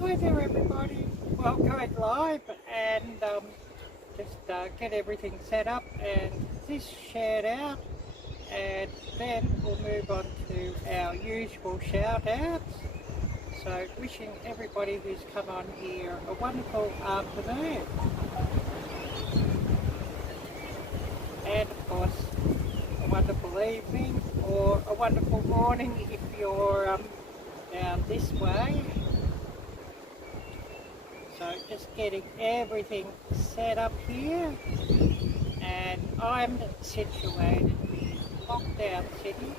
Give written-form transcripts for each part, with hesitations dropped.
Hi there everybody, well going live and just get everything set up and this shared out, and then we'll move on to our usual shout outs. So wishing everybody who's come on here a wonderful afternoon, and of course a wonderful evening or a wonderful morning if you're down this way. So just getting everything set up here, and I'm situated in Lockdown City,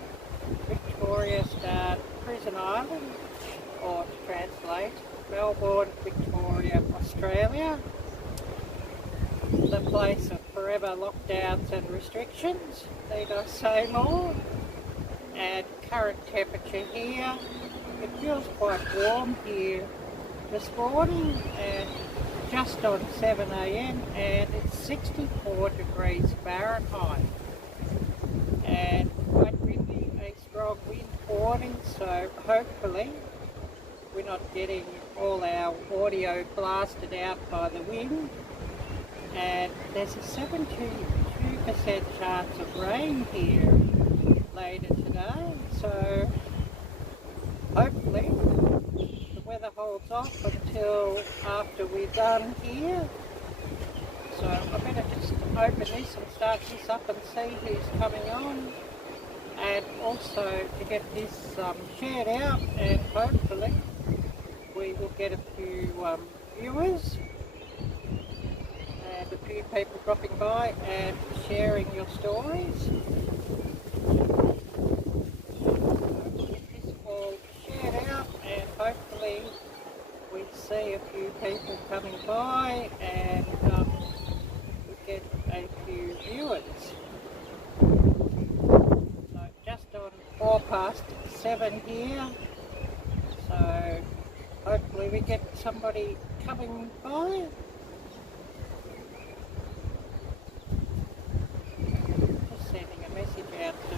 Victoria Star Prison Island, or to translate, Melbourne, Victoria, Australia, the place of forever lockdowns and restrictions, need I say more. And current temperature here, it feels quite warm here this morning, and just on 7 a.m. and it's 64 degrees Fahrenheit and quite windy, a strong wind warning, so hopefully we're not getting all our audio blasted out by the wind. And there's a 72% chance of rain here later today, so hopefully the weather holds off until after we're done here. So I better just open this and start this up and see who's coming on, and also to get this shared out, and hopefully we will get a few viewers and a few people dropping by and sharing your stories. And hopefully we see a few people coming by and we get a few viewers. So just on 7:04 here, so hopefully we get somebody coming by. Just sending a message out to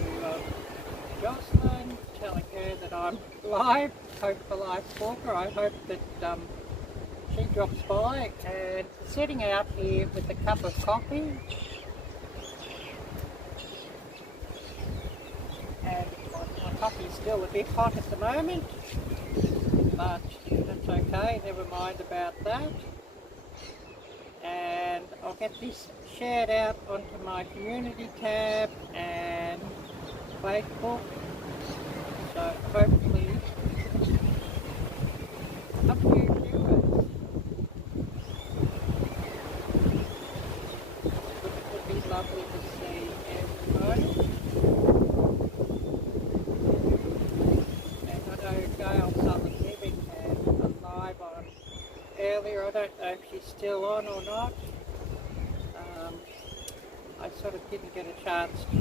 Jocelyn, telling her that I'm live, hope for live stalker. I hope that she drops by, and sitting out here with a cup of coffee, and my coffee's still a bit hot at the moment, but that's okay, never mind about that. And I'll get this shared out onto my community tab and Facebook, so hopefully a few viewers. It would be lovely to see everybody. And I know Gail Southern Living had a live on earlier. I don't know if she's still on or not. I sort of didn't get a chance to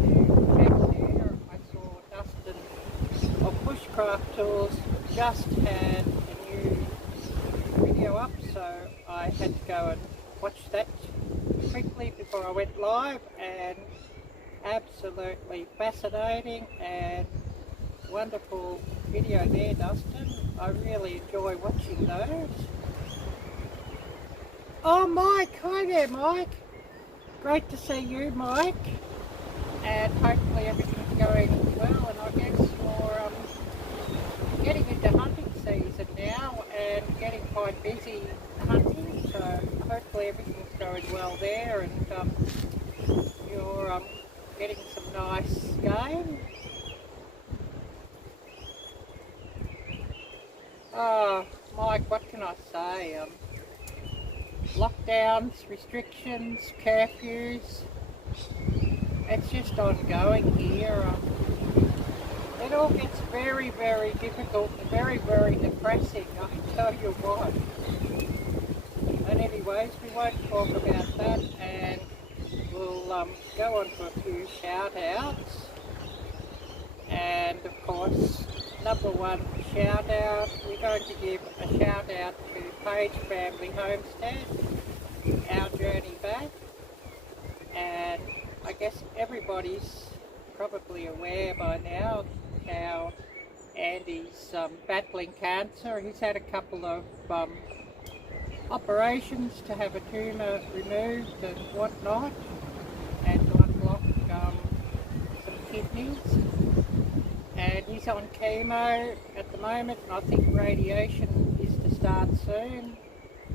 check there. I saw Dustin of Bushcraft Tools just had a new video up, so I had to go and watch that quickly before I went live, and absolutely fascinating and wonderful video there, Dustin. I really enjoy watching those. Oh, Mike, hi there, Mike. Great to see you, Mike, and hopefully everything's going well, and I guess you're getting into hunting season now and getting quite busy hunting, so hopefully everything's going well there, and you're getting some nice game. Oh, Mike, what can I say? Lockdowns, restrictions, curfews, it's just ongoing here. It all gets very, very difficult and very, very depressing, I tell you what. And anyways, we won't talk about that, and we'll go on to a few shout outs. And of course, number one shout out, we're going to give a shout out to Page Family Homestead, our journey back. And I guess everybody's probably aware by now how Andy's battling cancer. He's had a couple of operations to have a tumour removed and whatnot, and to unblock some kidneys. And he's on chemo at the moment, and I think radiation is to start soon.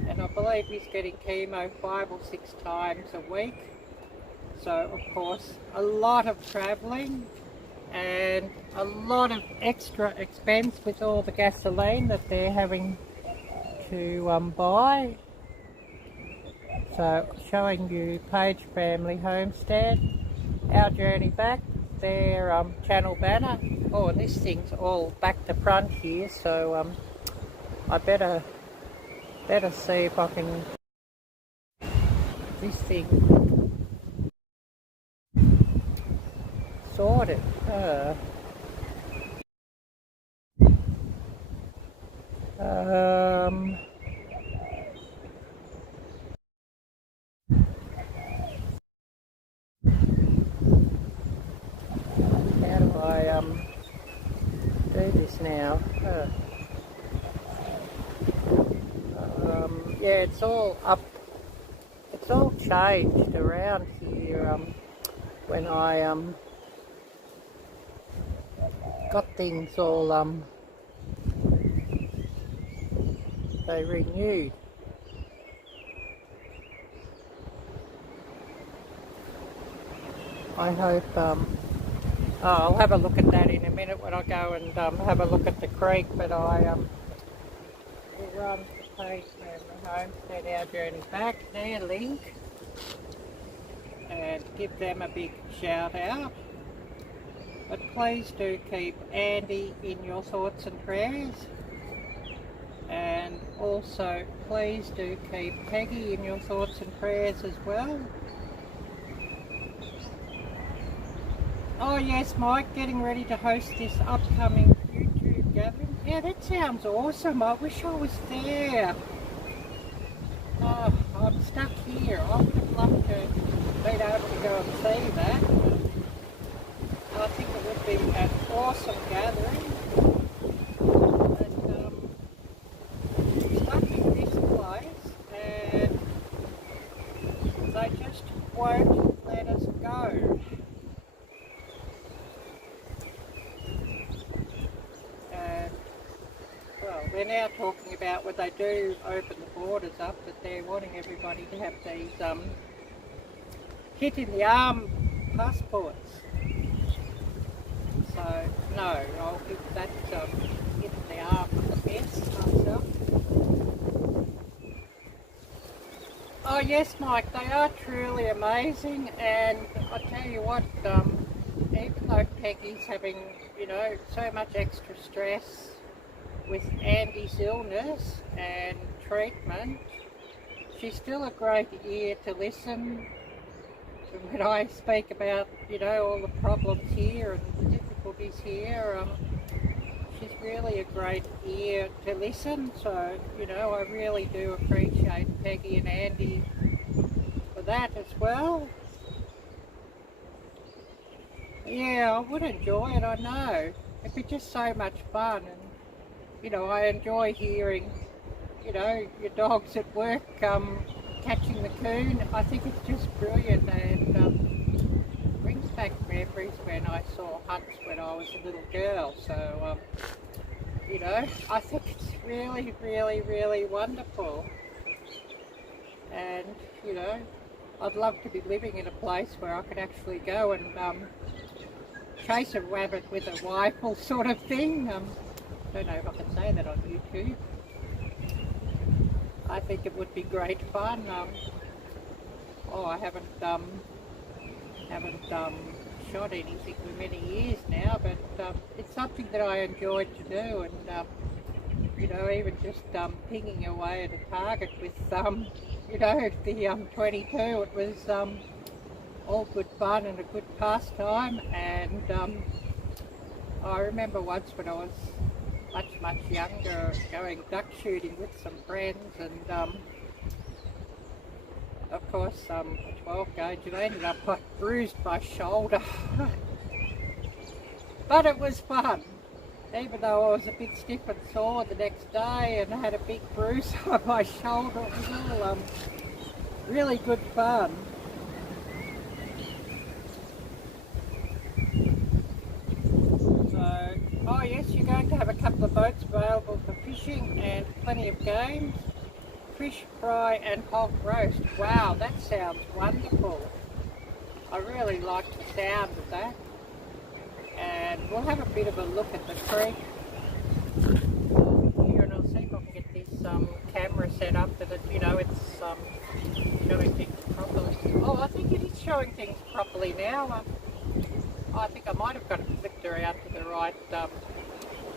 And I believe he's getting chemo 5 or 6 times a week. So of course a lot of travelling and a lot of extra expense with all the gasoline that they're having to buy. So showing you Page Family Homestead, our journey back, their channel banner. Oh, and this thing's all back to front here, so I better see if I can this thing sorted. How do I do this now? Yeah, it's all up. It's all changed around here. When I got things all they renewed. I hope I'll have a look at that in a minute when I go and have a look at the creek, but I will run the Page Family Homestead, our journey back, their link, and give them a big shout out. But please do keep Andy in your thoughts and prayers, and also please do keep Peggy in your thoughts and prayers as well. Oh yes, Mike, getting ready to host this upcoming YouTube gathering. Yeah, that sounds awesome. I wish I was there. Oh, I'm stuck here. I would have loved to be able to go and see that. I think it would be an awesome gathering. But stuck in this place, and they just won't let us go. They're now talking about when they do open the borders up that they're wanting everybody to have these hit in the arm passports. So no, I'll give that hit in the arm a miss myself. Oh yes, Mike, they are truly amazing, and I tell you what, even though Peggy's having, you know, so much extra stress with Andy's illness and treatment, she's still a great ear to listen to when I speak about, you know, all the problems here and the difficulties here. She's really a great ear to listen, so, you know, I really do appreciate Peggy and Andy for that as well. Yeah, I would enjoy it, I know. It'd be just so much fun, and you know, I enjoy hearing, you know, your dogs at work catching the coon. I think it's just brilliant, and brings back memories when I saw hunts when I was a little girl. So, you know, I think it's really, really, really wonderful. And, you know, I'd love to be living in a place where I could actually go and chase a rabbit with a rifle sort of thing. I don't know if I can say that on YouTube. I think it would be great fun. I haven't shot anything for many years now, but it's something that I enjoyed to do, and you know, even just pinging away at a target with you know, the 22. It was all good fun and a good pastime, and I remember once when I was much younger going duck shooting with some friends, and of course a 12 gauge, and I ended up bruised my shoulder. But it was fun. Even though I was a bit stiff and sore the next day and I had a big bruise on my shoulder, it was all really good fun. So, oh yes, you're going to have a couple of boats available for fishing and plenty of games. Fish fry and hog roast. Wow, that sounds wonderful. I really like the sound of that. And we'll have a bit of a look at the creek here, and I'll see if I can get this camera set up that it's showing things properly. Oh, I think it is showing things properly now. I think I might have got it flipped around to the right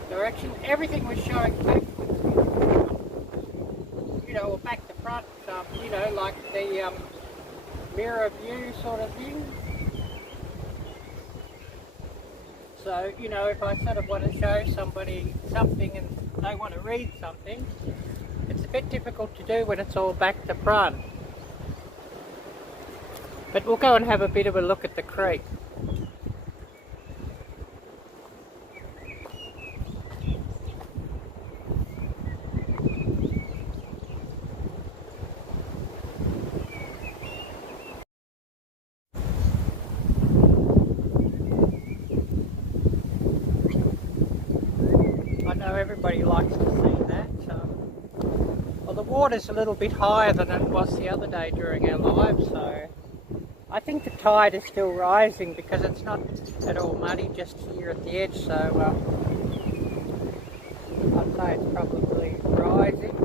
direction. Everything was showing back, or back to front, like the mirror view sort of thing. So, if I sort of want to show somebody something and they want to read something, it's a bit difficult to do when it's all back to front. But we'll go and have a bit of a look at the creek. Everybody likes to see that. Well, the water's a little bit higher than it was the other day during our live, so I think the tide is still rising because it's not at all muddy just here at the edge, so I'd say it's probably rising.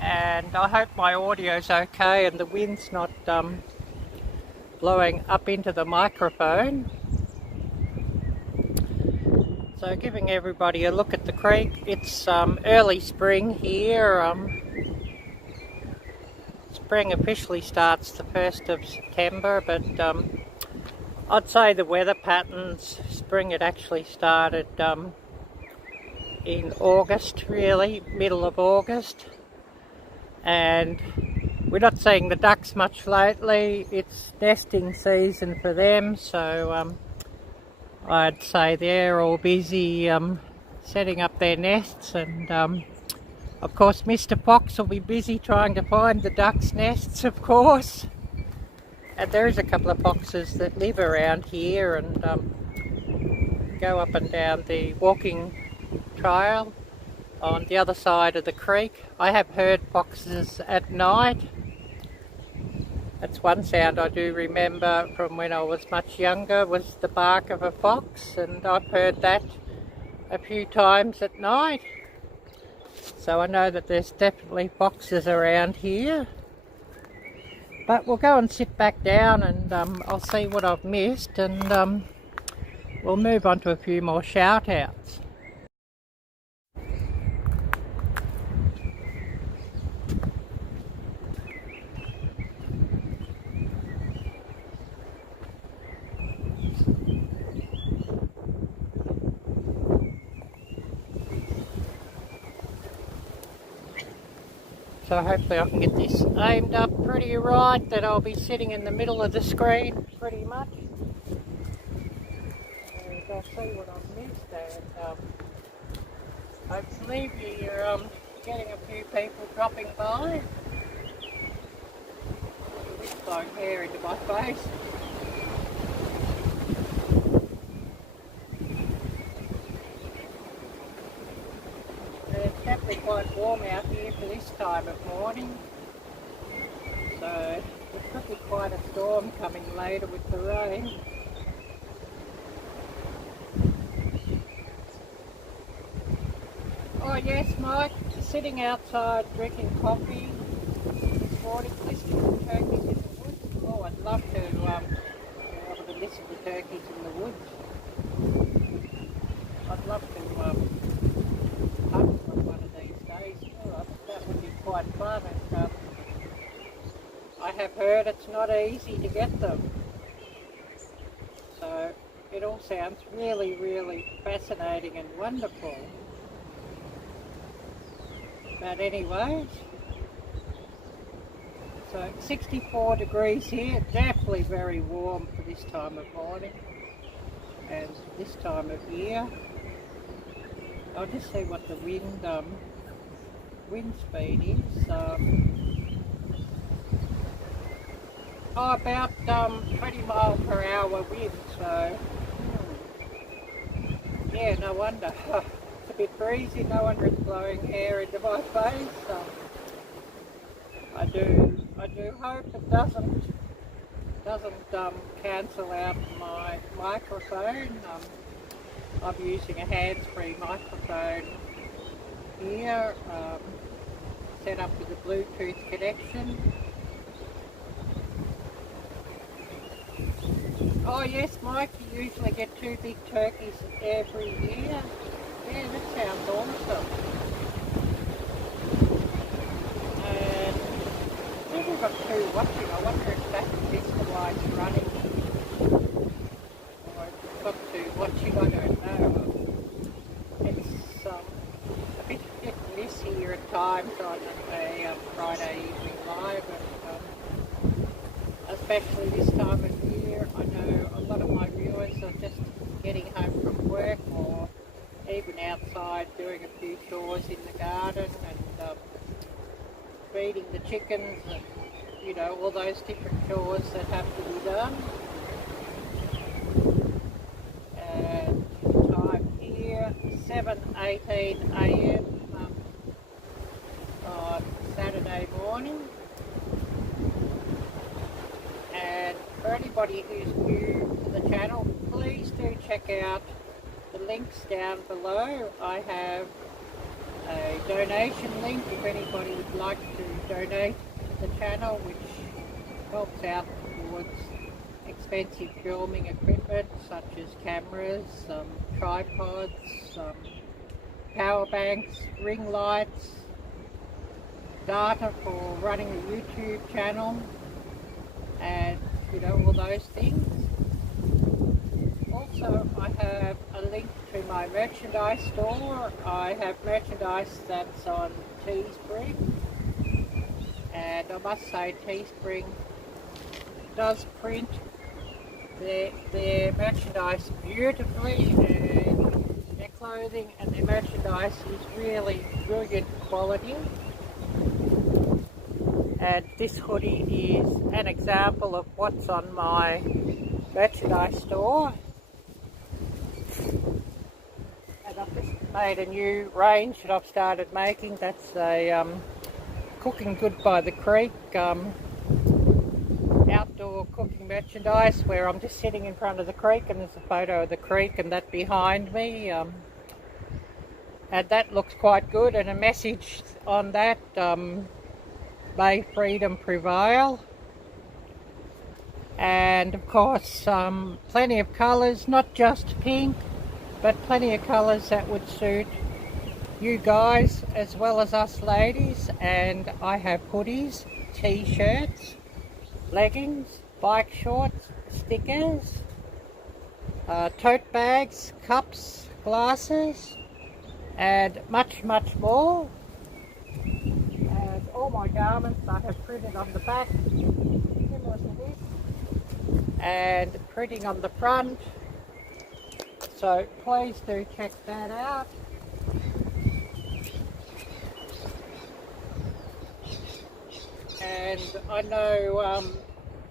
And I hope my audio's okay and the wind's not blowing up into the microphone. So giving everybody a look at the creek. It's early spring here. Spring officially starts the 1st of September, but I'd say the weather patterns, spring had actually started in August, really, middle of August. And we're not seeing the ducks much lately. It's nesting season for them, so I'd say they're all busy setting up their nests, and of course Mr. Fox will be busy trying to find the ducks' nests, of course. And there's a couple of foxes that live around here and go up and down the walking trail on the other side of the creek. I have heard foxes at night. That's one sound I do remember from when I was much younger, was the bark of a fox, and I've heard that a few times at night. So I know that there's definitely foxes around here. But we'll go and sit back down and I'll see what I've missed, and we'll move on to a few more shout-outs. So hopefully I can get this aimed up pretty right, that I'll be sitting in the middle of the screen pretty much. And I'll see what I've missed, and hopefully you're getting a few people dropping by. This blowing hair into my face. It's definitely quite warm out here for this time of morning, so there could be quite a storm coming later with the rain. Oh yes, Mike, sitting outside drinking coffee this morning, listening to turkeys in the woods. Oh, I'd love to be able to listen to turkeys in the woods. I'd love to hunt from one of these days. Oh, that would be quite fun. And I have heard it's not easy to get them. So it all sounds really, really fascinating and wonderful. But anyways, So 64 degrees here, definitely very warm for this time of morning and this time of year. I'll just see what the wind speed is. About 20 miles per hour wind, so yeah, no wonder. It's a bit breezy, no wonder it's blowing air into my face. I do hope it doesn't cancel out my microphone. I'm using a hands-free microphone here, set up with a Bluetooth connection. Oh yes, Mike, you usually get 2 big turkeys every year. Yeah, that sounds awesome. And I think we've got 2 watching. I wonder if that's the why it's running. Or if we've got 2 watching, I don't know. It's a bit hit and miss here at times on a Friday evening live. And, especially this time of year, I know a lot of my viewers are just getting home from work or even outside doing a few chores in the garden and feeding the chickens and, you know, all those different chores that have to be done. And time here, 7:18 a.m. On Saturday morning. And for anybody who's new to the channel, please do check out the links down below. I have a donation link if anybody would like to donate to the channel, which helps out towards expensive filming equipment such as cameras, tripods, power banks, ring lights, data for running a YouTube channel, and you know, all those things. Also, I have a link to my merchandise store. I have merchandise that's on Teespring, and I must say Teespring does print their merchandise beautifully, and their clothing and their merchandise is really brilliant quality. And this hoodie is an example of what's on my merchandise store. And I've just made a new range that I've started making. That's a Cooking Good by the Creek outdoor cooking merchandise, where I'm just sitting in front of the creek and there's a photo of the creek and that behind me. And that looks quite good, and a message on that, may freedom prevail. And of course plenty of colours, not just pink, but plenty of colours that would suit you guys as well as us ladies. And I have hoodies, t-shirts, leggings, bike shorts, stickers, tote bags, cups, glasses, and much more. And all my garments I have printed on the back, similar to this, and printing on the front. So please do check that out. And I know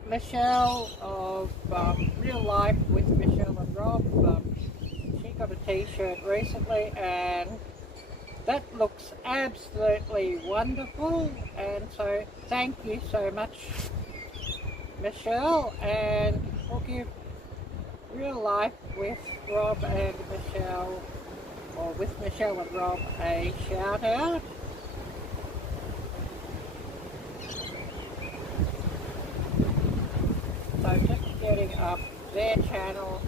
Michelle of Real Life with Michelle and Rob, she got a t-shirt recently, and that looks absolutely wonderful. And so thank you so much, Michelle, and we'll give Real Life with Rob and Michelle, or with Michelle and Rob, a shout out. So just getting up their channel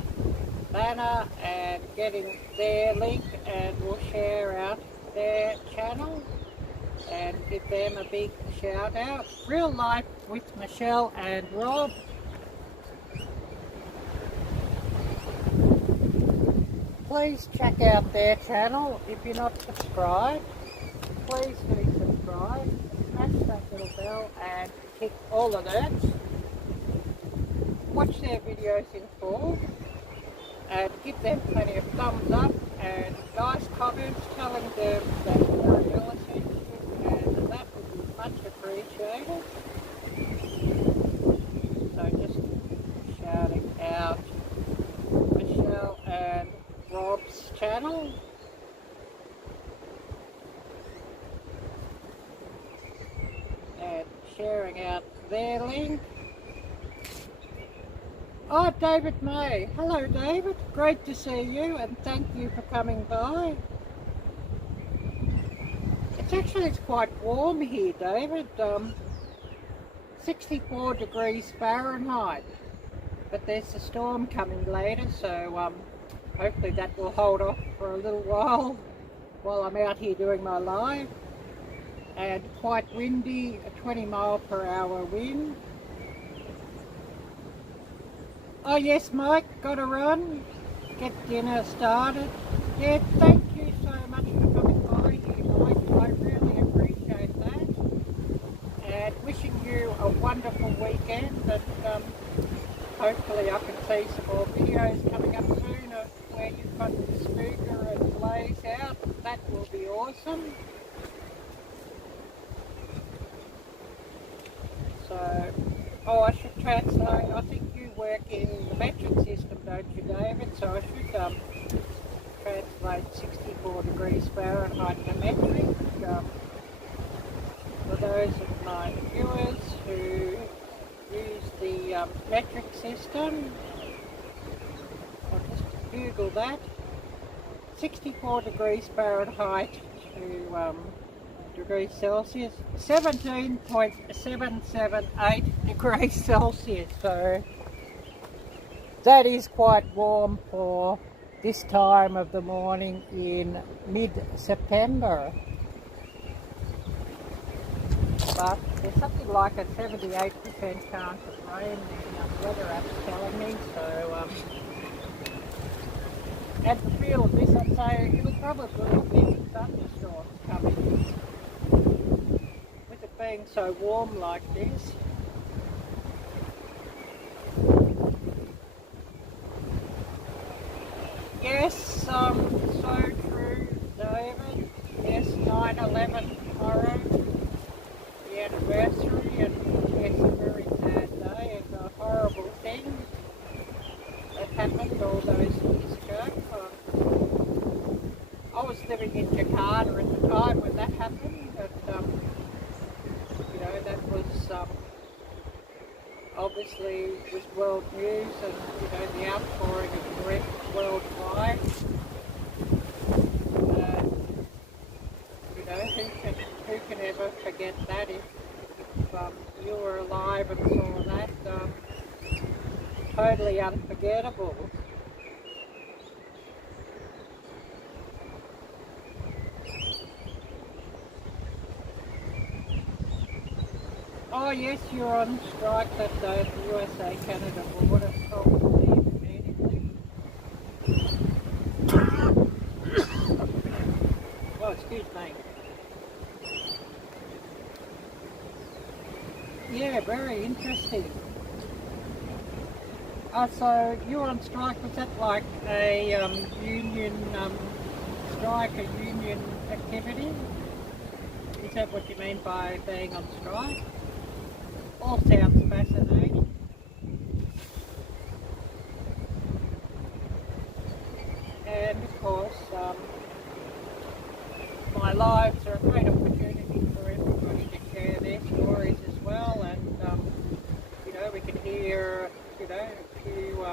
banner and getting their link, and we'll share out their channel and give them a big shout out. Real Life with Michelle and Rob. Please check out their channel. If you're not subscribed, please do subscribe. Press that little bell and tick all alerts. Watch their videos in full and give them plenty of thumbs up and nice comments telling them that Arielle sent you, and that would be much appreciated. So just shouting out Michelle and Rob's channel. And sharing out their link. Oh, David May. Hello, David. Great to see you, and thank you for coming by. It's quite warm here, David. 64 degrees Fahrenheit. But there's a storm coming later, so hopefully that will hold off for a little while I'm out here doing my live. And quite windy, a 20-mile-per-hour wind. Oh yes, Mike, gotta run, get dinner started. Yeah, thank you so much for coming by here, Mike. I really appreciate that. And wishing you a wonderful weekend, and hopefully I can see some more videos coming up soon of where you've got the Spooker and Blaze out. That will be awesome. So, oh, I should translate. I think you work in the metric system, don't you, David? So I should translate 64 degrees Fahrenheit to metric. For those of my viewers who use the metric system, I'll just Google that. 64 degrees Fahrenheit to degrees Celsius, 17.778 degrees Celsius, so that is quite warm for this time of the morning in mid-September. But there's something like a 78% chance of rain, the weather app's telling me, so and the feel of this, I'd say it'll probably be thunderstorms coming. With it being so warm like this. Yes, so true, David. Yes, 9/11 tomorrow, the anniversary, and yes, a very sad day and a horrible thing that happened all those years ago. I was living in Jakarta at the time when that happened, but you know, that was obviously was world news, and you know, the outpouring of grief worldwide. You know, who can ever forget that? If you were alive and saw that, totally unforgettable. Oh yes, you're on strike that day at the USA-Canada border. Probably immediately. Oh, excuse me. Yeah, very interesting. So you're on strike. Was that like a union strike, a union activity? Is that what you mean by being on strike? All sounds fascinating. And of course, my lives are a great opportunity for everybody to share their stories as well, and you know, we can hear, you know, a few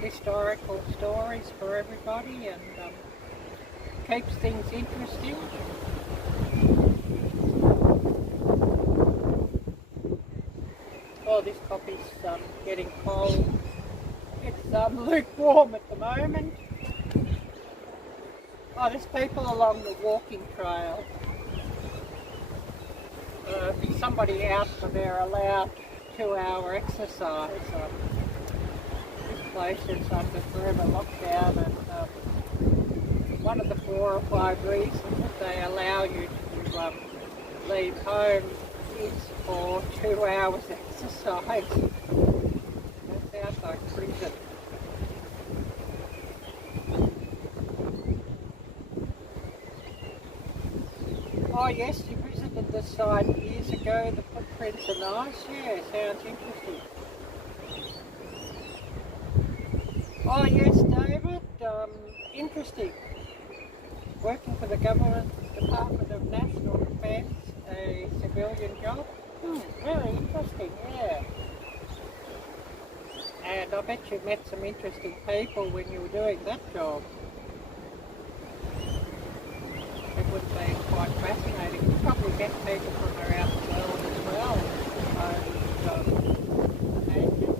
historical stories for everybody, and keeps things interesting. Oh, this coffee's getting cold. It's lukewarm at the moment. Oh, there's people along the walking trail. Somebody out for their allowed 2-hour exercise. This place is under forever lockdown, and one of the 4 or 5 reasons that they allow you to leave home is for 2 hours exercise. That sounds like prison. Oh yes, you visited the site years ago. The footprints are nice. Yeah, sounds interesting. Oh yes, David. Interesting. Working for the Government Department of National Defence, a civilian job. Very interesting, yeah. And I bet you met some interesting people when you were doing that job. It would have been quite fascinating. You probably met people from around the world as well, I would imagine.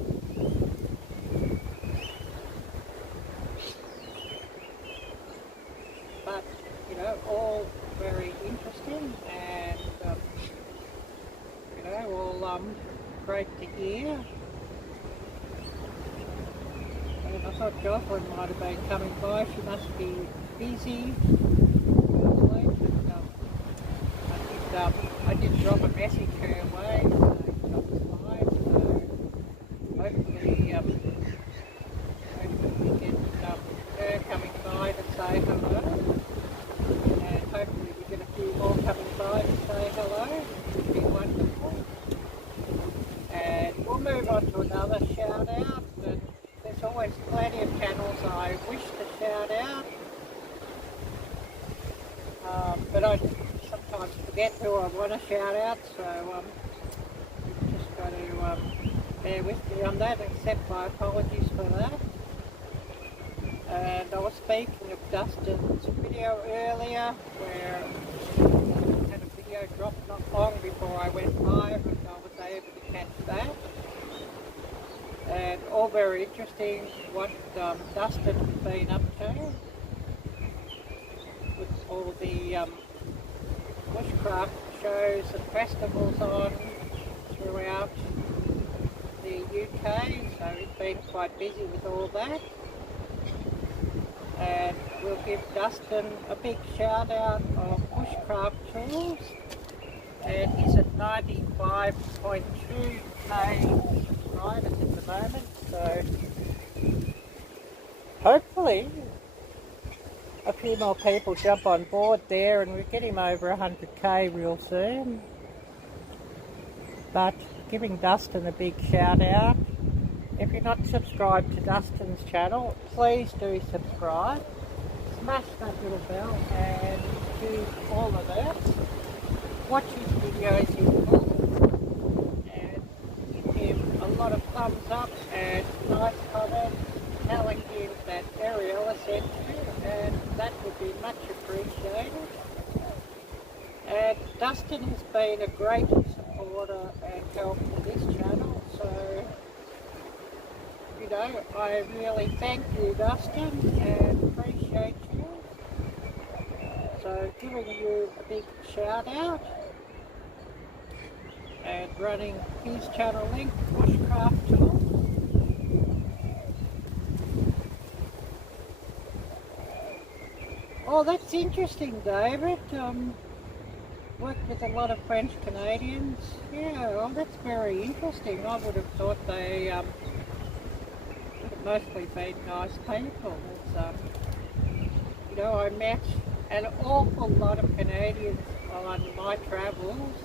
But, you know, all very interesting and, you know, all great to hear. And I thought Jocelyn might have been coming by. She must be busy. I did drop a message her way, so hopefully, hopefully we get her coming by to say hello, and hopefully we get a few more coming by to say hello. It would be wonderful. And we'll move on to another shout out, and there's always plenty of channels I wish to shout out, but I sometimes forget who I want to shout out, so you've just got to bear with me on that, accept my apologies for that. And I was speaking of Dustin's video earlier, where I had a video dropped not long before I went live, and I was able to catch that. And all very interesting what Dustin's been up to with all the bushcraft shows and festivals on throughout the UK, so he's been quite busy with all that. And we'll give Dustin a big shout out of bushcraft tools, and he's at 95.2k subscribers at the moment, so hopefully a few more people jump on board there and we'll get him over 100k real soon. But giving Dustin a big shout out. If you're not subscribed to Dustin's channel, please do subscribe. Smash that little bell and do all of that. Watch his videos in full and give him a lot of thumbs up and nice comments telling him that Arielle sent you, and that would be much appreciated. And Dustin has been a great supporter and help to this channel, so you know, I really thank you, Dustin, and appreciate you. So giving you a big shout out and running his channel link, Bushcraft Tool. Oh, that's interesting, David. Worked with a lot of French Canadians. Yeah, well, that's very interesting. I would have thought they would have mostly been nice people. You know, I met an awful lot of Canadians on my travels,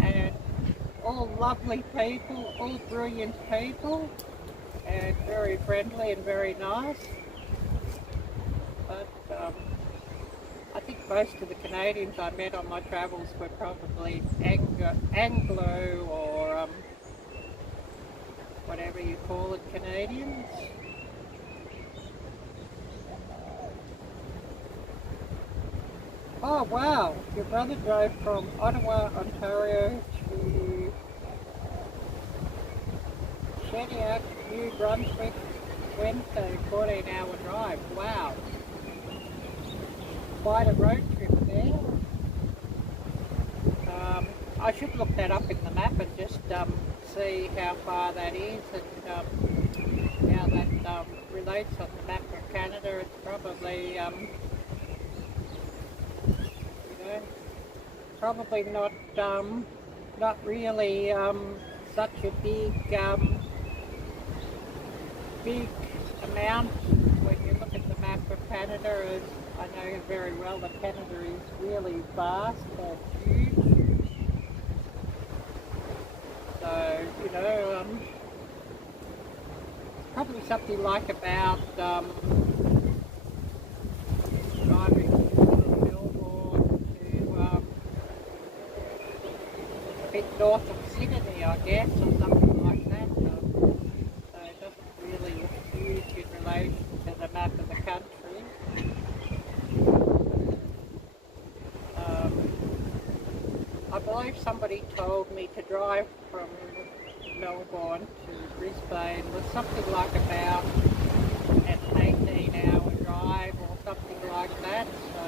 and all lovely people, all brilliant people, and very friendly and very nice. But I think most of the Canadians I met on my travels were probably Anglo or whatever you call it, Canadians. Oh wow, your brother drove from Ottawa, Ontario to Shediac, New Brunswick, Wednesday, 14-hour drive. Wow. Quite a road trip there. I should look that up in the map and just see how far that is and how that relates on the map of Canada. It's probably, you know, probably not really such a big amount when you look at the map of Canada, as I know very well that Canada is really vast and huge. So, you know, probably something like about driving from Melbourne to a bit north of Sydney, I guess, or something like that. So it doesn't really huge in relation to the map of the country. I believe somebody told me to drive from Melbourne to Brisbane was something like about an 18-hour drive or something like that. So,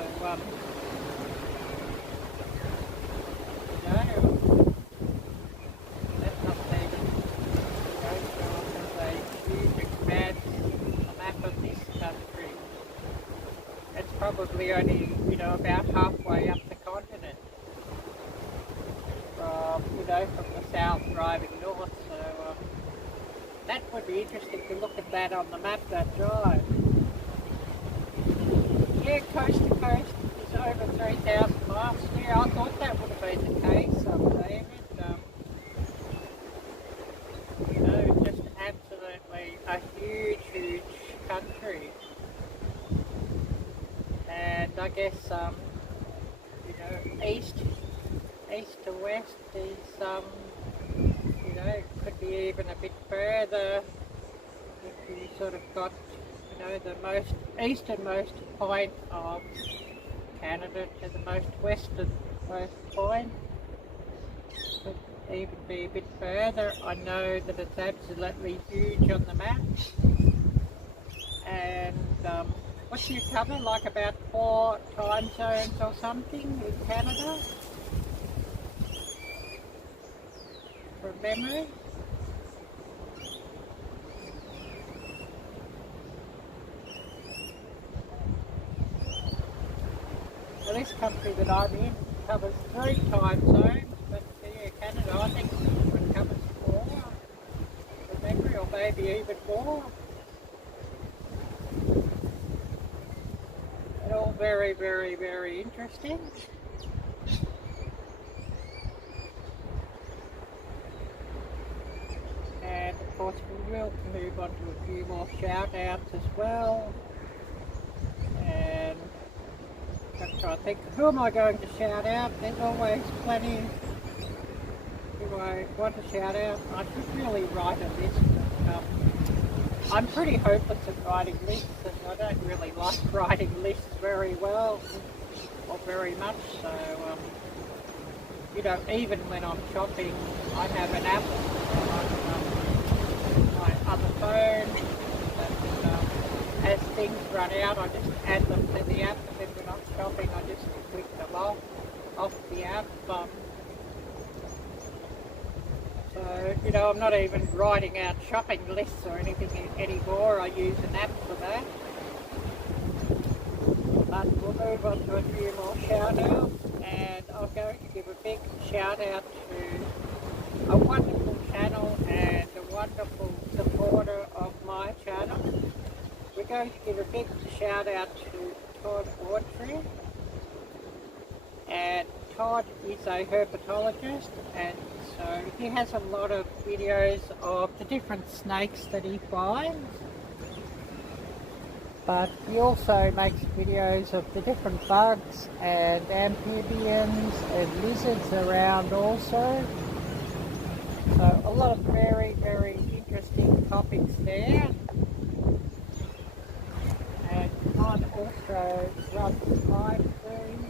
you know, that doesn't even show us a huge expanse on the map of this country. It's probably only, you know, about halfway up the continent. From the south driving north, so that would be interesting to look at that on the map, that drive. Yeah, coast to coast is over 3,000 miles. Yeah, I thought that would have been the case, David. You know, just absolutely a huge, huge country. And I guess, you know, east to west is, you know, could be even a bit further if you sort of got, you know, the most easternmost point of Canada to the most westernmost point. Could even be a bit further. I know that it's absolutely huge on the map. And what do you cover, like about 4 time zones or something in Canada? From memory. Well, this country that I'm in covers 3 time zones, but yeah, Canada I think it covers 4 from memory, or maybe even more. And all very, very, very interesting. And of course we will move on to a few more shout outs as well. And I'm trying to think, who am I going to shout out? There's always plenty who I want to shout out. I should really write a list, but I'm pretty hopeless at writing lists, and I don't really like writing lists very well or very much. So, you know, even when I'm shopping, I have an app on my other phone, and as things run out, I just add them to the app, and then when I'm shopping, I just click them off the app. So, you know, I'm not even writing out shopping lists or anything anymore. I use an app for that. But we'll move on to a few more shout outs, and I'm going to give a big shout out to a wonderful channel and a wonderful supporter of my channel. We're going to give a big shout out to Todd Autry. And Todd is a herpetologist, and so he has a lot of videos of the different snakes that he finds. But he also makes videos of the different bugs and amphibians and lizards around also. So a lot of very, very interesting topics there. And Todd also runs live streams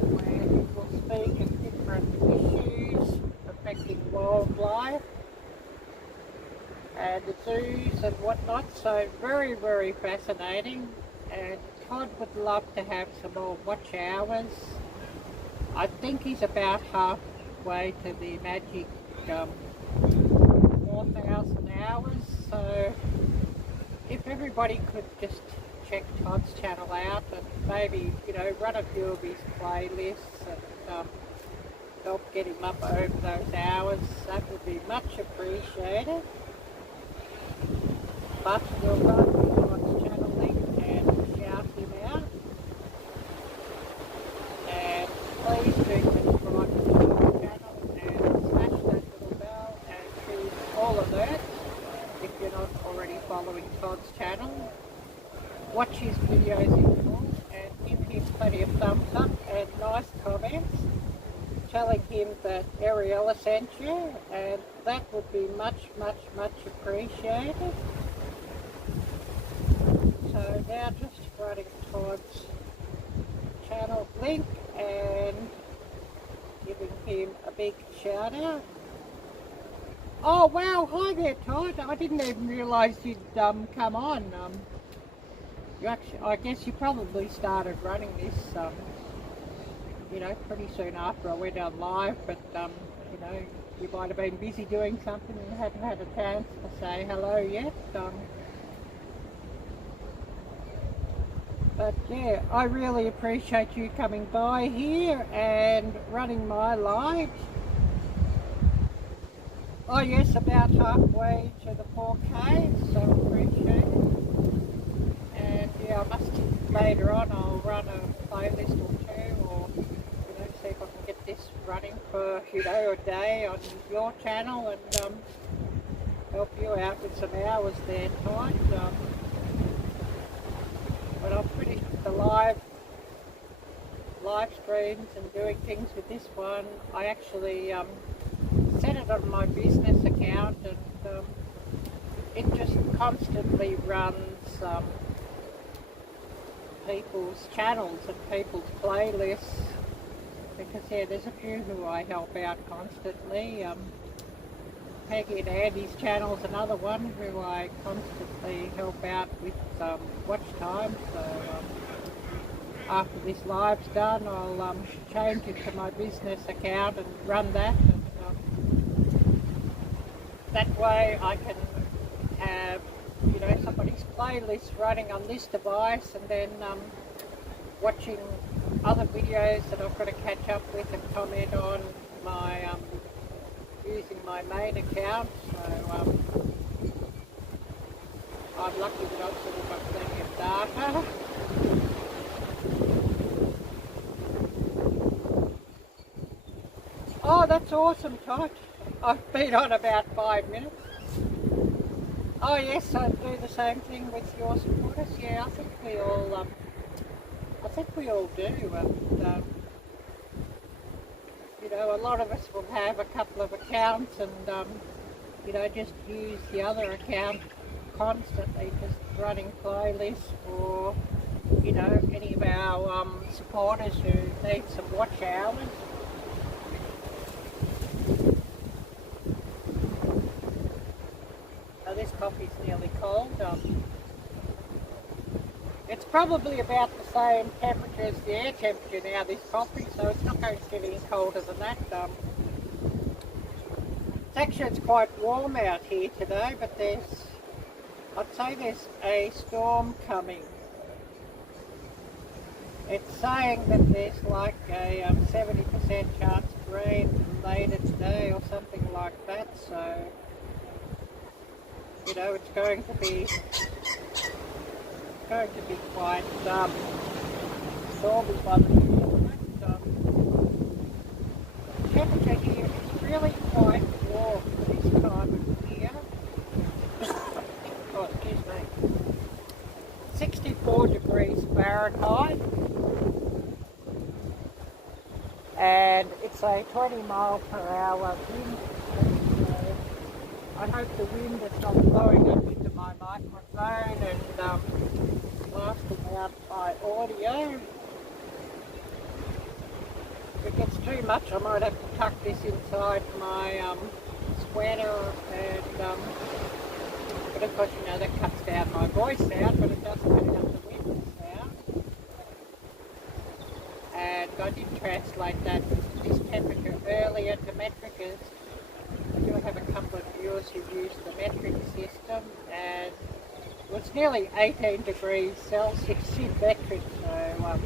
where he will speak at different issues affecting wildlife and the zoos and whatnot, so very, very fascinating. And Todd would love to have some more watch hours. I think he's about halfway to the magic 4,000 hours, so if everybody could just check Todd's channel out and maybe, you know, run a few of his playlists and help get him up over those hours, that would be much appreciated. But we'll go to Todd's channel link and shout him out. And please do subscribe to the channel and smash that little bell and choose all alerts if you're not already following Todd's channel. Watch his videos in full and give him plenty of thumbs up and nice comments telling him that Ariella sent you, and that would be much appreciated. So now just writing Todd's channel link and giving him a big shout out. Oh wow, hi there Todd, I didn't even realise you'd come on. You actually, I guess you probably started running this you know, pretty soon after I went on live, but you know, you might have been busy doing something and hadn't had a chance to say hello yet. But yeah, I really appreciate you coming by here and running my live. Oh yes, about halfway to the 4K, so appreciate it. And yeah, I must, later on I'll run a playlist or two, or you know, see if I can get this running for, you know, a day on your channel and help you out with some hours there, Todd. But I'll finish the live streams and doing things with this one. I actually set it on my business account, and it just constantly runs people's channels and people's playlists, because yeah, there's a few who I help out constantly. Peggy and Andy's channel's another one who I constantly help out with watch time. So after this live's done, I'll change it to my business account and run that. And that way I can have, you know, somebody's playlist running on this device, and then watching other videos that I've got to catch up with and comment on my using my main account. So I'm lucky that I've sort of got plenty of data. Oh, that's awesome, Todd. I've been on about 5 minutes. Oh yes, I do the same thing with your supporters. Yeah, I think we all do. And, you know, a lot of us will have a couple of accounts and, you know, just use the other account constantly, just running playlists for, you know, any of our supporters who need some watch hours. Now this coffee's nearly cold. It's probably about the same temperature as the air temperature now, this coffee, so it's not going to get any colder than that. It's quite warm out here today, but I'd say there's a storm coming. It's saying that there's like a 70% chance of rain later today or something like that, so, you know, it's going to be quite stormy by the moment. The temperature here is really quite warm for this time of year. Oh, excuse me. 64 degrees Fahrenheit. And it's a 20 mile per hour wind. So I hope the wind is not blowing up into my microphone and blasting out my audio. If it gets too much, I might have to tuck this inside my sweater, and but of course, you know, that cuts down my voice out, but it doesn't cut down the wind sound. And I did translate this temperature earlier to metric, as I do have a couple of viewers who use the metric system, and it was nearly 18 degrees Celsius in metric, so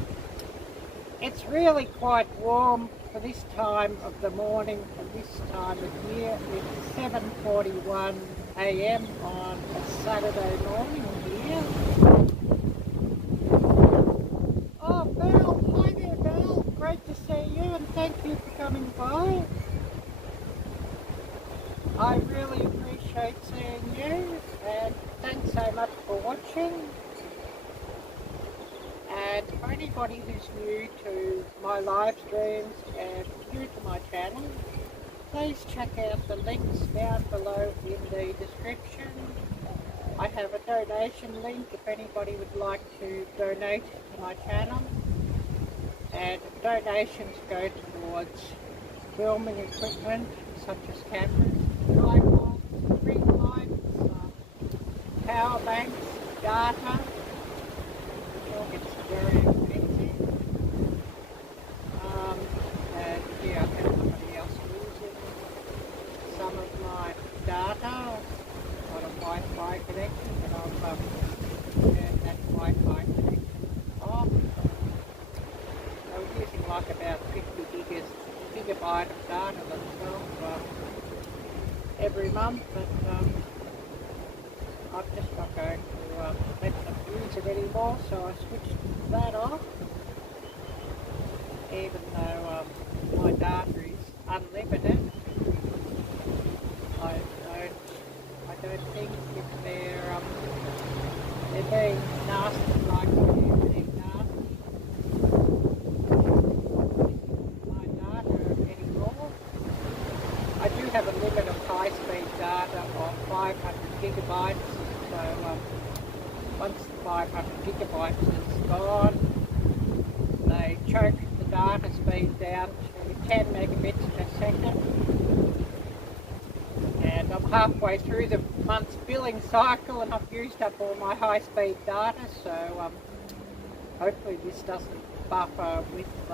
it's really quite warm for this time of the morning and this time of year. It's 7:41 a.m. on a Saturday morning here. Oh, Belle, hi there, Belle. Great to see you and thank you for coming by. I really appreciate seeing you and thanks so much for watching. And for anybody who's new to my live streams and new to my channel, please check out the links down below in the description. I have a donation link if anybody would like to donate to my channel. And donations go towards filming equipment such as cameras, tripods, ring lights, power banks, data. It's very expensive. And yeah, I've had somebody else using some of my data on a Wi-Fi connection, but I've turned that Wi-Fi connection off. I was using like about 50 gigabyte of data themselves every month, but I'm just not going to let them use it anymore, so I switched that off. Even though my data is unlimited, I don't think if they're being nasty like they're being nasty my data anymore. I do have a limit of high-speed data of 500 gigabytes, so once the 500 gigabytes is gone, they choke the data speed down to 10 megabits per second. And I'm halfway through the month's billing cycle and I've used up all my high-speed data, so hopefully this doesn't buffer with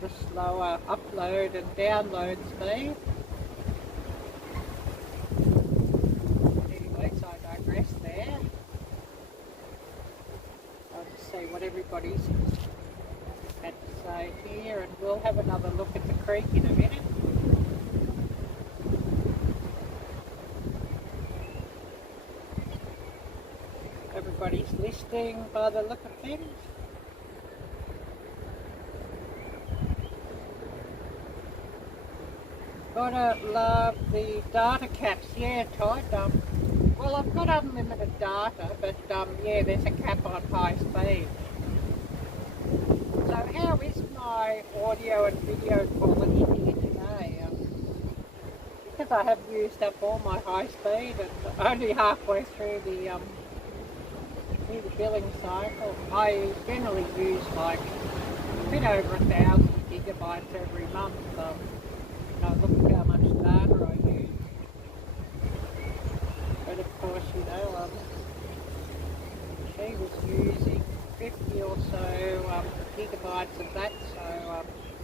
the slower upload and download speed. Anyway, so I digress there. I'll just see what everybody's had to say here, and we'll have another look at the creek in a minute. Everybody's listening by the look of things. Gotta love the data caps. Yeah, Todd. Well, I've got unlimited data, but yeah, there's a cap on high speed. So how is my audio and video quality here today? Because I have used up all my high speed and only halfway through the billing cycle, I generally use like a bit over 1,000 gigabytes every month. Look at how much data I use. But of course, she was using 50 or so gigabytes of that, so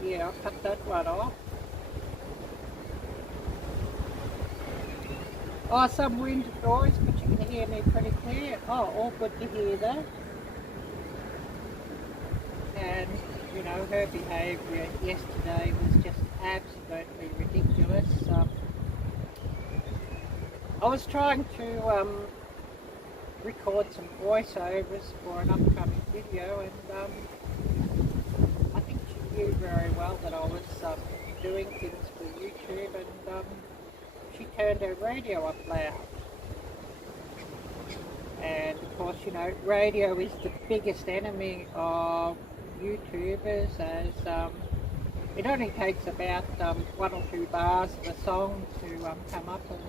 yeah, I cut that one off. Oh, some wind noise, but you can hear me pretty clear. Oh, all good to hear that. And, her behaviour yesterday was just absolutely ridiculous. I was trying to record some voiceovers for an upcoming video, and I think she knew very well that I was doing things for YouTube, and she turned her radio up loud. And of course, radio is the biggest enemy of YouTubers, as it only takes about 1 or 2 bars of a song to come up, and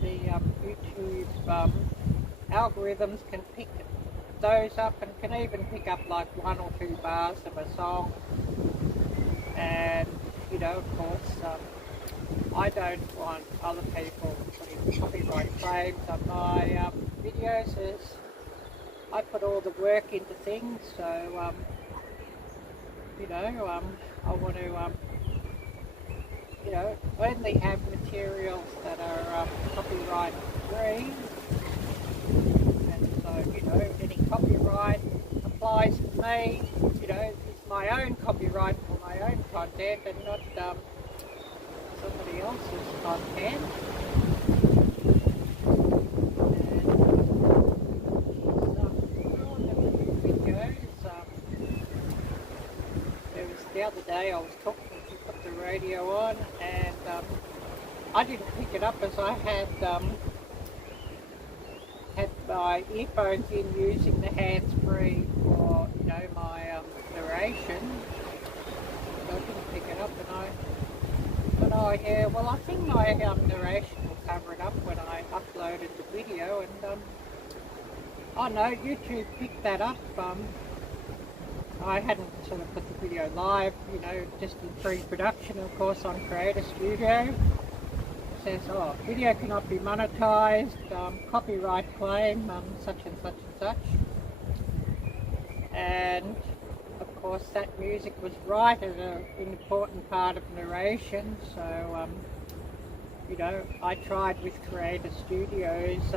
the YouTube algorithms can pick those up and can even pick up like 1 or 2 bars of a song. And of course, I don't want other people putting copyright claims on my videos, as I put all the work into things, so I want to only have materials that are copyright free, and so any copyright applies to me, you know, it's my own copyright for my own content and not somebody else's content. The other day I was talking, she put the radio on, and I didn't pick it up as I had my earphones in, using the hands-free for, you know, my narration. So I didn't pick it up, and I thought, oh yeah, well I think my narration will cover it up when I uploaded the video, and oh no, YouTube picked that up. I hadn't sort of put the video live, you know, just in pre-production, of course, on Creator Studio. It says, oh, video cannot be monetized, copyright claim, such and such and such. And, of course, that music was right as an important part of narration, so, you know, I tried with Creator Studio's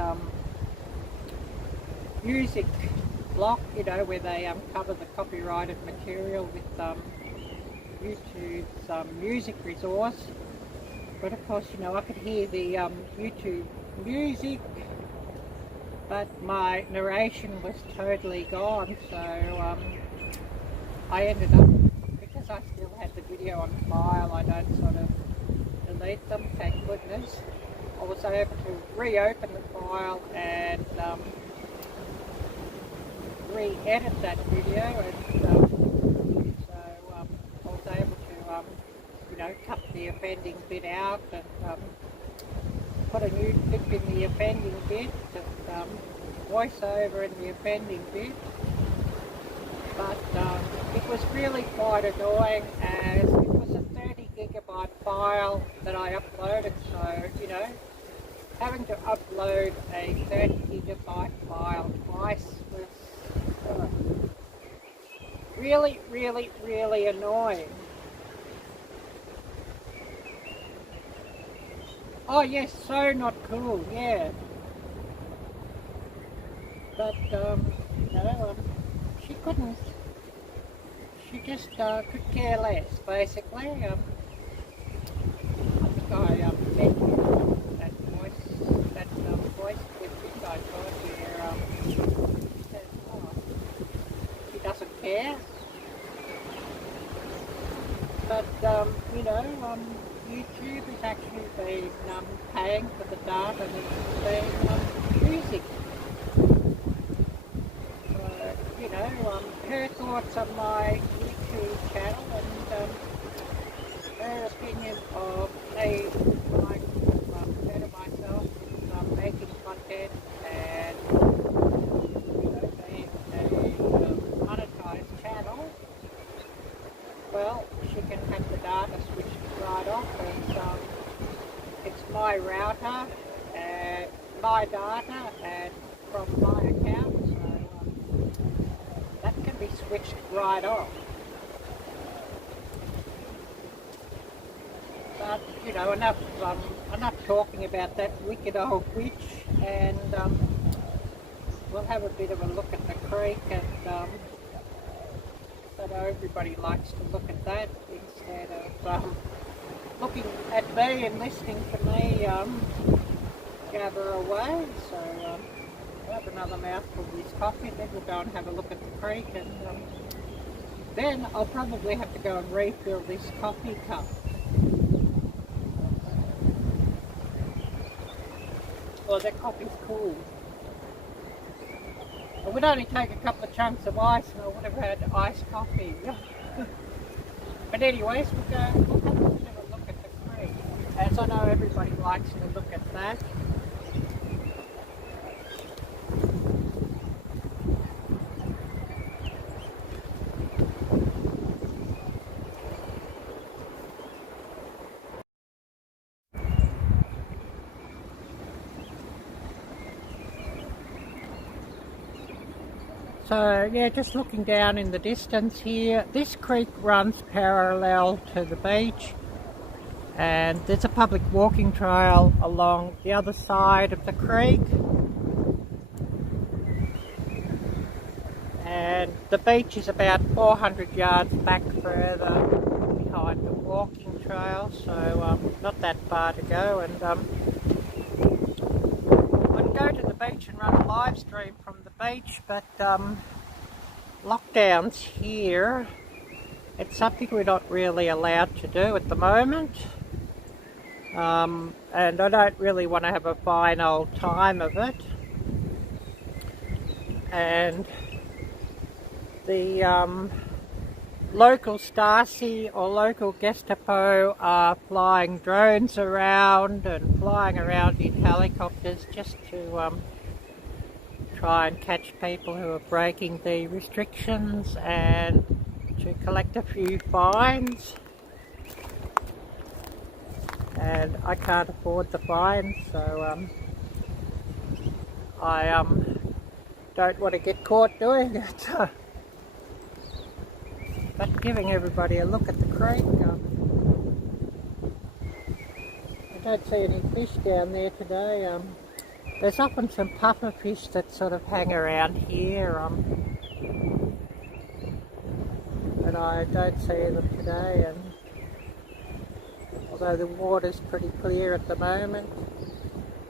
music block, you know, where they cover the copyrighted material with YouTube's music resource. But of course, you know, I could hear the YouTube music, but my narration was totally gone. So I ended up, because I still had the video on file, I don't sort of delete them, thank goodness. I was able to reopen the file and re-edit that video, and so I was able to, you know, cut the offending bit out and put a new clip in the offending bit, and voiceover in the offending bit. But it was really quite annoying, as it was a 30 gigabyte file that I uploaded, so, you know, having to upload a 30 gigabyte file twice was really, really, really annoying. Oh yes, so not cool, yeah. But, no, she couldn't, she just could care less, basically. I think I mentioned that voice clip I got here, says, oh, she doesn't care. But, you know, YouTube has actually been paying for the data that's been using. So, you know, her thoughts on my YouTube channel and her opinion of me trying to better myself in making content and, you know, being a monetized channel. Well, she can have the data switched right off, and it's my router and my data and from my account, so that can be switched right off. But, you know, enough talking about that wicked old witch, and we'll have a bit of a look at the creek, and but everybody likes to look at that instead of looking at me and listening to me gather away. So I'll have another mouthful of this coffee, then we'll go and have a look at the creek, and then I'll probably have to go and refill this coffee cup. Well, that coffee's cool. It would only take a couple of chunks of ice and I would have had iced coffee. But anyways, we'll have a bit of a look at the creek, as I know everybody likes to look at that. So yeah, just looking down in the distance here, this creek runs parallel to the beach, and there's a public walking trail along the other side of the creek. and the beach is about 400 yards back further behind the walking trail, so not that far to go. And I'd go to the beach and run a live stream from the beach, but lockdowns here, it's something we're not really allowed to do at the moment. And I don't really want to have a fine old time of it. And the local Stasi or local Gestapo are flying drones around and flying around in helicopters just to try and catch people who are breaking the restrictions and to collect a few fines. And I can't afford the fines, so I don't want to get caught doing it. But giving everybody a look at the creek, I don't see any fish down there today. There's often some puffer fish that sort of hang around here, but I don't see them today. And although the water's pretty clear at the moment,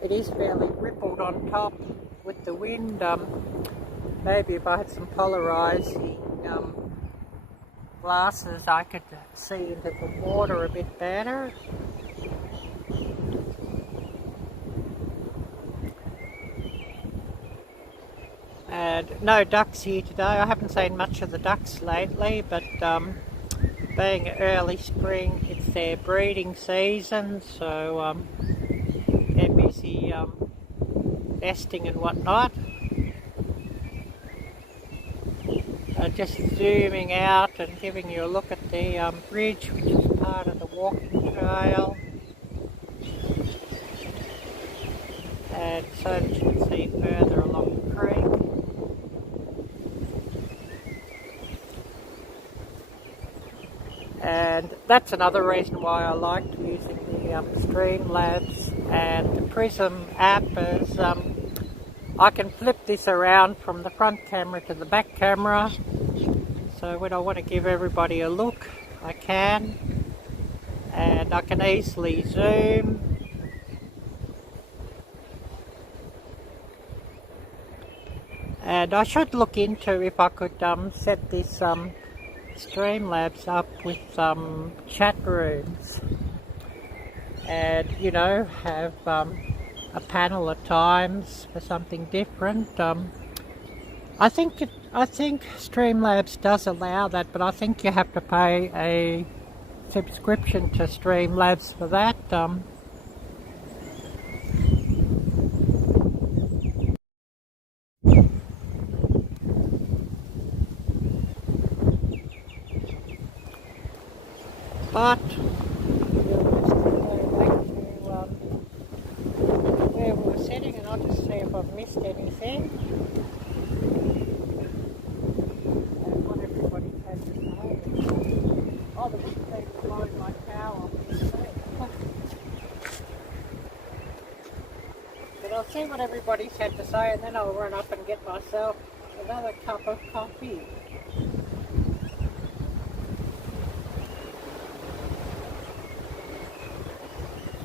it is fairly rippled on top with the wind. Maybe if I had some polarizing glasses, I could see into the water a bit better. And no ducks here today. I haven't seen much of the ducks lately, but being early spring, it's their breeding season, so they're busy nesting and whatnot. Just zooming out and giving you a look at the bridge, which is part of the walking trail, and so that you can see further along the creek. And that's another reason why I liked using the Streamlabs and the Prism app, is I can flip this around from the front camera to the back camera, so when I want to give everybody a look, I can, and I can easily zoom. And I should look into if I could set this Streamlabs up with chat rooms, and you know, have a panel at times for something different. I think Streamlabs does allow that, but I think you have to pay a subscription to Streamlabs for that. But where we were sitting, and I'll just see if I've missed anything. And what everybody had to say. Oh, the wind keeps blowing my towel. But I'll see what everybody's had to say, and then I'll run up and get myself another cup of coffee.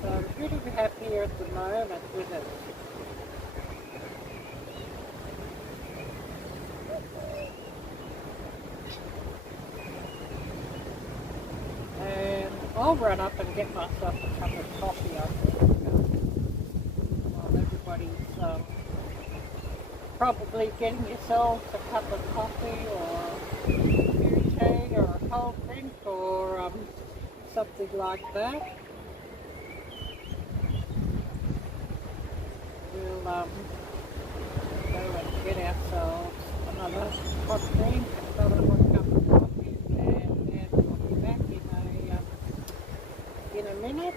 So who do we have here at the moment with us? And I'll run up and get myself a cup of coffee, I think, while everybody's probably getting yourselves a cup of coffee or tea or a cold drink or something like that. We'll go and get ourselves another hot drink, another hot cup of coffee, and we'll be back in a minute.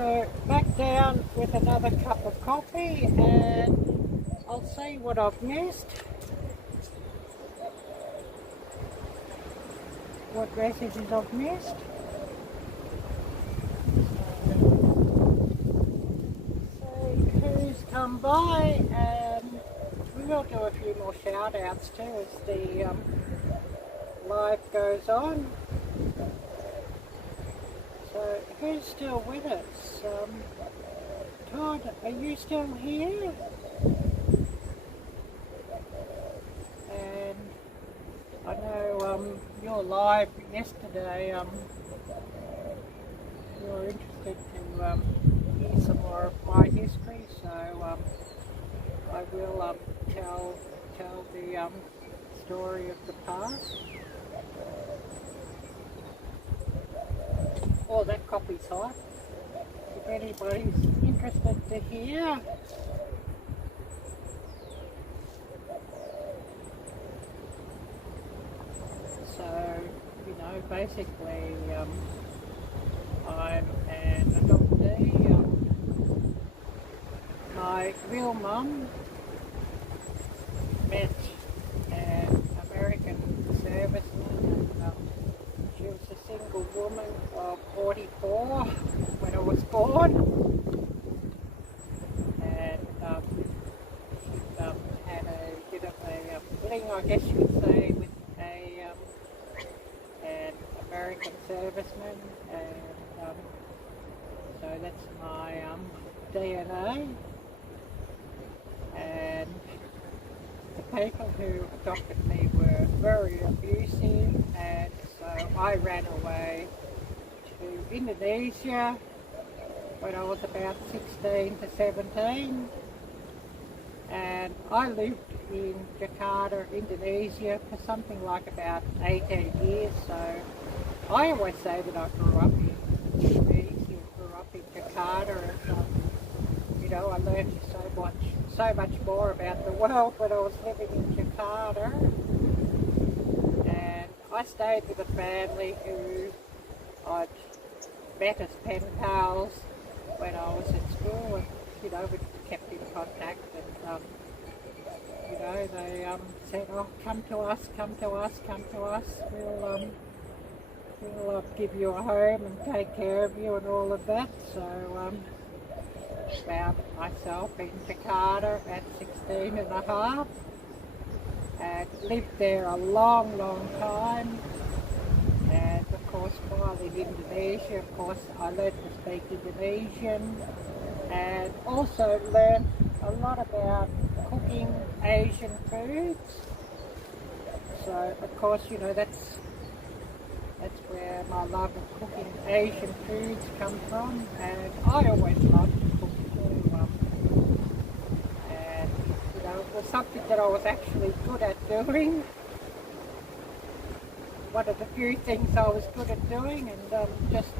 So back down with another cup of coffee, and I'll see what I've missed. What messages I've missed. See who's come by, and we will do a few more shout outs too as the live goes on. So who's still with us? Todd, are you still here? And I know you're live yesterday. You're interested to hear some more of my history, so I will tell the story of the past. Oh, that coffee's hot. If anybody's interested to hear. So, you know, basically, I'm an adoptee. My real mum met an American serviceman, and she was a single woman of 44 when I was born, and she had a bit of a fling, I guess you could say, with an American serviceman, and so that's my DNA. And the people who adopted me were very abusive, and so I ran away to Indonesia when I was about 16 to 17, and I lived in Jakarta, Indonesia for something like about 18 years. So I always say that I grew up in Indonesia, grew up in Jakarta, and you know, I learned so much more about the world when I was living in Jakarta. And I stayed with a family who I'd met as pen pals when I was at school, and you know, we kept in contact, and you know, they said, "Oh, come to us, we'll give you a home and take care of you," and all of that. So found myself in Jakarta at 16 and a half, and lived there a long time. And of course, while in Indonesia, of course, I learned to speak Indonesian, and also learned a lot about cooking Asian foods. So of course, you know, that's where my love of cooking Asian foods come from, and I always loved to cook too. And you know, it was something that I was actually good at doing. One of the few things I was good at doing, and just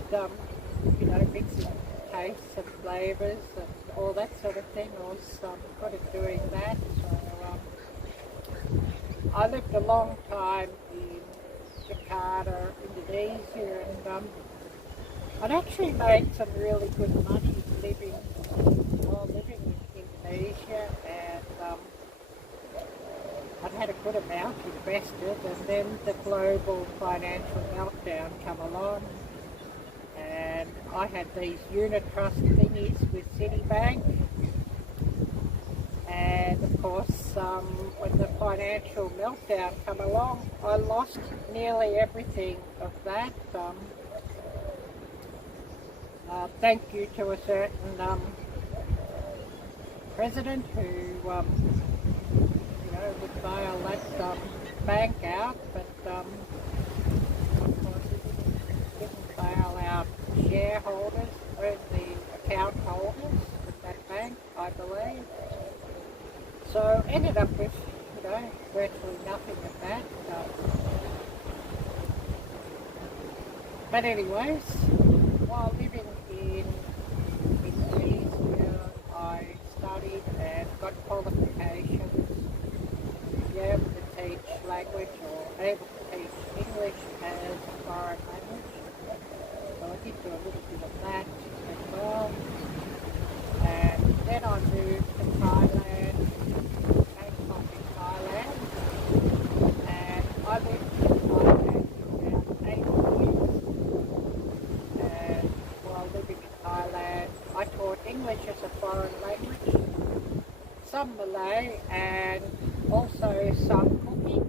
you know, mixing tastes and flavours and all that sort of thing. I was good at doing that. So I lived a long time in Jakarta, Indonesia, and I'd actually made some really good money living in Indonesia, and I'd had a good amount invested, and then the global financial meltdown come along, and I had these unit trust thingies with Citibank, and of course when the financial meltdown come along, I lost nearly everything of that. Thank you to a certain president who you know, would bail that bank out, but of course he didn't bail out shareholders, or the account holders of that bank, I believe. So ended up with, you know, virtually nothing of that. But anyways, while living in Indonesia, I studied and got qualifications to be able to teach language, or able to teach English as a foreign language. So I did do a little bit of that as well. some Malay and also some cooking.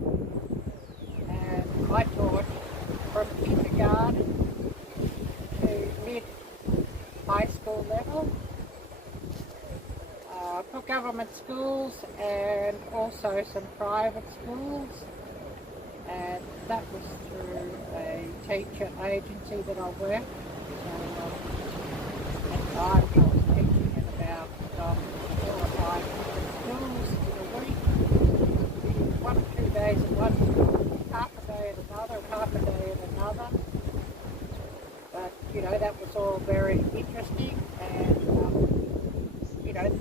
And I taught from kindergarten to mid high school level for government schools and also some private schools. And that was through a teacher agency that I worked. So at the time I was teaching in about 4 or 5 different schools in a week. 1 or 2 days at one school, half a day at another, half a day at another. But that was all very interesting, and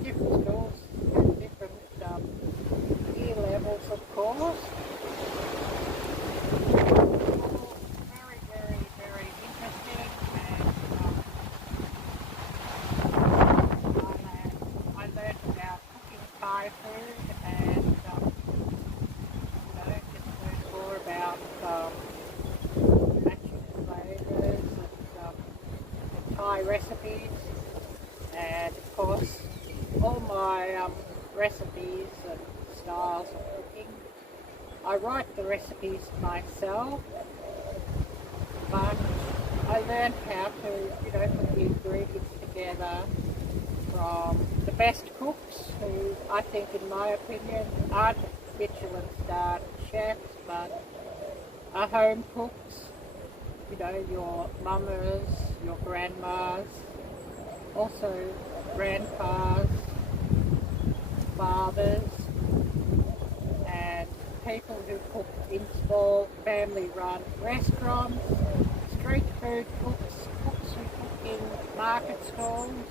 different schools have different year levels, of course. Very, very, very interesting, and I learned about cooking Thai food, and just learned more about matching flavors and Thai recipes, and of course all my recipes and styles of cooking. I write the recipes myself, but I learned how to, put the ingredients together from the best cooks who I think, in my opinion, aren't Michelin-starred chefs, but are home cooks. Your mamas, your grandmas, also grandpas, fathers, and people who cook in small family-run restaurants, street food cooks, cooks who cook in market stalls,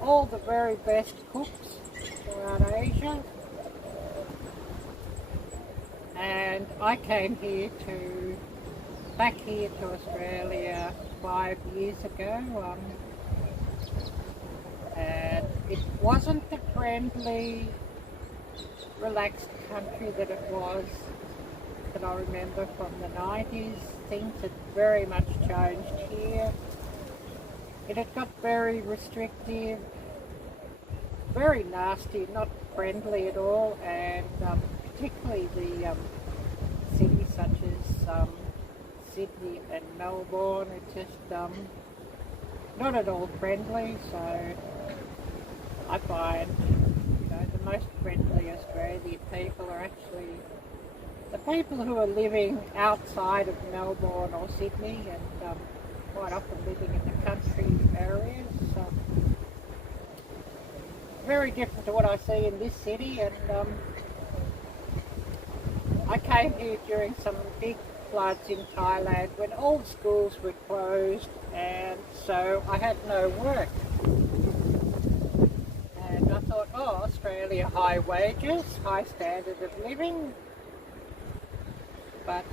all the very best cooks throughout Asia. And I came back here to Australia 5 years ago, and it wasn't the friendly, relaxed country that it was that I remember from the 90s. Things had very much changed here. It had got very restrictive, very nasty, not friendly at all, and particularly the cities such as Sydney and Melbourne are just not at all friendly. So I find the most friendly Australian people are actually the people who are living outside of Melbourne or Sydney, and quite often living in the country areas. Very different to what I see in this city. And I came here during some big floods in Thailand when all schools were closed, and so I had no work. And I thought, Australia, high wages, high standard of living, but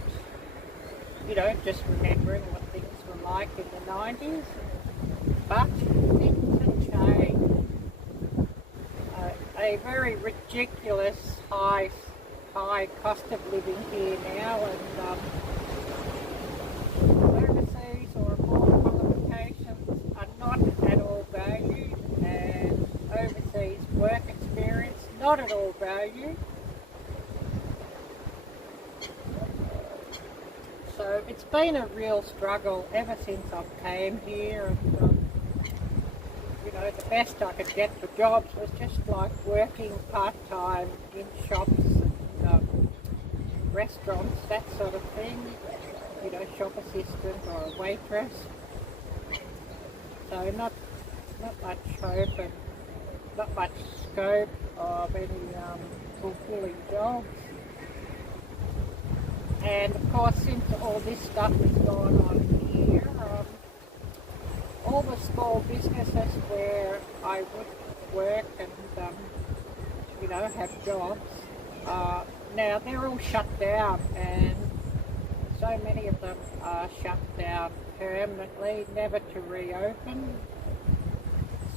just remembering what things were like in the 90s. But things have changed. A very ridiculous high cost of living here now, and overseas or abroad qualifications are not at all valued, and overseas work experience not at all valued. So it's been a real struggle ever since I came here, and the best I could get for jobs was just like working part-time in shops and restaurants, that sort of thing, shop assistant or a waitress. So not much hope and not much scope of any fulfilling jobs. And of course, since all this stuff has gone on here, all the small businesses where I would work and have jobs, now they're all shut down, and so many of them are shut down permanently, never to reopen.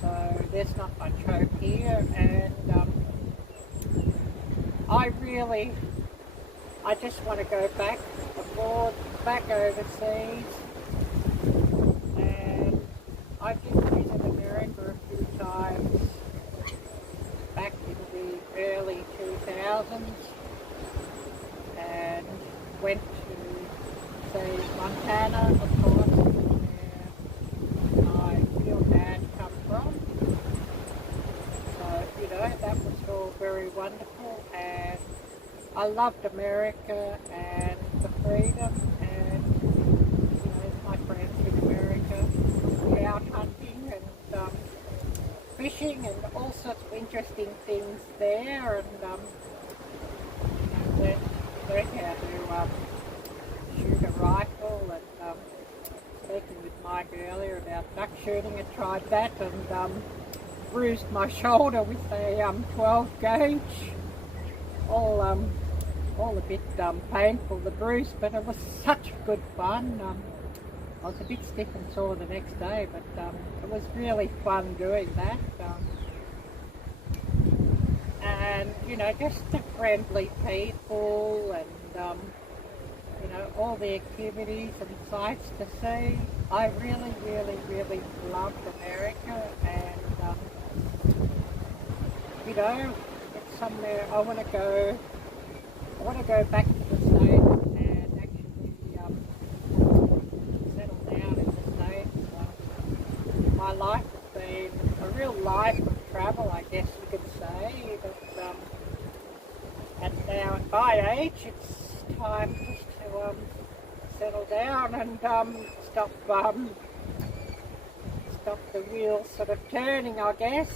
So there's not much hope here, and I just want to go back abroad, back overseas. And I've just visited America a few times back in early 2000s and went to see Montana, of course, where my real dad come from. So, you know, that was all very wonderful, and I loved America and the freedom, and, you know, my friends in America, out hunting and fishing and all sorts of interesting things there, and you know, learned how to shoot a rifle, and speaking with Mike earlier about duck shooting, I tried that and bruised my shoulder with a 12 gauge, all a bit painful, the bruise, but it was such good fun. I was a bit stiff and sore the next day, but it was really fun doing that. And, you know, just the friendly people and, you know, all the activities and sights to see. I really, really, really loved America, and, you know, it's somewhere I want to go. I want to go back to the States and actually settle down in the States. My life has been a real life of travel, I guess you could say. But and now at my age, it's time just to settle down and stop the wheels sort of turning, I guess.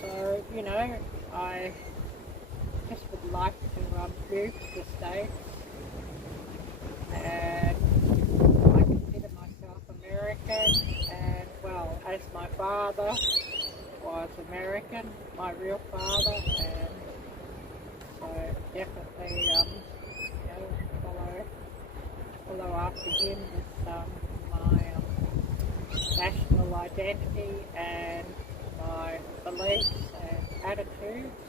So, you know, I just would like to move to the States, and I consider myself American, and well, as my father was American, my real father, and so definitely you know, follow after him with my national identity and my beliefs and attitudes.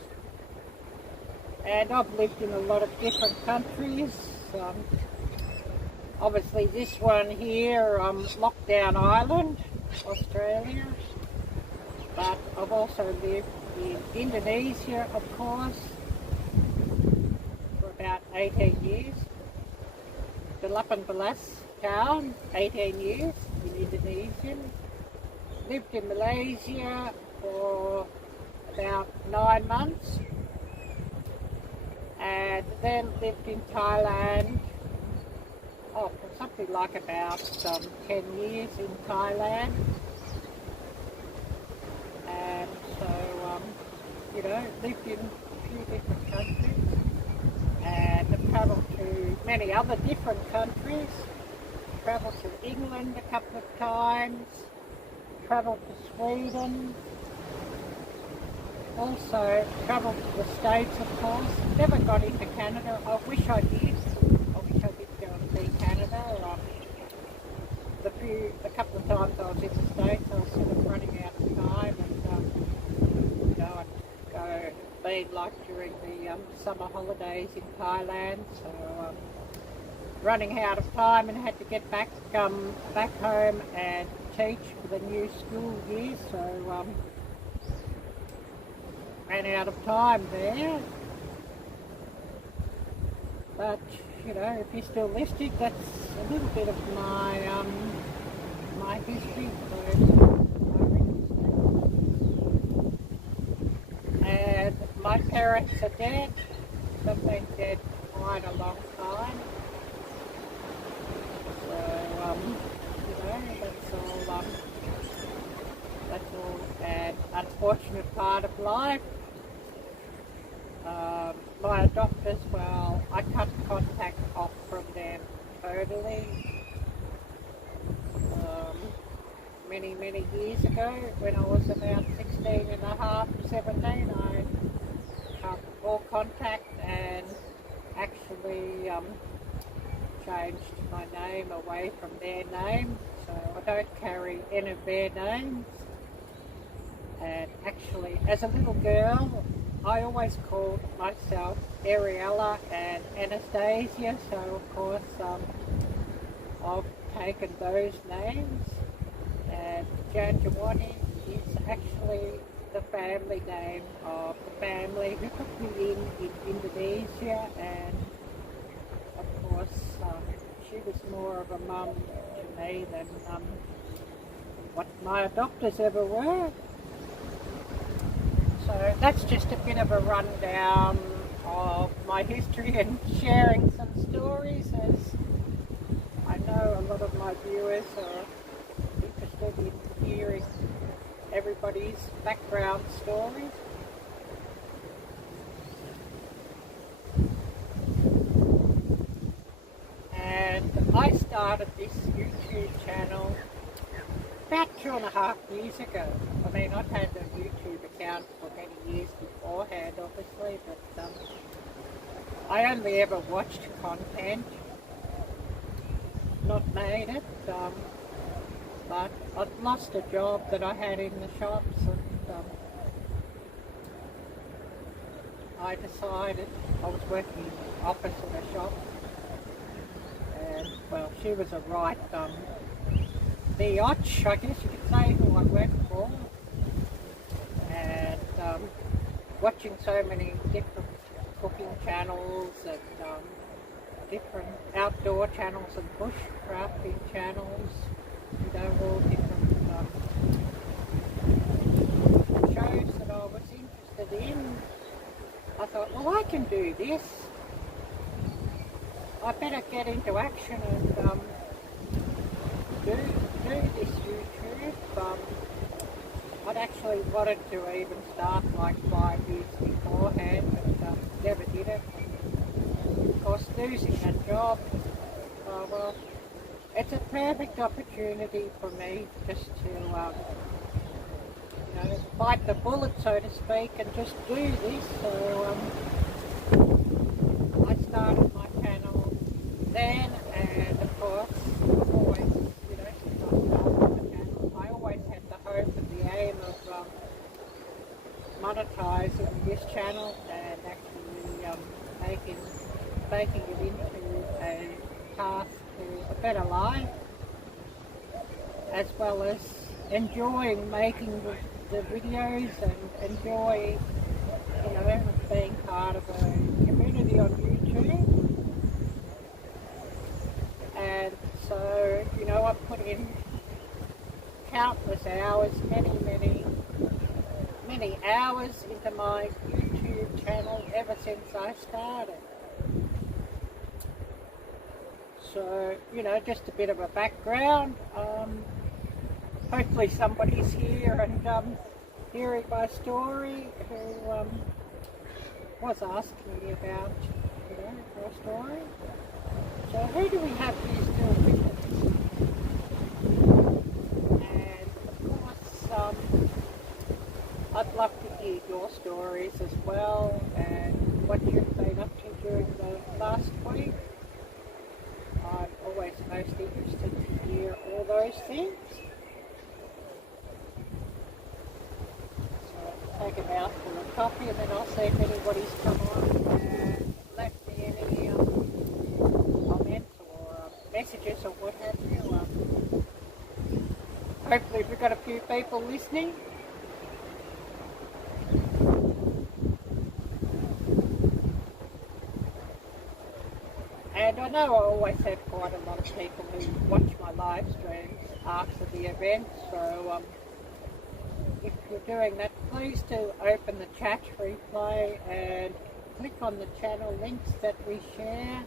And I've lived in a lot of different countries. Obviously this one here, Lockdown Island, Australia. But I've also lived in Indonesia, of course, for about 18 years. The Lapan Belas town, 18 years in Indonesia. Lived in Malaysia for about 9 months. And then lived in Thailand, for something like about 10 years in Thailand. And so, you know, lived in a few different countries, and have travelled to many other different countries. Travelled to England a couple of times, travelled to Sweden. Also travelled to the States, of course. Never got into Canada. I wish I did. I wish I did go and see Canada. The couple of times I was in the States, I was sort of running out of time, and you know, I'd go, being like during the summer holidays in Thailand. So running out of time and had to get back home and teach for the new school year. So ran out of time there, but you know, if you're still listening, that's a little bit of my my history. And my parents are dead. They've been dead quite a long time. So you know, that's all an unfortunate part of life. My adopters, well, I cut contact off from them totally. Many years ago, when I was about 16 and a half, 17, I cut all contact and actually changed my name away from their name, so I don't carry any of their names. And actually, as a little girl, I always called myself Ariella and Anastasia, so of course I've taken those names. And Janjawani is actually the family name of the family who took me in Indonesia, and of course she was more of a mum to me than what my adopters ever were. So that's just a bit of a rundown of my history and sharing some stories, as I know a lot of my viewers are interested in hearing everybody's background stories. And I started this YouTube channel about 2.5 years ago. I mean, I've had a YouTube account for many years beforehand, obviously, but I only ever watched content, not made it. But I'd lost a job that I had in the shops, and I decided I was working in the office in a shop, and well, she was a right biatch, I guess you could say, who I worked for, and watching so many different cooking channels and different outdoor channels and bush crafting channels, you know, all different shows that I was interested in. I thought, well, I can do this. I better get into action and do this YouTube. I'd actually wanted to even start like 5 years beforehand, but never did it. Of course, losing that job, well, it's a perfect opportunity for me just to, you know, bite the bullet, so to speak, and just do this. So I started my channel then, and of course, I've always, you know, since I started the channel, I always had the hope and the aim of monetizing this channel and actually making it into a path to a better life, as well as enjoying making the videos and enjoy, you know, being part of a community on YouTube. And so, you know, I've put in countless hours, many hours into my YouTube channel ever since I started. So, you know, just a bit of a background. Hopefully somebody's here and hearing my story who was asking me about, you know, your story. So who do we have here still with us? And of course, I'd love to hear your stories as well, and what you've been up to during the last week. I'm always most interested to hear all those things. So I'll take a mouthful of coffee, and then I'll see if anybody's come on and left me any comments or messages or what have you. Hopefully we've got a few people listening. And I know I always have quite a lot of people who watch my live streams after the event, so if you're doing that, please do open the chat replay and click on the channel links that we share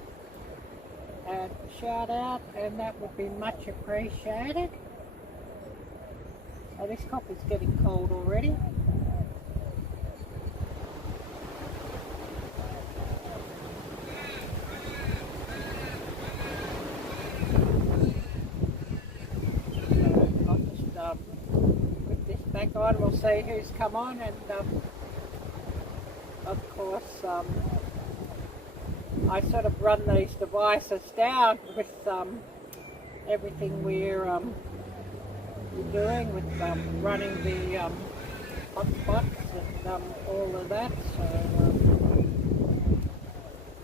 and shout out, and that would be much appreciated. Oh, this coffee's getting cold already. Put this back on, we'll see who's come on, and of course I sort of run these devices down with everything we're doing with running the hotspots and all of that, so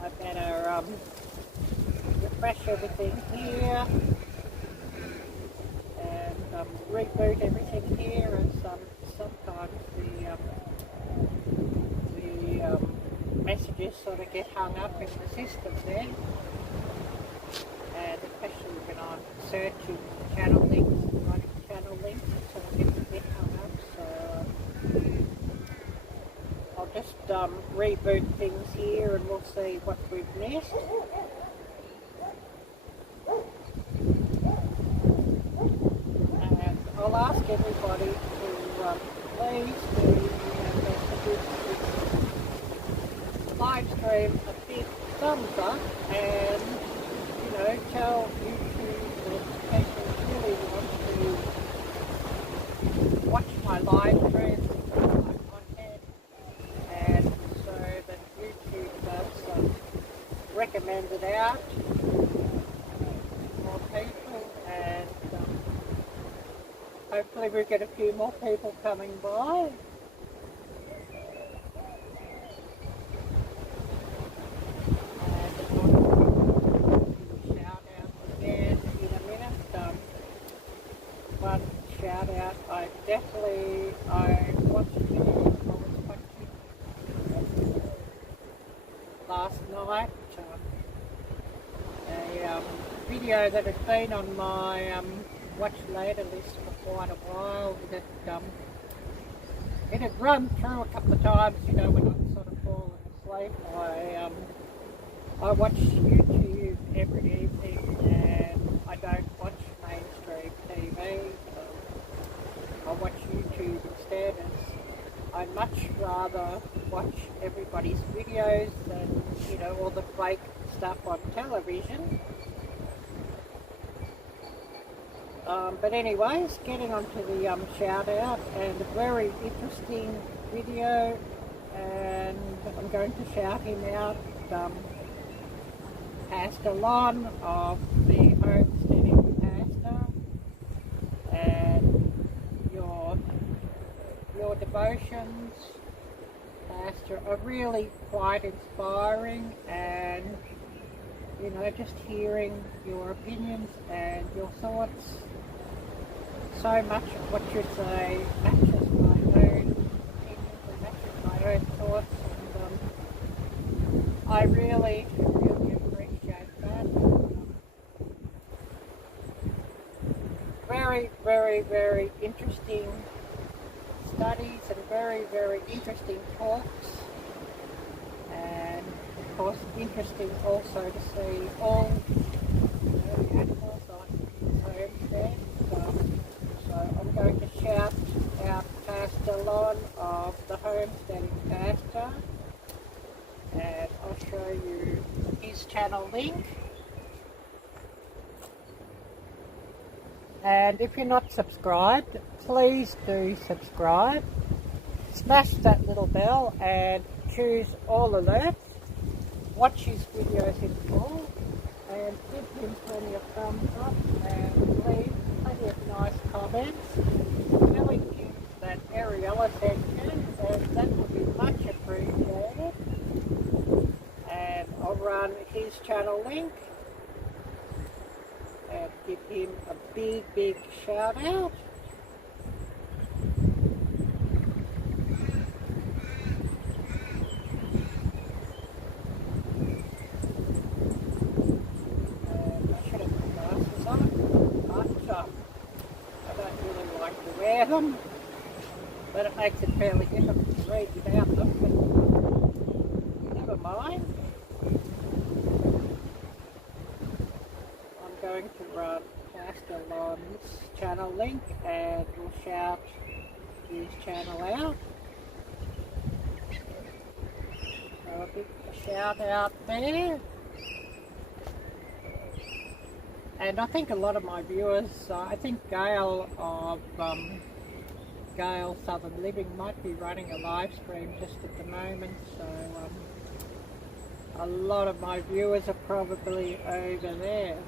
I better refresh everything here and reboot everything here, as sometimes the just sort of get hung up in the system then. And especially when I'm searching channel links and running channel links, it sort of gets a bit hung up. So I'll just reboot things here and we'll see what we've missed. And I'll ask everybody to please do live stream a big thumbs up and, you know, tell YouTube that people really want to watch my live streams and my content, and so that YouTube does recommend it out to more people, and hopefully we get a few more people coming by. Shout out, I watched last night a video that had been on my watch later list for quite a while. That it had run through a couple of times, you know, when I'm sort of falling asleep. I watch YouTube every evening and I don't watch mainstream TV. I watch YouTube instead, as I'd much rather watch everybody's videos than, you know, all the fake stuff on television. But anyways, getting on to the shout out, and a very interesting video, and I'm going to shout him out, Pastor Lon of the Homesteading Pastor, and your devotions, Pastor, are really quite inspiring, and, you know, just hearing your opinions and your thoughts, so much of what you say matches my own opinions and matches my own thoughts, and I really appreciate that. Very, very, very interesting studies and very, very interesting talks, and of course interesting also to see all, you know, the animals on his homestead. So I'm going to shout out Pastor Lon of the Homesteading Pastor, and I'll show you his channel link. And if you're not subscribed, please do subscribe. Smash that little bell and choose all alerts. Watch his videos in full and give him plenty of thumbs up and leave plenty of nice comments telling him that Arielle sent you, and that would be much appreciated. And I'll run his channel link and give him a big, big shout out. And I should have put glasses on, but I don't really like to wear them, but it makes it fairly difficult to read without them, but never mind. Going to run Pastor Lon's channel link, and we'll shout his channel out. So a big shout out there. And I think a lot of my viewers, I think Gail of Gail Southern Living might be running a live stream just at the moment, so a lot of my viewers are probably over there.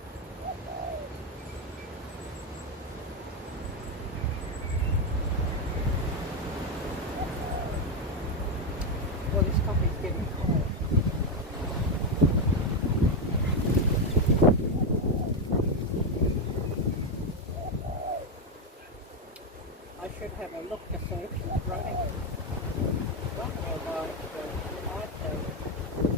Well, this coffee's getting cold. I should have a look to see if she's running. Not my life, but she might be.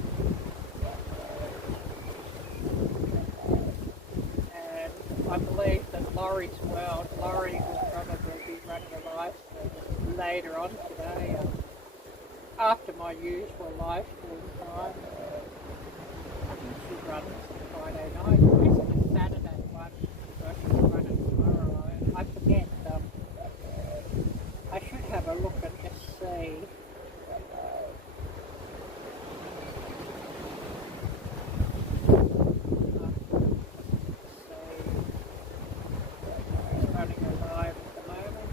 after my usual live stream time. I think she runs Friday night. It's a Saturday one, so she'll run it tomorrow. I forget. I should have a look and just see. She's running her live at the moment.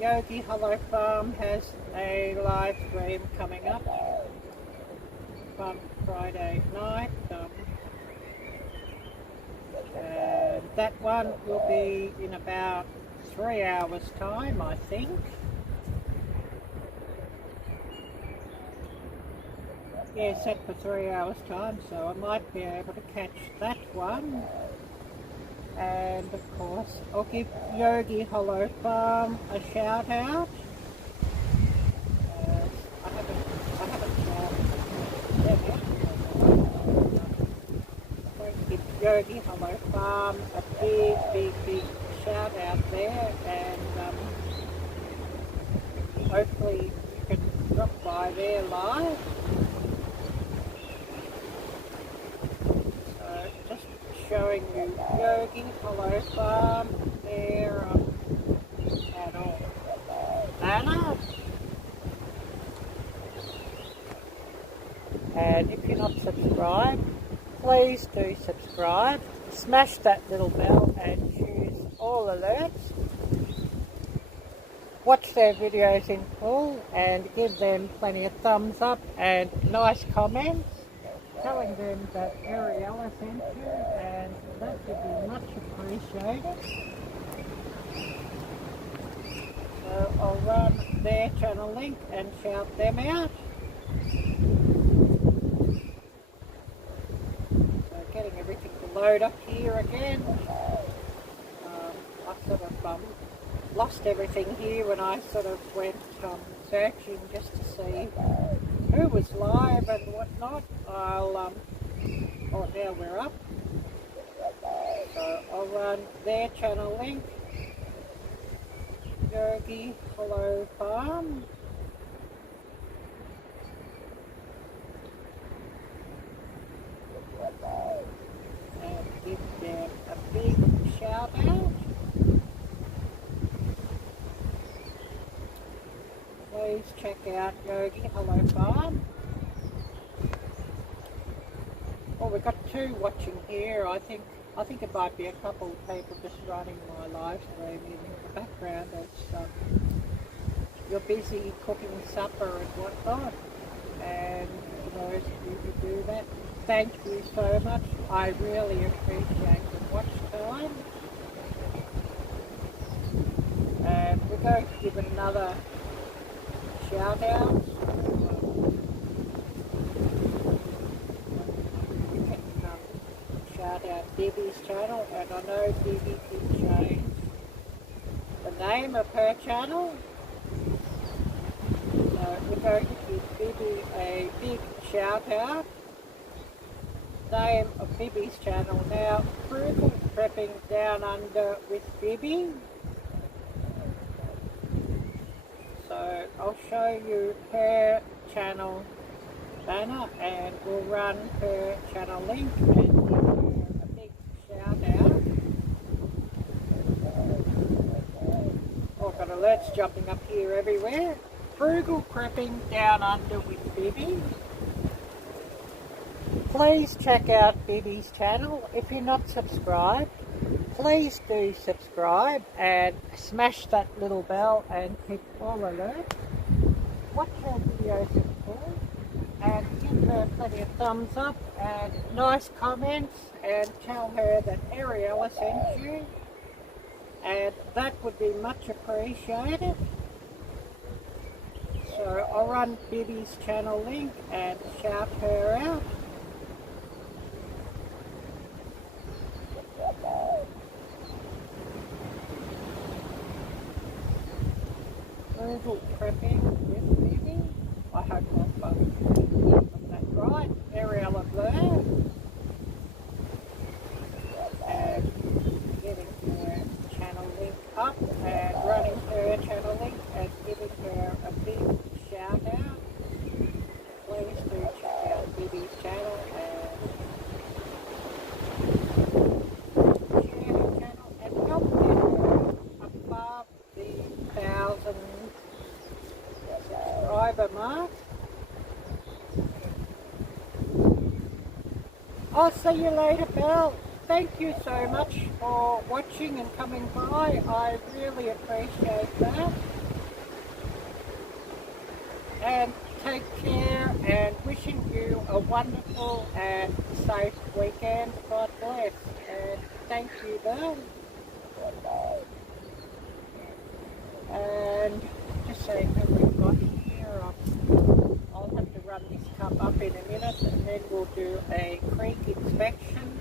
Yogi Hollow Farm has a live stream coming up on Friday night, and that one will be in about 3 hours time, I think. Yeah, set for 3 hours time, so I might be able to catch that one. And of course, I'll give Yogi Hollow Farm a shout out. I haven't shouted. I'm going to give Yogi Hollow Farm a big shout out there, and hopefully you can drop by there live. So just showing you Yogi Hollow Farm there at all. Anna. And if you're not subscribed, please do subscribe. Smash that little bell and choose all alerts. Watch their videos in full and give them plenty of thumbs up and nice comments, telling them that Arielle sent you, and that would be much appreciated. So I'll run their channel link and shout them out. So getting everything to load up here again. I sort of lost everything here when I sort of went searching just to see who was live and whatnot. Oh, now we're up. So I'll run their channel link, Yogi Hollow Farm. And give them a big shout out. Please check out Yogi Hollow Farm. Oh, we've got 2 watching here. I think it might be a couple of people just running my live stream in the background as you're busy cooking supper and whatnot. And for those of you who do that, thank you so much. I really appreciate the watch time. And we're going to give another shout out. Shout out Debbie's channel, and I know Debbie did change the name of her channel. So we're going to give Debbie a big shout out. Name of Debbie's channel now, Frugal Prepping Down Under with Debbie. So I'll show you her channel banner and we'll run her channel link and give her a big shout out. Oh, I've got alerts jumping up here everywhere. Frugal Prepping Down Under with Debbie. Please check out Debbie's channel. If you're not subscribed, please do subscribe and smash that little bell and hit all alerts. Watch her videos in full and give her plenty of thumbs up and nice comments and tell her that Arielle sent you, and that would be much appreciated. So I'll run Debbie's channel link and shout her out. Frugal Prepping with Debbie. I hope I've got that right. I'll see you later, Belle. Thank you so much for watching and coming by. I really appreciate that. And take care, and wishing you a wonderful and safe weekend. God bless. And thank you, Belle. And just saying who we've got here. I'll have to run this cup up in a minute, and then we'll do a creek inspection.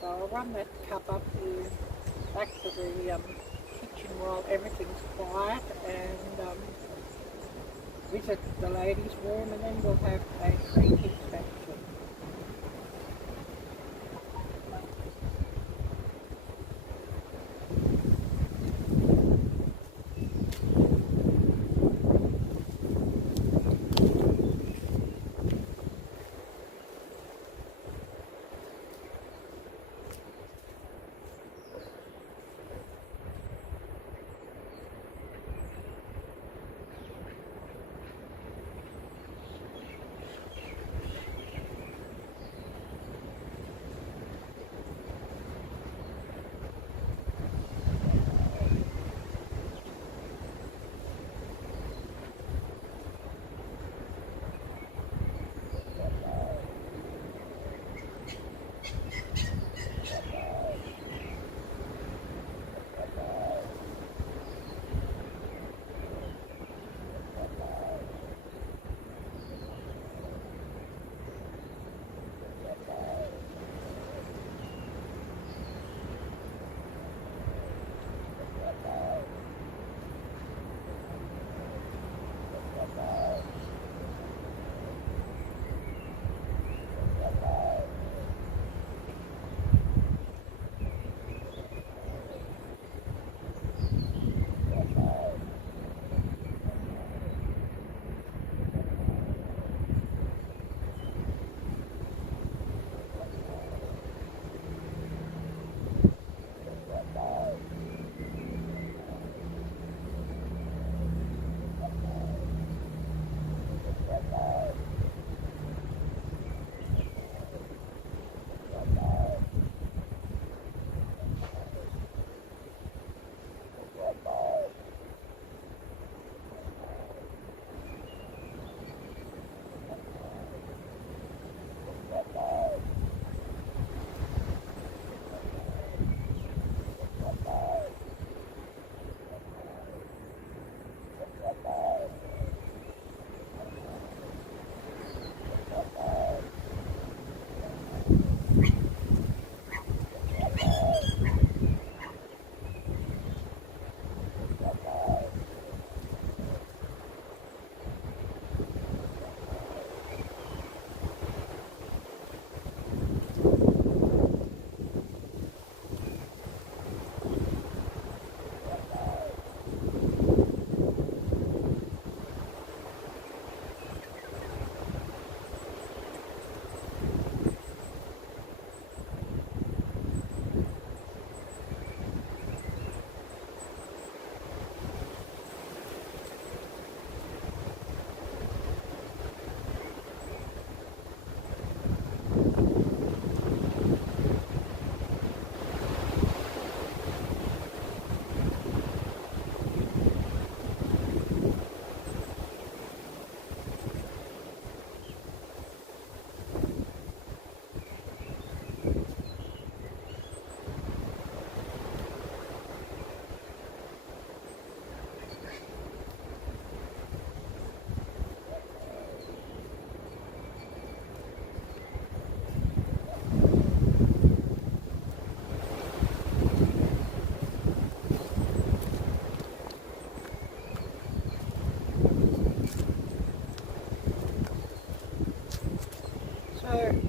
So I'll run that cup up here back to the kitchen while everything's quiet, and visit the ladies' room, and then we'll have a creek inspection.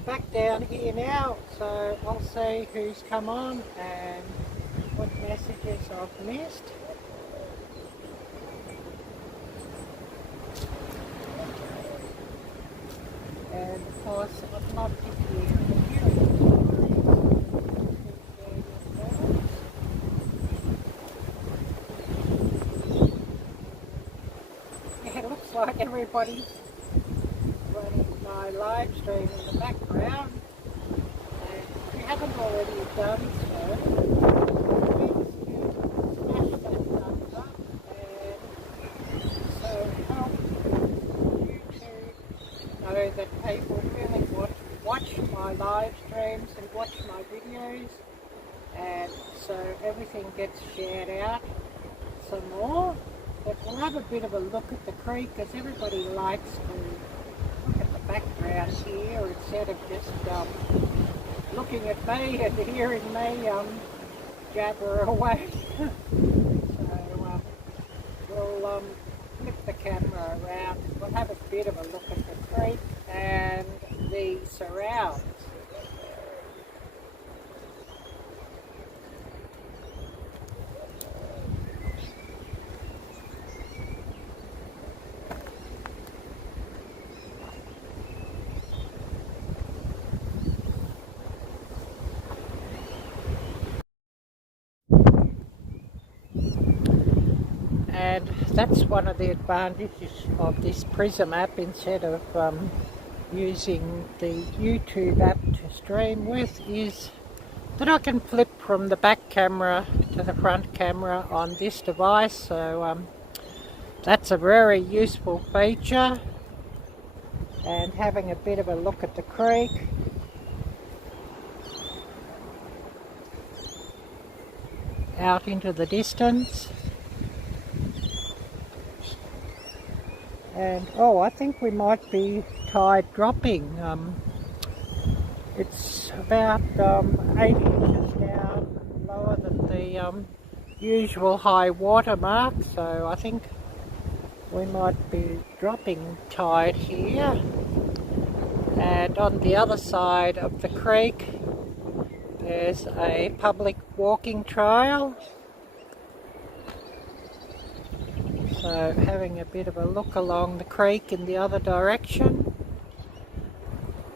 Back down here now, so I'll see who's come on and what messages I've missed. And of course, I'd love to hear yeah, it looks like everybody's running my live. live stream in the background. And if you haven't already done so, please smash that thumbs up and so help YouTube know that people really watch my live streams and watch my videos, and so everything gets shared out some more. But we'll have a bit of a look at the creek, because everybody likes to look at the background here instead of just looking at me and hearing me jabber away. So we'll flip the camera around. We'll have a bit of a look at the creek and the surrounds. And that's one of the advantages of this Prism app instead of using the YouTube app to stream with, is that I can flip from the back camera to the front camera on this device. So that's a very useful feature. And having a bit of a look at the creek. Out into the distance. And oh, I think we might be tide dropping. It's about 8 inches down, lower than the usual high water mark, so I think we might be dropping tide here. And on the other side of the creek there's a public walking trail. So having a bit of a look along the creek in the other direction.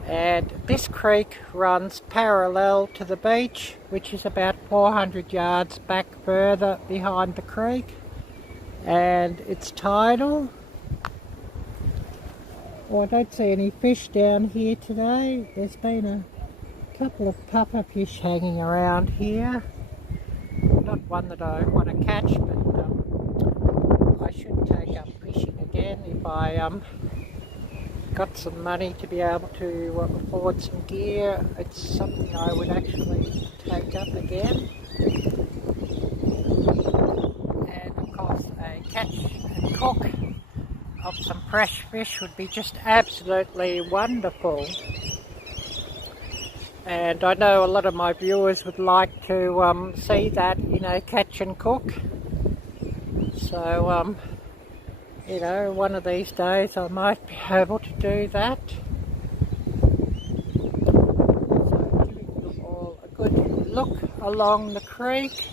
And this creek runs parallel to the beach, which is about 400 yards back further behind the creek. And it's tidal. Oh, I don't see any fish down here today. There's been a couple of puffer fish hanging around here. Not one that I want to catch, but I should take up fishing again if I got some money to be able to afford some gear. It's something I would actually take up again. And of course a catch and cook of some fresh fish would be just absolutely wonderful. And I know a lot of my viewers would like to see that in a catch and cook. So, you know, one of these days I might be able to do that. So giving you all a good look along the creek.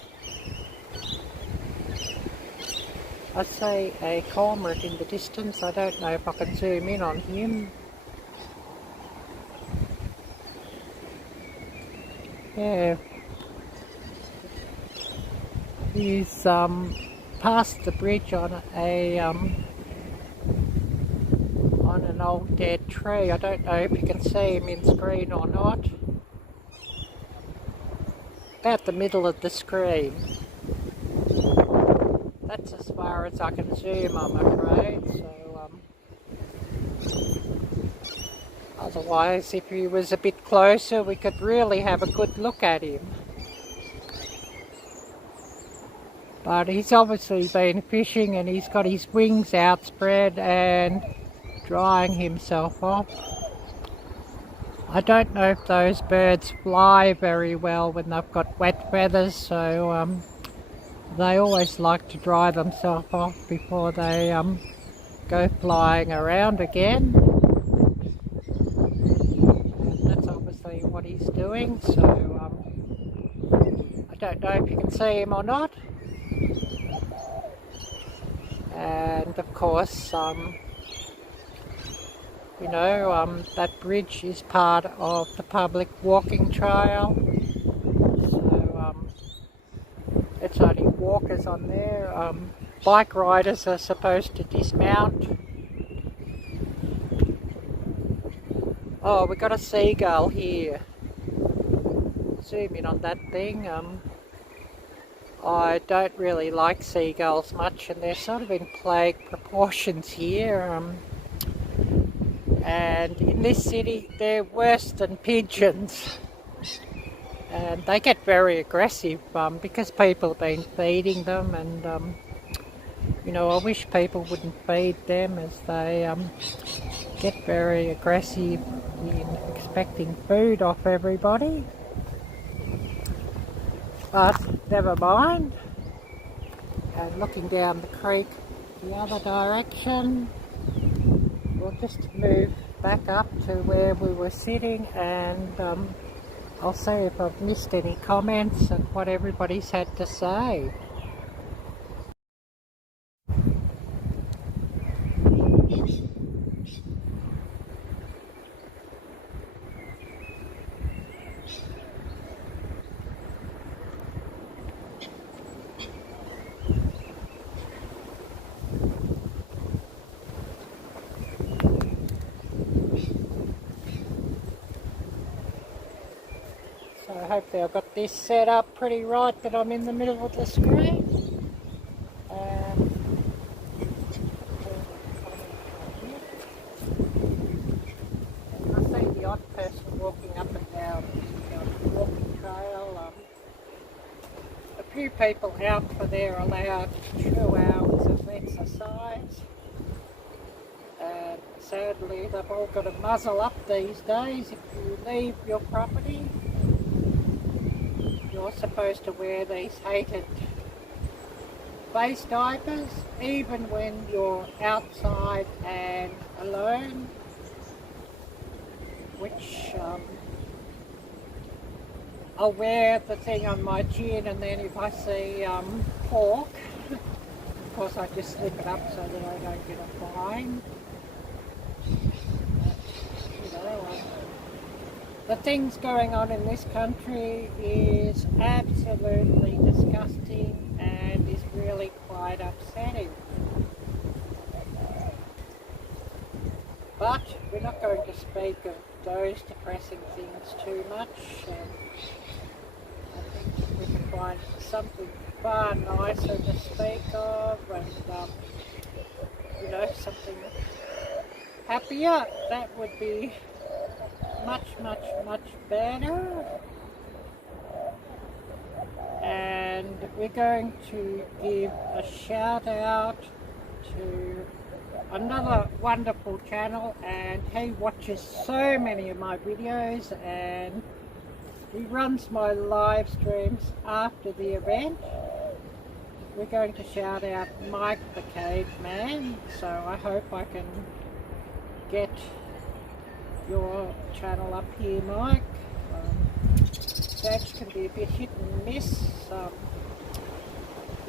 I see a cormorant in the distance. I don't know if I can zoom in on him. Yeah. He's past the bridge on an old dead tree. I don't know if you can see him in screen or not. About the middle of the screen. That's as far as I can zoom, I'm afraid. So otherwise, if he was a bit closer, we could really have a good look at him. But he's obviously been fishing and he's got his wings outspread and drying himself off. I don't know if those birds fly very well when they've got wet feathers, so they always like to dry themselves off before they go flying around again. And that's obviously what he's doing, so I don't know if you can see him or not. And of course, you know, that bridge is part of the public walking trail. So it's only walkers on there. Bike riders are supposed to dismount. Oh, we got a seagull here. Zoom in on that thing. I don't really like seagulls much, and they're sort of in plague proportions here. And in this city, they're worse than pigeons. And they get very aggressive because people have been feeding them, and you know, I wish people wouldn't feed them, as they get very aggressive in expecting food off everybody. But never mind. And looking down the creek the other direction, we'll just move back up to where we were sitting, and I'll see if I've missed any comments and what everybody's had to say. So hopefully I've got this set up pretty right that I'm in the middle of the screen. I see the odd person walking up and down the walking trail. A few people out for their allowed 2 hours of exercise. And sadly they've all got to muzzle up these days. If you leave your property, you're supposed to wear these hated face diapers, even when you're outside and alone, which I'll wear the thing on my chin, and then if I see pork, of course I just slip it up so that I don't get a fine. You know, the things going on in this country is absolutely disgusting and is really quite upsetting. But we're not going to speak of those depressing things too much. I think we can find something far nicer to speak of, and you know, something happier. That would be much better. And we're going to give a shout out to another wonderful channel, and he watches so many of my videos, and he runs my live streams after the event. We're going to shout out Mike the Caveman, so I hope I can get your channel up here, Mike. Search can be a bit hit and miss, you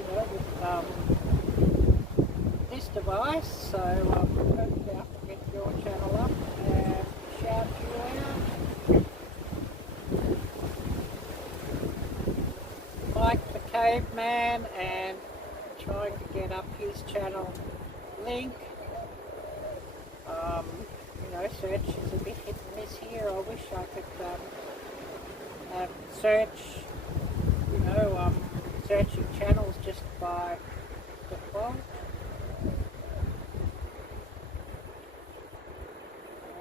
know, with this device, so hopefully I can get your channel up and shout you out. Mike the Caveman, and trying to get up his channel link. You know, search is a bit hit and miss here. I wish I could search, you know, searching channels just by default.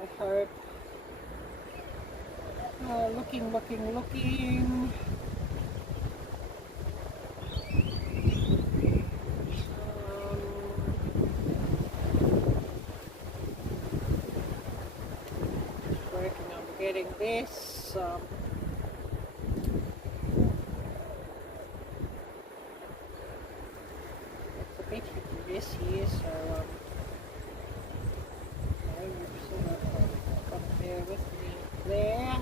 I hope, looking. Working on getting this. It's a bit hit and miss here, so you've sort of got to bear with me there.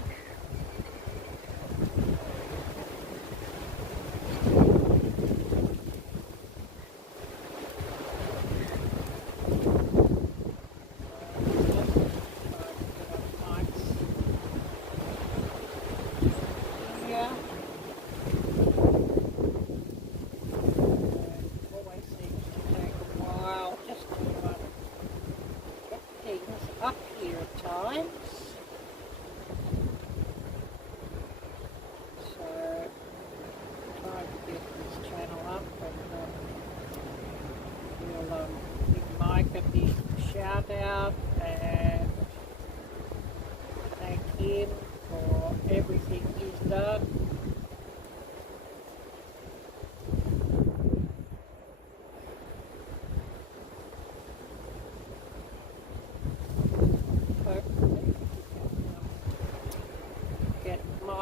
Up here at times.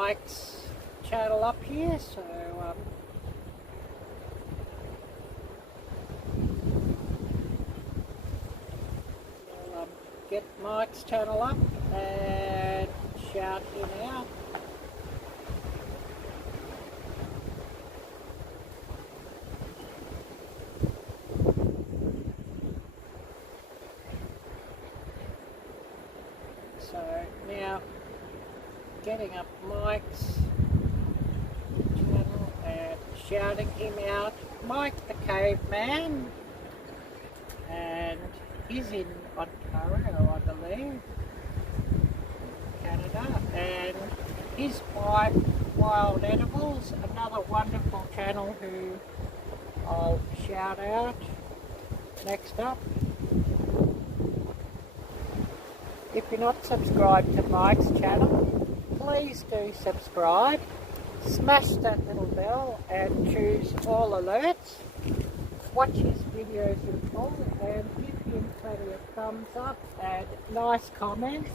Mike's channel up here, so we'll get Mike's channel up and shout him out. So now getting up Mike's channel and shouting him out. Mike the Caveman, and he's in Ontario, I believe, Canada, and his wife Wild Edibles, another wonderful channel who I'll shout out next up. If you're not subscribed to Mike's channel, please do subscribe. Smash that little bell and choose all alerts. Watch his videos in full and give him plenty of thumbs up and nice comments.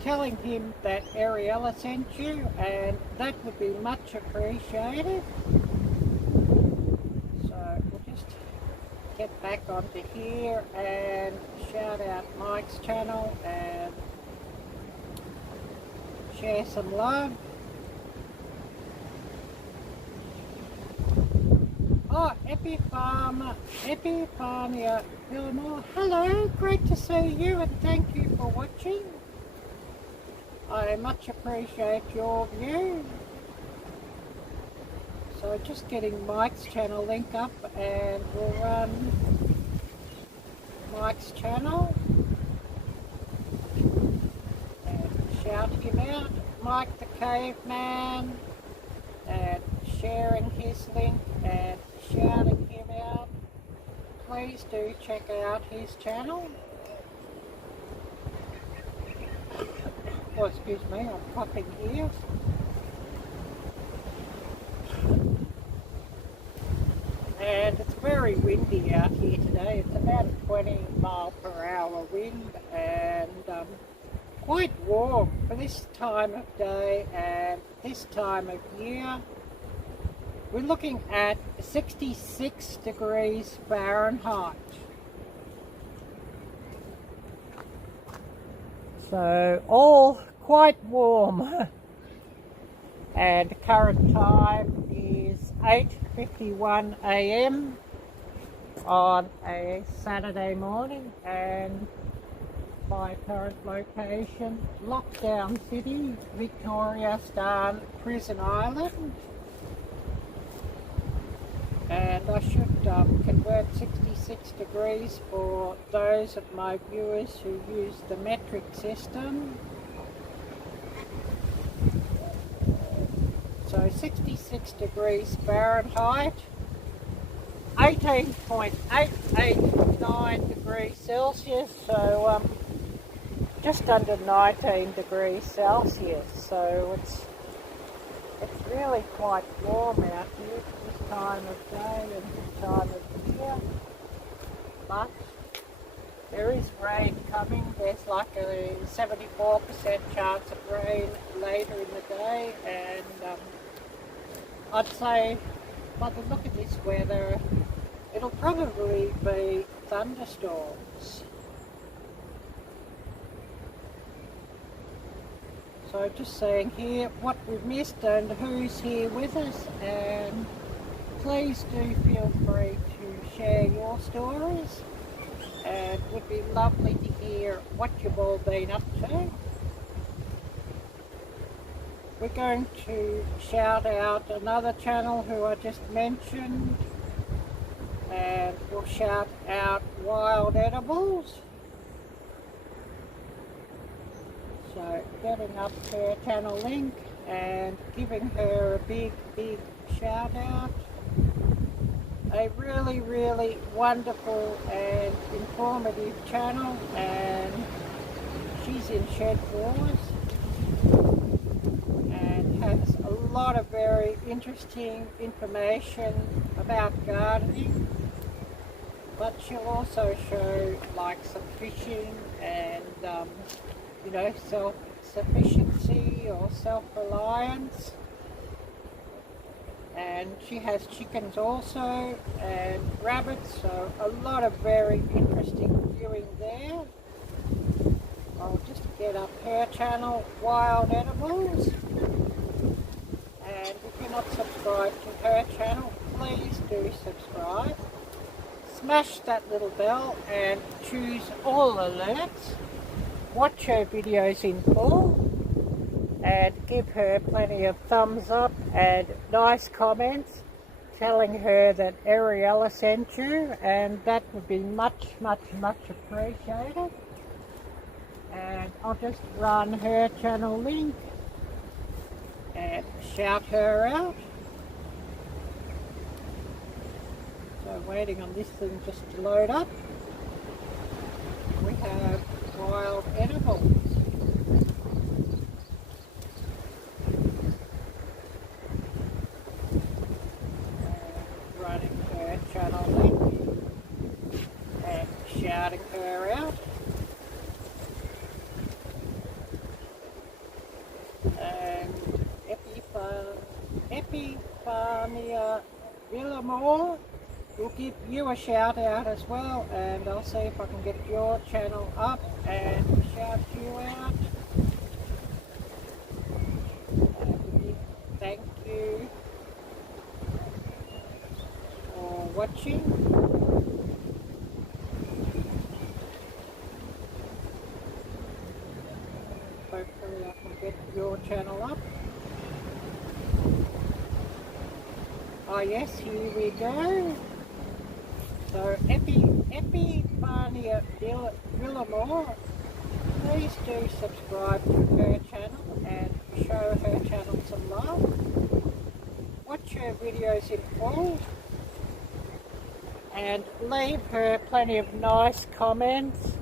Telling him that Ariella sent you, and that would be much appreciated. So we'll just get back onto here and shout out Mike's channel and share some love. Oh, Epiphania Villamore, hello, great to see you and thank you for watching. I much appreciate your view. So just getting Mike's channel link up and we'll run Mike's channel and shout him out, Mike the Caveman, and sharing his link and shouting him out. Please do check out his channel. Oh, excuse me, I'm coughing here. And it's very windy out here today. It's about a 20-mile-per-hour wind and quite warm for this time of day and this time of year. We're looking at 66 degrees Fahrenheit. So all quite warm. And current time is 8:51 a.m. on a Saturday morning, and my current location, Lockdown City, Victoria Star Prison Island. And I should convert 66 degrees for those of my viewers who use the metric system. So 66 degrees Fahrenheit, 18.889 degrees Celsius, so just under 19 degrees Celsius. So it's really quite warm out here this time of day and this time of year. But there is rain coming. There's like a 74% chance of rain later in the day, and I'd say by the look of this weather, it'll probably be thunderstorms. So just saying here what we've missed and who's here with us, and please do feel free to share your stories, and it would be lovely to hear what you've all been up to. We're going to shout out another channel who I just mentioned, and we'll shout out Wild Edibles. So getting up her channel link and giving her a big shout out. A really wonderful and informative channel, and she's in Shed Wars and has a lot of very interesting information about gardening, but she'll also show like some fishing and self-sufficiency or self-reliance. And she has chickens also, and rabbits, so a lot of very interesting viewing there. I'll just get up her channel, Wild Animals. And if you're not subscribed to her channel, please do subscribe. Smash that little bell and choose all alerts. Watch her videos in full and give her plenty of thumbs up and nice comments telling her that Ariella sent you, and that would be much, much, much appreciated. And I'll just run her channel link and shout her out. So waiting on this thing just to load up. We have Wild Animals. Running her channel link and shouting her out. And Epifania Villamore will give you a shout out as well, and I'll see if I can get your channel up and shout you out. Thank you for watching. Hopefully I can get your channel up. Oh yes, here we go. So Epifania Villamore, please do subscribe to her channel and show her channel some love. Watch her videos in full and leave her plenty of nice comments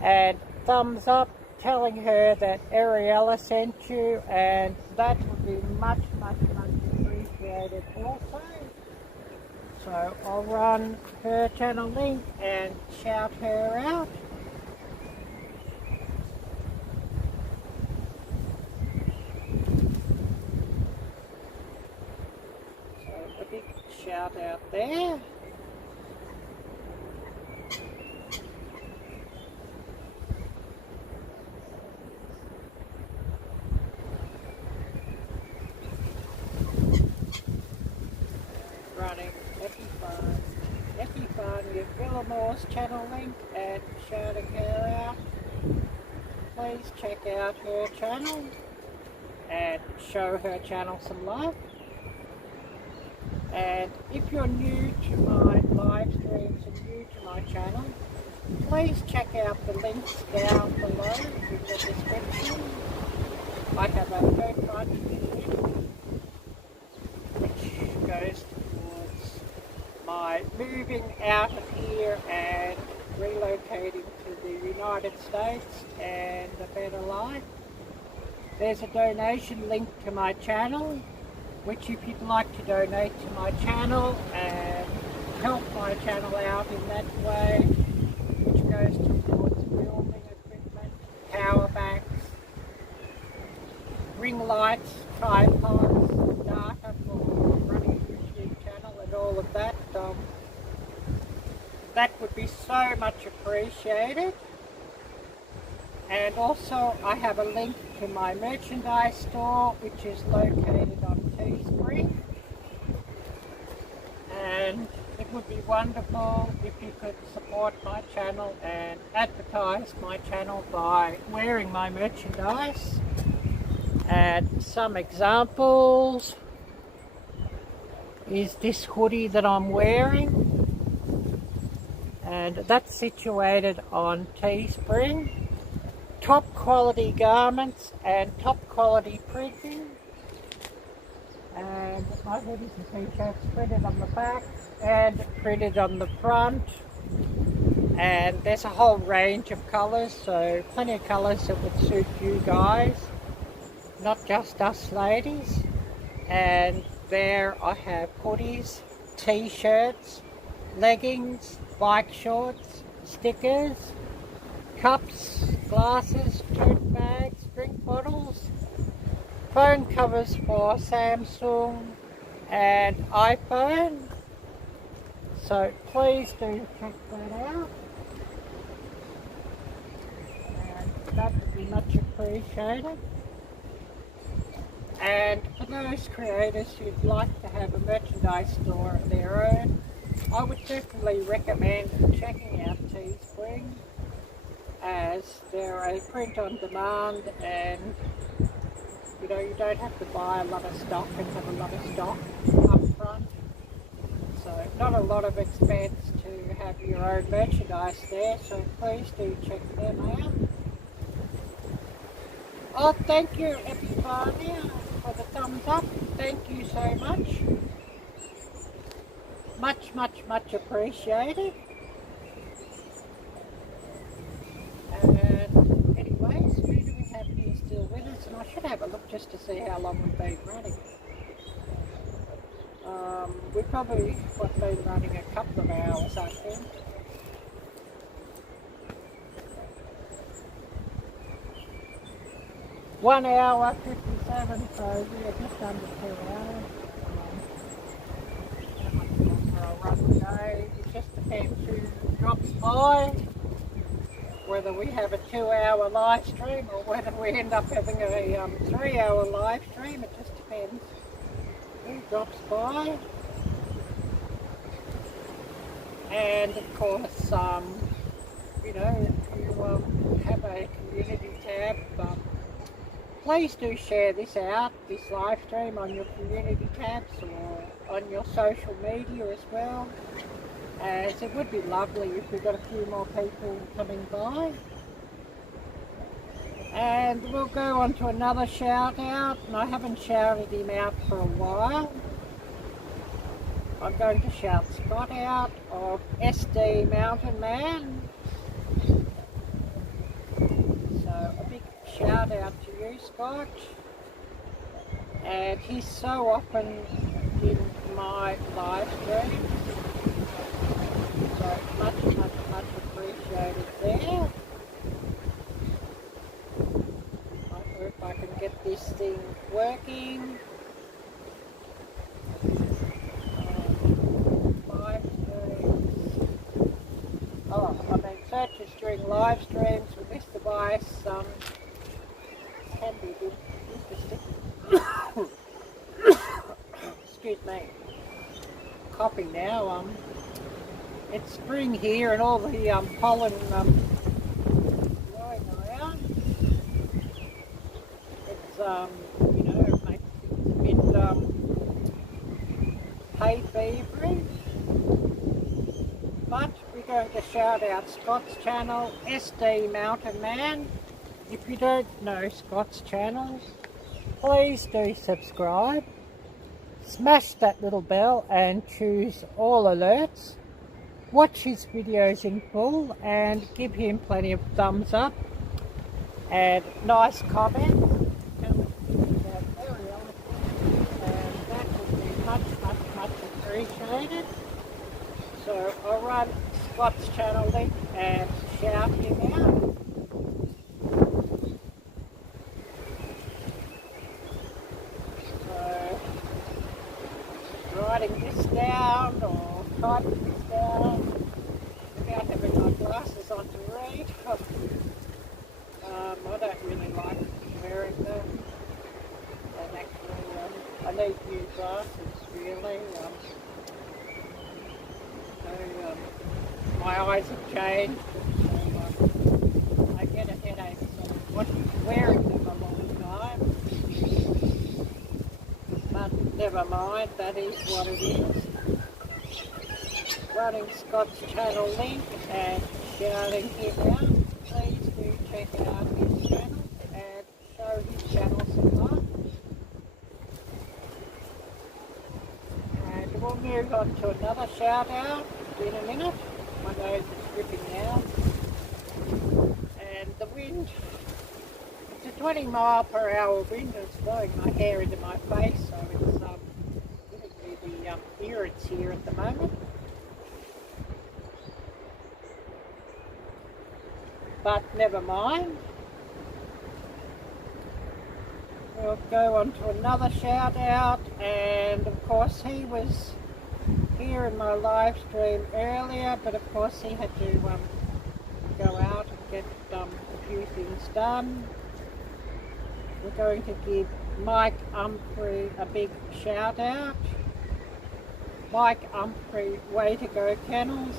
and thumbs up telling her that Ariella sent you, and that would be much, much, much appreciated also. So I'll run her channel link and shout her out. So a big shout out there. Running Epifania Villamore's channel link and shouting her out. Please check out her channel and show her channel some love. And if you're new to my live streams and new to my channel, please check out the links down below in the description. I have a GoFundMe which goes towards my moving out of here and relocating to the United States and a better life. There's a donation link to my channel, which if you'd like to donate to my channel and help my channel out in that way, which goes towards filming equipment, power banks, ring lights, tripods, data for running a YouTube channel and all of that, that would be so much appreciated. And also I have a link to my merchandise store, which is located on Teespring, and it would be wonderful if you could support my channel and advertise my channel by wearing my merchandise. And some examples is this hoodie that I'm wearing, and that's situated on Teespring. Top quality garments and top quality printing, and my hoodies and t-shirts printed on the back and printed on the front, and there's a whole range of colours, so plenty of colours that would suit you guys, not just us ladies. And there I have hoodies, t-shirts, leggings, bike shorts, stickers, cups, glasses, tote bags, drink bottles, phone covers for Samsung and iPhone. So please do check that out. And that would be much appreciated. And for those creators who'd like to have a merchandise store of their own, I would definitely recommend checking out Teespring, as they're a print on demand, and you know, you don't have to buy a lot of stock and have a lot of stock up front. So not a lot of expense to have your own merchandise there, so please do check them out. Oh, thank you everybody for the thumbs up. Thank you so much. Much appreciated. And anyways, who do we have here still with us? And I should have a look just to see how long we've been running. We've probably been running a couple of hours, I think. One hour 57, so we are just under 2 hours. How much longer I'll run today? It just depends who drops by, whether we have a 2-hour live stream or whether we end up having a 3-hour live stream. It just depends who drops by. And of course, you know, if you have a community tab, please do share this out, this live stream, on your community tabs or on your social media as well, as it would be lovely if we got a few more people coming by. And we'll go on to another shout out, and I haven't shouted him out for a while. I'm going to shout Scott out of SD Mountain Man. So a big shout out to you, Scott. And he's so often in my live stream. So much appreciated there. I hope I can get this thing working. Searches during live streams with this device can be a bit interesting. Excuse me. Coughing now. It's spring here and all the pollen blowing around. It's you know, it makes things a bit hay fevery. But we're going to shout out Scott's channel, SD Mountain Man. If you don't know Scott's channel, please do subscribe. Smash that little bell and choose all alerts. Watch his videos in full and give him plenty of thumbs up and nice comments. Tell us about Arielle-Viking, and that would be much appreciated. So I'll run Scott's channel link and shout him out. So writing this down or typing this down without having my glasses on to read. I don't really like wearing them. And actually I need new glasses really. My eyes have changed, so I get a headache from wearing them a long time. But never mind, that is what it is. Running Scott's channel link and shouting him out. Please do check out his channel and show his channel some love. And we'll move on to another shout out in a minute. My nose is dripping now. And the wind, it's a 20-mile-per-hour wind, and it's blowing my hair into my face, so it's giving me the irrits here at the moment. but never mind. We'll go on to another shout out, and of course he was here in my live stream earlier, but of course he had to go out and get a few things done. We're going to give Mike Humphrey a big shout out. Mike Humphrey, way to go kennels,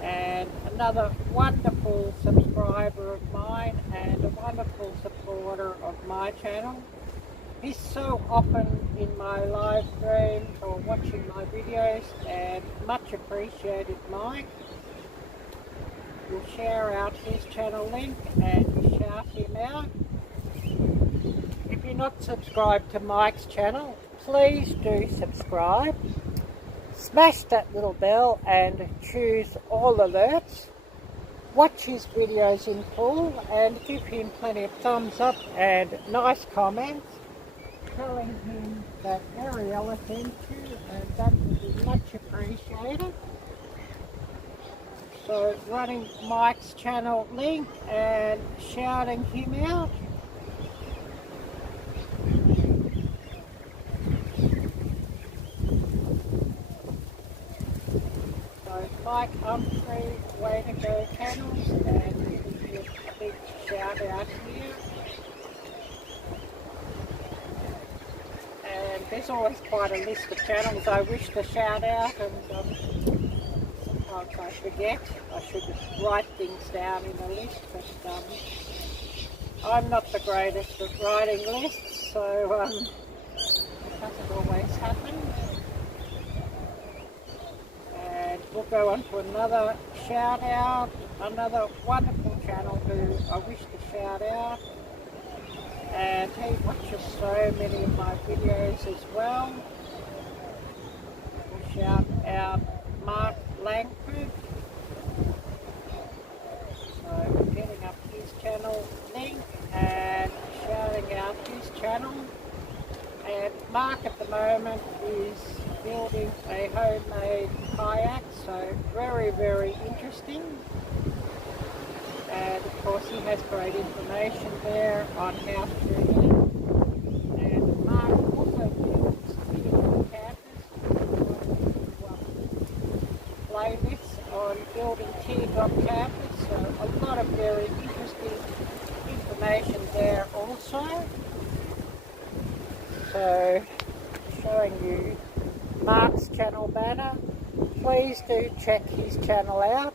and another wonderful subscriber of mine and a wonderful supporter of my channel. He's so often in my live streams or watching my videos, and much appreciated, Mike. We'll share out his channel link and we'll shout him out. If you're not subscribed to Mike's channel, please do subscribe. Smash that little bell and choose all alerts. Watch his videos in full and give him plenty of thumbs up and nice comments telling him that Arielle sent you, and that would be much appreciated. So running Mike's channel link and shouting him out. So Mike Humphrey, way to go channels, and give you a big shout out here. And there's always quite a list of channels I wish to shout out, and sometimes I forget. I should write things down in a list, but I'm not the greatest at writing lists, so it doesn't always happen. And we'll go on to another shout out, another wonderful channel who I wish to shout out. And he watches so many of my videos as well. We'll shout out Mark Langford. So we're getting up his channel link and shouting out his channel. And Mark at the moment is building a homemade kayak, so very, very interesting. And of course he has great information there on how to do it. And Mark also builds beautiful campers, playlists on building teardrop campers, so a lot of very interesting information there also. So showing you Mark's channel banner, please do check his channel out.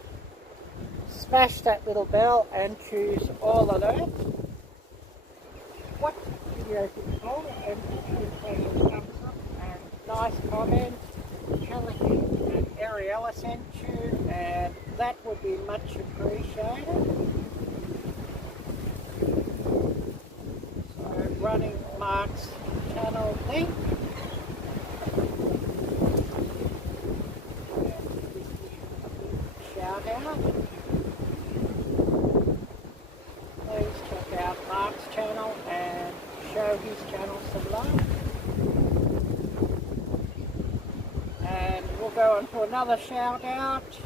Smash that little bell and choose all alerts. Watch the videos in full and give you plenty of thumbs up and nice comments telling you that Arielle sent you, and that would be much appreciated. So running Mark's channel link. Shout out. Please check out Mark's channel and show his channel some love. And we'll go on to another shout out.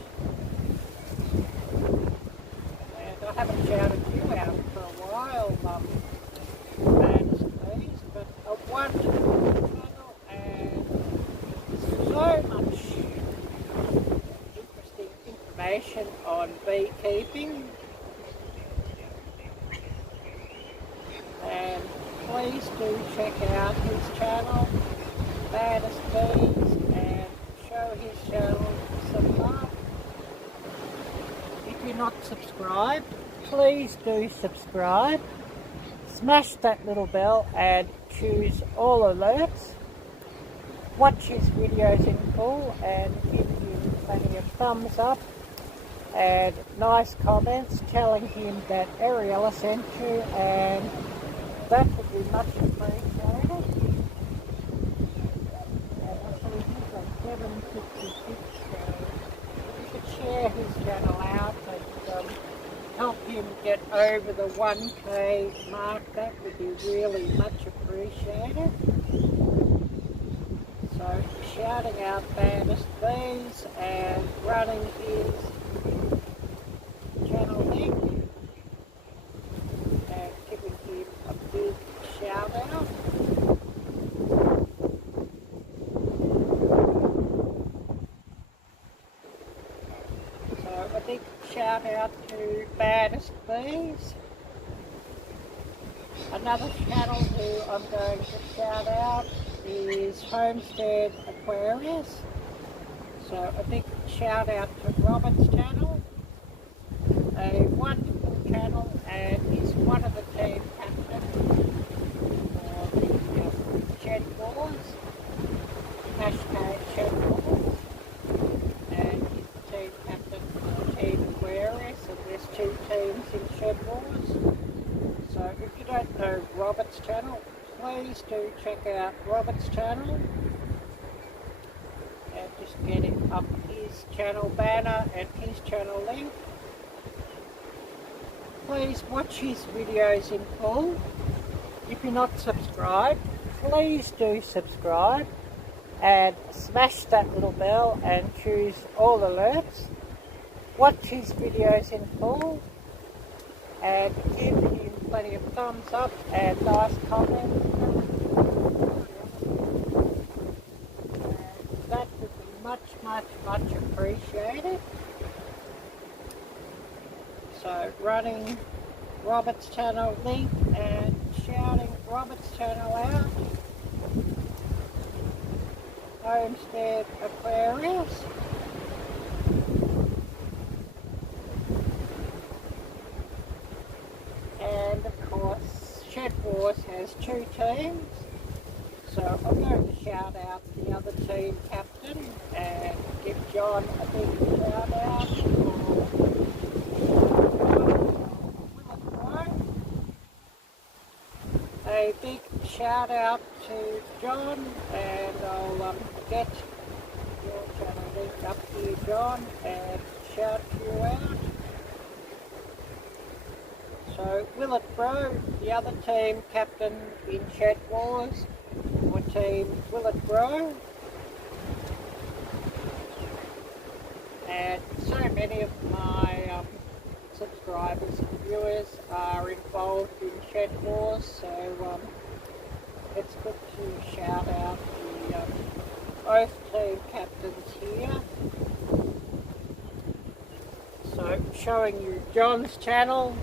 And I haven't shouted you out for a while, please, but a wonderful channel and so much interesting information on beekeeping. And please do check out his channel, Baddest Bees, and show his channel some love. If you're not subscribed, please do subscribe. Smash that little bell and choose all alerts. Watch his videos in full and give him plenty of thumbs up and nice comments telling him that Arielle sent you, and that would be much appreciated. And I see he's at 756, so if you could share his channel out and help him get over the 1K mark, that would be really much appreciated. So shouting out Baddest Bees and running his channel link. out to Baddest Bees. Another channel who I'm going to shout out is Homestead Aquarius. So a big shout out to Robert's channel. A wonderful channel, and he's one of the team captains for the Shed Wars, #ShedWars, and he's the team captain for Team Aquarius, and there's 2 teams in Shed Wars. So if you don't know Robert's channel, please do check out Robert's channel and just getting up his channel banner and his channel link. Please watch his videos in full. If you're not subscribed, please do subscribe and smash that little bell and choose all alerts. Watch his videos in full and give him plenty of thumbs up and nice comments. And that would be much appreciated. So running Robert's channel link and shouting Robert's channel out. Homestead Aquarius. And of course Shed Wars has 2 teams. So I'm going to shout out the other team captain and give John a big shout out for a big shout out to John, and I'll get your channel link up here, John, and shout you out. So Willett Bro, the other team captain in Shed Wars, or team Willett Bro, and so many of my subscribers and viewers are involved in Shed Wars, so it's good to shout out the both team captains here. So showing you John's channel.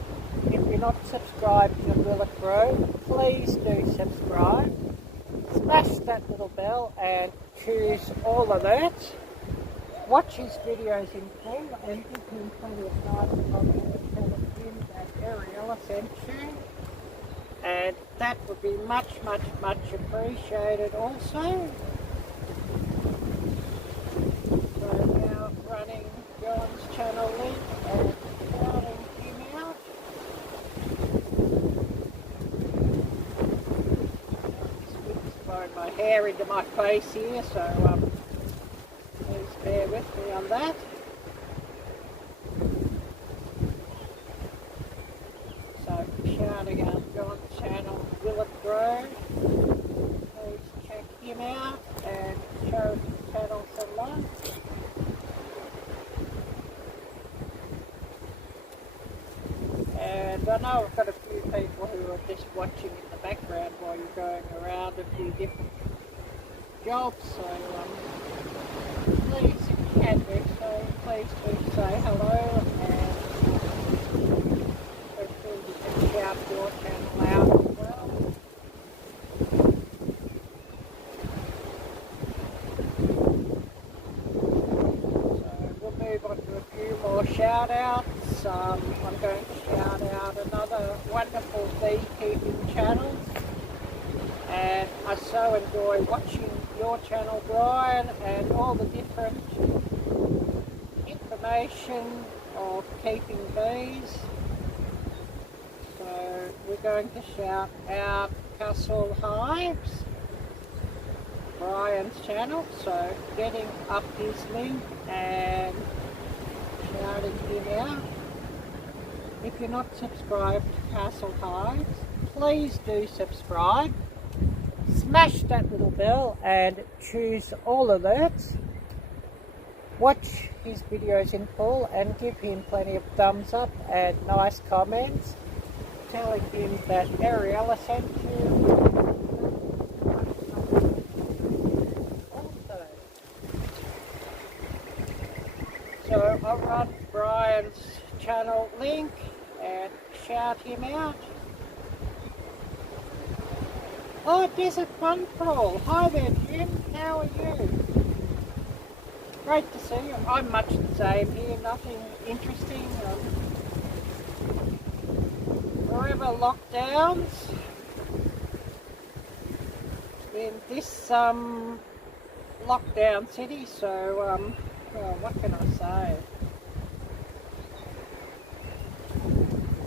If you're not subscribed to Willett Bro, please do subscribe. Smash that little bell and choose all alerts. Watch his videos in full and give him plenty of nice comments and tell him that Arielle sent you. And that would be much appreciated also. So now running John's channel link and shouting him out. It's blowing my hair into my face here, so please bear with me on that. So shouting out John's channel, Willett Bro. Please check him out and show his channel some love. And I know I've got a few people who are just watching in the background while you're going around a few different jobs, so please, if you can do so, please do say hello, and hopefully you can shout your channel out as well. So we'll move on to a few more shout outs. I'm going to shout out another wonderful beekeeping channel, and I so enjoy watching your channel, Brian, and all the different information of keeping bees. So we're going to shout out Castle Hives, Brian's channel, so getting up his link and shouting him out. If you're not subscribed to Castle Hives, please do subscribe. Smash that little bell and choose all alerts. Watch his videos in full and give him plenty of thumbs up and nice comments telling him that Arielle sent you. So I run Brian's channel link and shout him out. Oh, Desert Fun Crawl. Hi there, Jim. How are you? Great to see you. I'm much the same here. Nothing interesting. Forever lockdowns in this lockdown city. So, well, what can I say?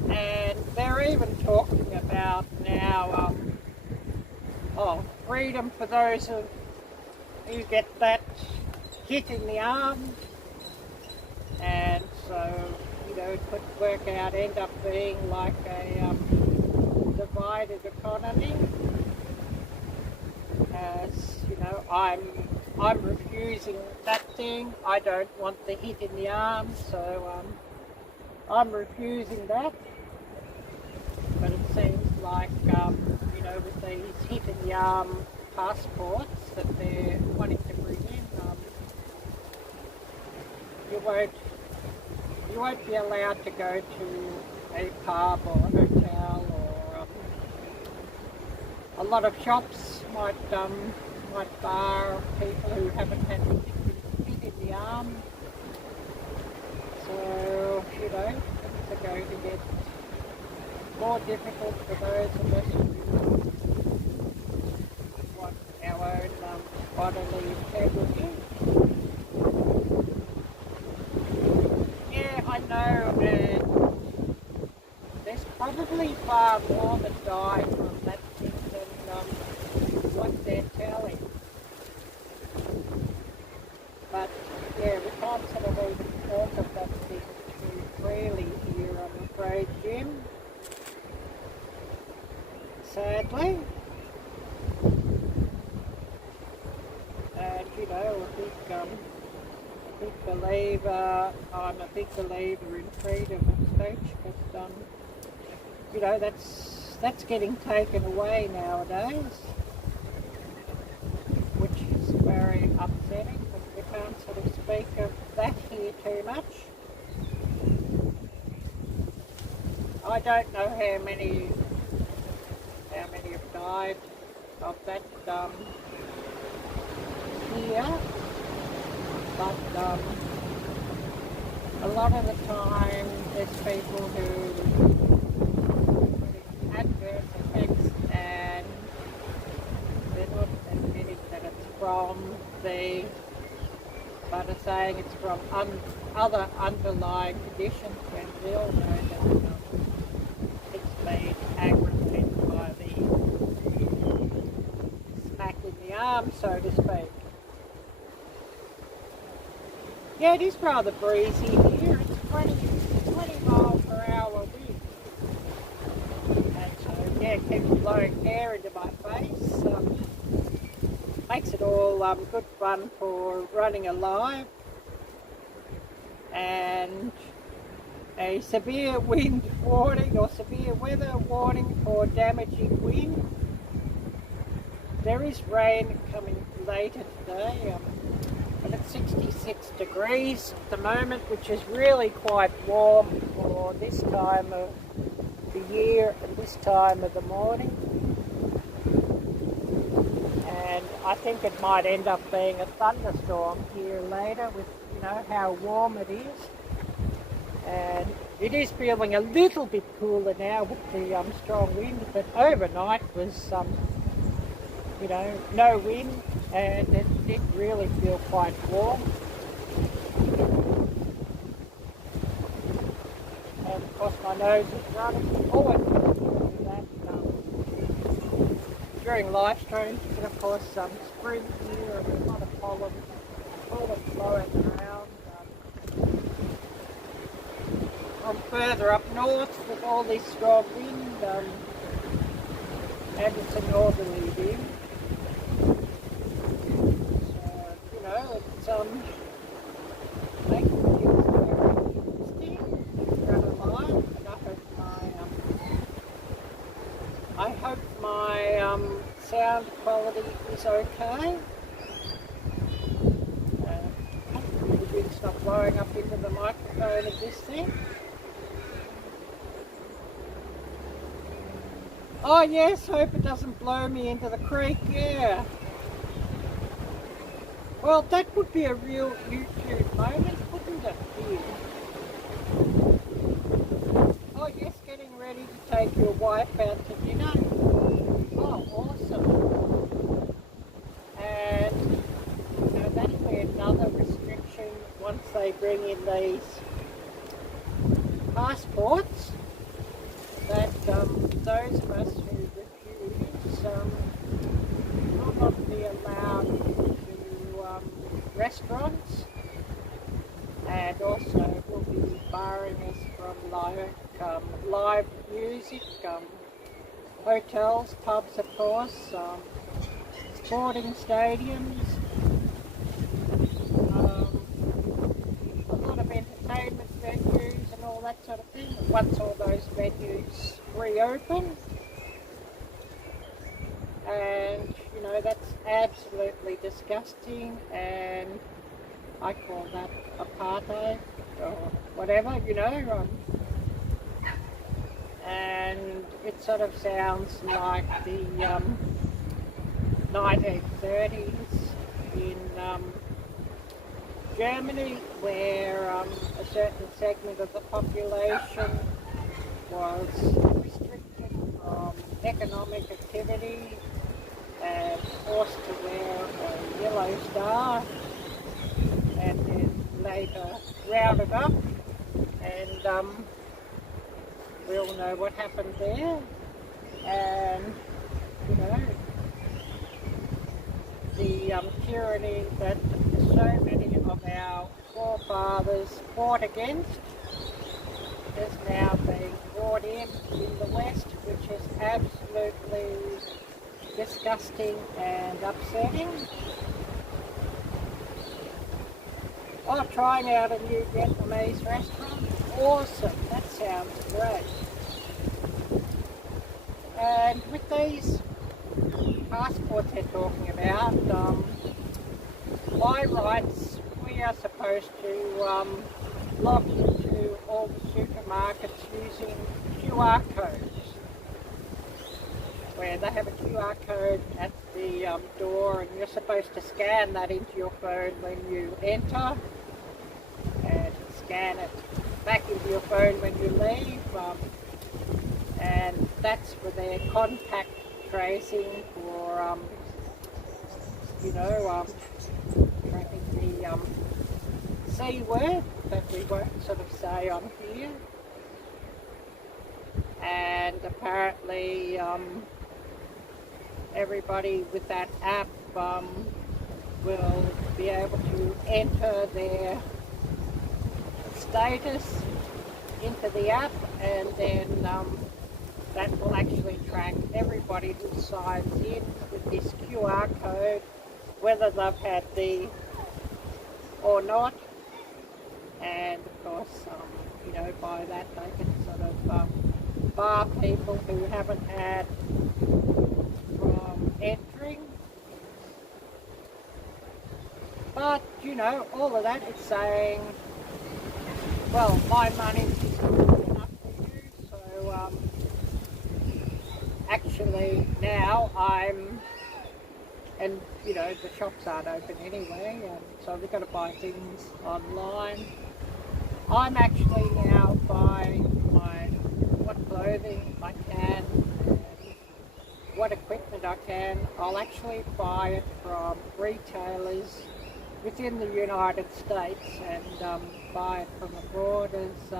And they're even talking about now, freedom for those who get that hit in the arm, and so, you know, it could work out, end up being like a divided economy. As you know, I'm refusing that thing. I don't want the hit in the arm, so I'm refusing that. But it seems like you know, with these hit in the arm passports that they're wanting to bring in, you won't be allowed to go to a pub or a hotel, or a lot of shops might bar people who haven't had hit in the arm. So, you know, things are going to get more difficult for those of us who want our own bodily integrity. Yeah, I know, and there's probably far more that die from that thing than what they're telling. But yeah, we can't sort of even talk of that thing too freely here, I'm afraid, Jim. Sadly. And you know, I'm a big believer in freedom of speech, but you know, that's getting taken away nowadays, which is very upsetting. But we can't sort of speak of that here too much. I don't know how many have died of that here, but a lot of the time there's people who put adverse effects, and they're not admitting that it's from but are saying it's from other underlying conditions, when we all know that it's been aggravated by the smack in the arm, so to speak. Yeah, it is rather breezy here. It's 20 miles per hour wind. And so, yeah, it keeps blowing air into my face. Makes it all good fun for running alive. And a severe wind warning or severe weather warning for damaging wind. There is rain coming later today. And it's 66 degrees at the moment, which is really quite warm for this time of the year and this time of the morning. And I think it might end up being a thunderstorm here later, with, you know, how warm it is. And it is feeling a little bit cooler now with the strong wind, but overnight was you know, no wind, and it did really feel quite warm. And of course my nose is running. Always do that during live streams, but of course spring here and a lot of pollen blowing around. From further up north with all this strong wind, and it's a northerly wind. It's making things very interesting, rather live, and I hope my sound quality is okay. Hopefully the wind's not blowing up into the microphone of this thing. Oh yes, hope it doesn't blow me into the creek, yeah. Well, that would be a real YouTube moment, wouldn't it? Oh yes, getting ready to take your wife out to dinner. Oh, awesome. And that'll be another restriction once they bring in these passports, that those of us who refuse will not be allowed into restaurants, and also will be barring us from live music, hotels, pubs of course, sporting stadiums, a lot of entertainment venues and all that sort of thing. Once all those venues reopen, and that's absolutely disgusting, and I call that apartheid or whatever, and it sort of sounds like the 1930s in Germany, where a certain segment of the population was restricted from economic activity and forced to wear a yellow star, and then later rounded up, and we all know what happened there. And the tyranny that so many of our forefathers fought against is now being brought in the West, which is absolutely disgusting and upsetting. Oh, trying out a new Vietnamese restaurant? Awesome, that sounds great. And with these passports they're talking about, by rights we are supposed to log into all the supermarkets using QR codes, where they have a QR code at the door, and you're supposed to scan that into your phone when you enter, and scan it back into your phone when you leave, and that's for their contact tracing for tracking the C word that we won't sort of say on here. And apparently everybody with that app will be able to enter their status into the app, and then that will actually track everybody who signs in with this QR code, whether they've had the or not. And of course, by that they can sort of bar people who haven't had from entering. But all of that is saying, well, my money is good enough for you, so actually now and the shops aren't open anyway, so we've got to buy things online. I'm actually now buying what clothing I can and what equipment I can. I'll actually buy it from retailers within the United States and buy it from abroad, as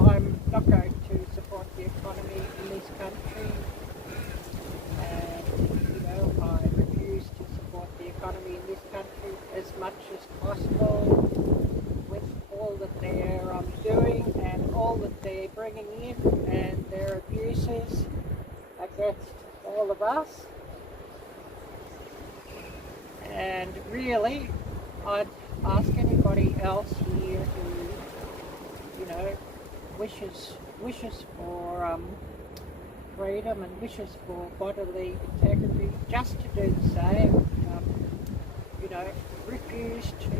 I'm not going to support the economy in this country, and I refuse to support the economy in this country as much as possible, with all that they're doing and all that they're bringing in and their abuses against all of us. And really, I'd ask anybody else here who wishes for freedom and wishes for bodily integrity, just to do the same. Refuse to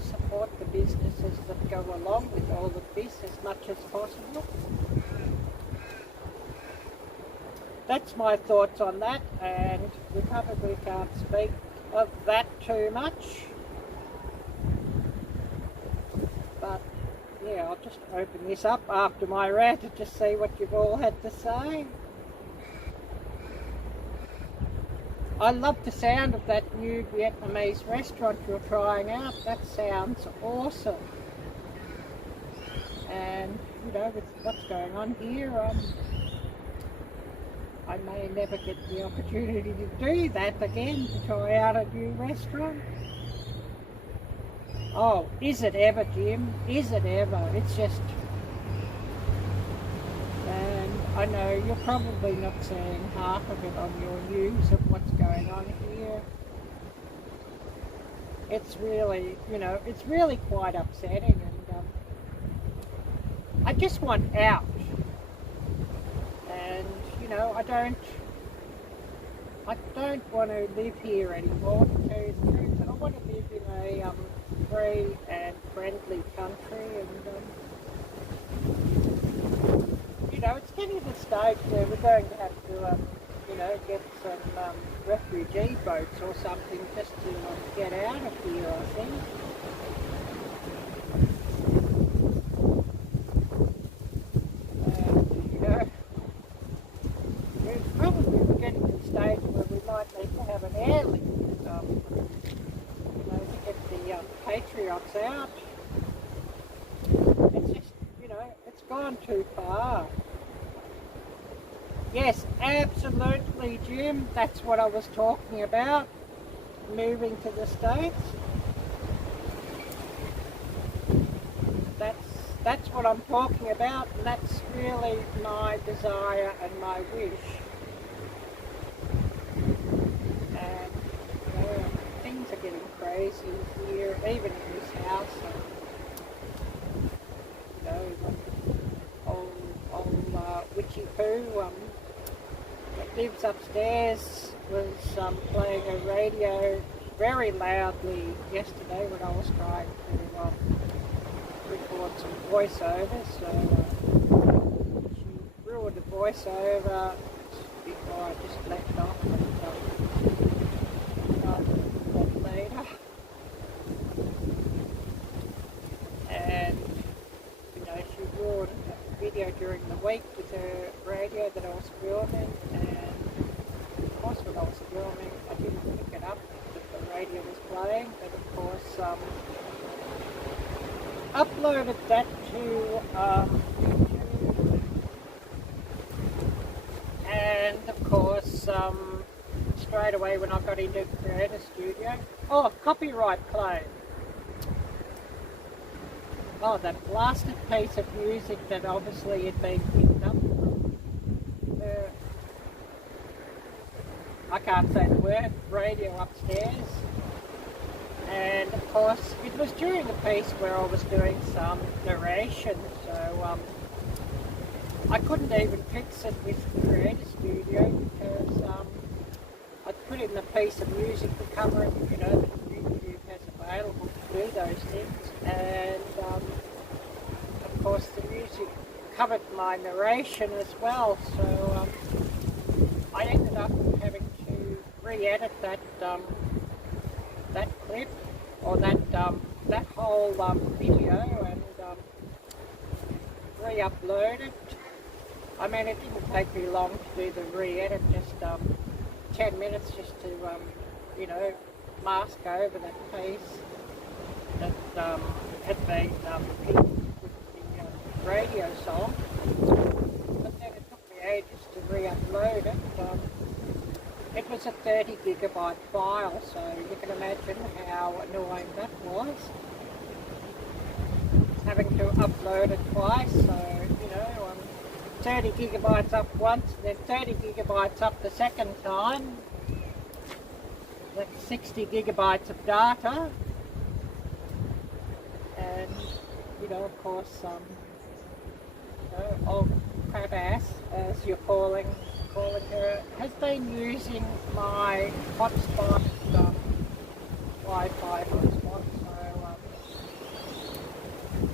support the businesses that go along with all of this as much as possible. that's my thoughts on that, and we probably can't speak of that too much. But yeah, I'll just open this up after my rant and just see what you've all had to say. I love the sound of that new Vietnamese restaurant you're trying out. That sounds awesome. And, you know, with what's going on here, I may never get the opportunity to do that again, to try out a new restaurant. Oh, is it ever, Jim? Is it ever? It's just... And I know you're probably not seeing half of it on your news of what's going on here. It's really, you know, it's really quite upsetting, and I just want out. And, you know, I don't want to live here anymore, to tell you the truth. And I want to live in a free and friendly country, and you know, it's getting to the stage where we're going to have to, you know, get some refugee boats or something just to get out of here, I think. And, you know, we're getting to the stage where we might need to have an airlift, you know, to get the patriots out. It's just, you know, it's gone too far. Yes, absolutely, Jim. That's what I was talking about. Moving to the States. That's what I'm talking about, and that's really my desire and my wish. And you know, things are getting crazy here, even in this house. You know, old Witchy Poo that lives upstairs was playing a radio very loudly yesterday when I was trying to record some voiceovers. So she ruined the voiceover before I just left off, and I'll do that later. And you know, she ruined a video during the week with her radio that I was filming, and of course when I was filming I didn't pick it up that the radio was playing, but of course uploaded that to YouTube, and of course straight away when I got into Creator Studio, oh, copyright claim. Oh, that blasted piece of music that obviously had been picked up. I can't say the word, radio upstairs. And of course, it was during the piece where I was doing some narration, so I couldn't even fix it with the Creator Studio because I put in the piece of music to cover it, you know, that YouTube has available to do those things, and of course the music covered my narration as well, so I ended up having to re-edit that that clip or that whole video and re-upload it. I mean, it didn't take me long to do the re-edit, just 10 minutes just to you know, mask over that piece that had been picked with the radio song. But then it took me ages to re-upload it. It was a 30 gigabyte file, so you can imagine how annoying that was. Having to upload it twice, so you know, 30 gigabytes up once, then 30 gigabytes up the second time. That's 60 gigabytes of data. And, you know, of course, you know, old crap ass, as you're calling her, has been using my hotspot, Wi-Fi hotspot, so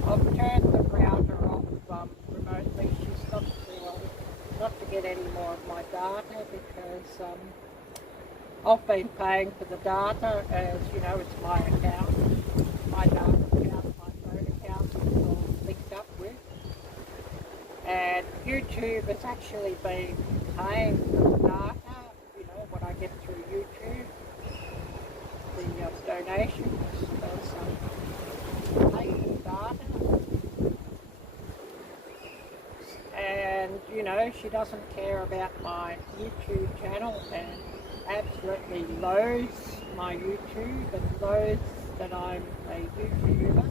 I've turned the router off remotely. She's not to get any more of my data because I've been paying for the data. As you know, it's my account, my data account, my phone account is all linked up with. And YouTube has actually been paying for the data, you know, what I get through YouTube, the donations, pay for the data. And, you know, she doesn't care about my YouTube channel and absolutely loathes my YouTube and loathes that I'm a YouTuber.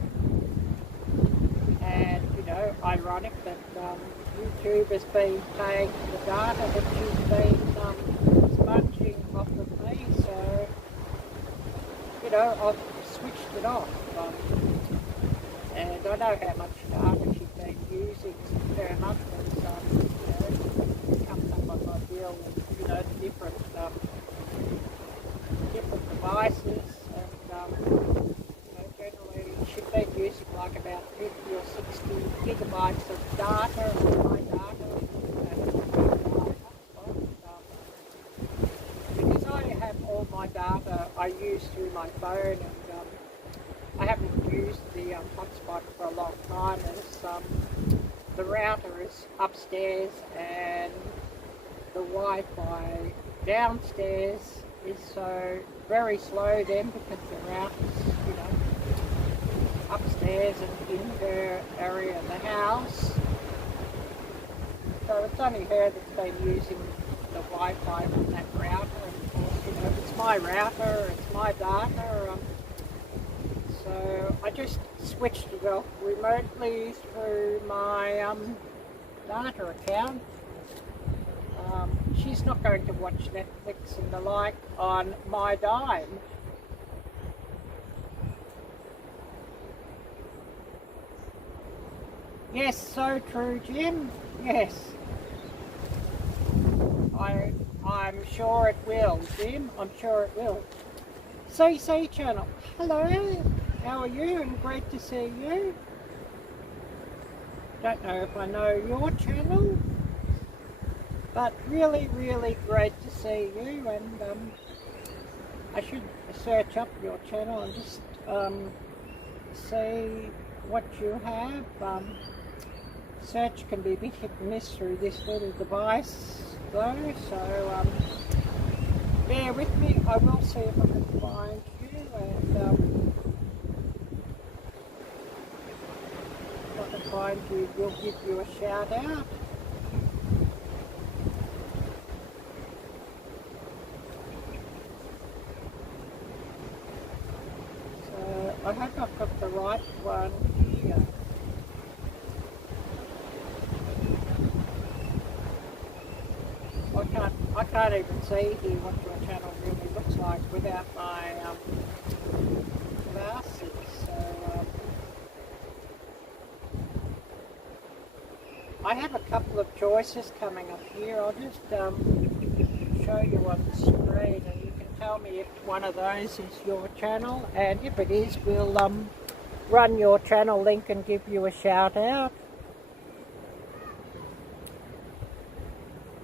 And, you know, ironic that YouTube has been paying for the data that she's been sponging off of me. So, you know, I've switched it off. And I know how much data she's been using per month. And, you know, comes up on my bill with, you know, the different devices. And, generally she's been using like about 50 or 60 gigabytes of data, of my data, because I have all my data I use through my phone, and I haven't used the hotspot for a long time, as the router is upstairs and the Wi-Fi downstairs is so very slow then, because the router's, you know, upstairs and in her area of the house. So it's only her that's been using the Wi-Fi on that router, and of course, you know, it's my router, it's my data. So I just switched it off remotely through my data account. She's not going to watch Netflix and the like on my dime. Yes, so true, Jim. Yes. I'm sure it will, Jim. I'm sure it will. CC channel. Hello. How are you? And great to see you. Don't know if I know your channel, but really, really great to see you. And I should search up your channel and just see what you have. Search can be a bit hit and miss through this little device though, so bear with me. I will see if I can find you, and if I can find you, we'll give you a shout out. So I hope I've got the right one here. I can't even see here what your channel really looks like without my glasses. So I have a couple of choices coming up here. I'll just show you on the screen, and you can tell me if one of those is your channel, and if it is, we'll run your channel link and give you a shout out.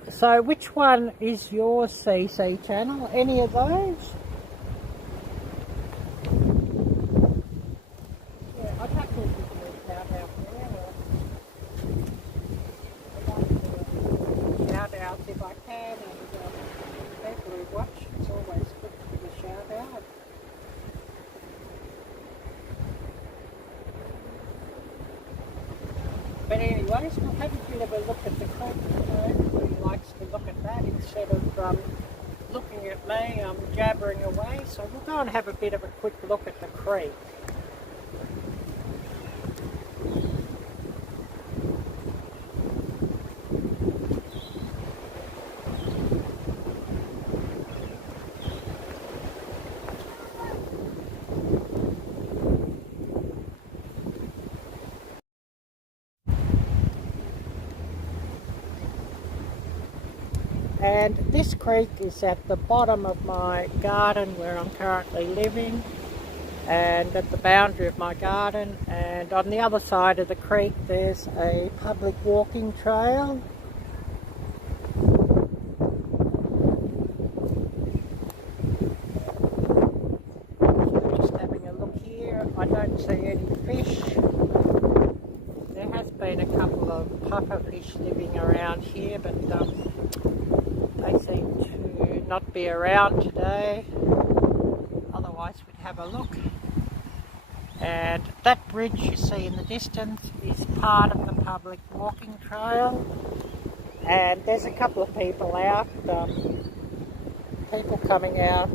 So which one is your CC channel? Any of those? Yeah, I'd have to give you a shout out there. I'd like to shout out if I can, and people who watch, it's always good to give a shout out. But anyways, we'll have a bit of a look at the creek. Everybody likes to look at that instead of looking at me jabbering away. So we'll go and have a bit of a quick look at the creek. And this creek is at the bottom of my garden where I'm currently living, and at the boundary of my garden, and on the other side of the creek there's a public walking trail. fish living around here, but they seem to not be around today. Otherwise we'd have a look. And that bridge you see in the distance is part of the public walking trail. And there's a couple of people out, people coming out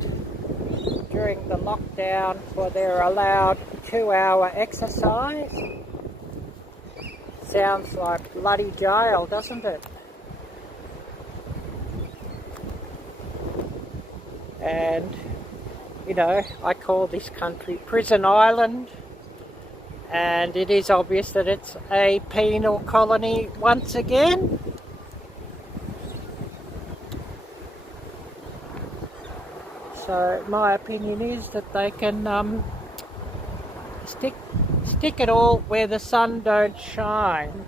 during the lockdown for their allowed 2-hour exercise. Sounds like bloody jail, doesn't it? And, you know, I call this country Prison Island, and it is obvious that it's a penal colony once again. So my opinion is that they can stick it all where the sun don't shine.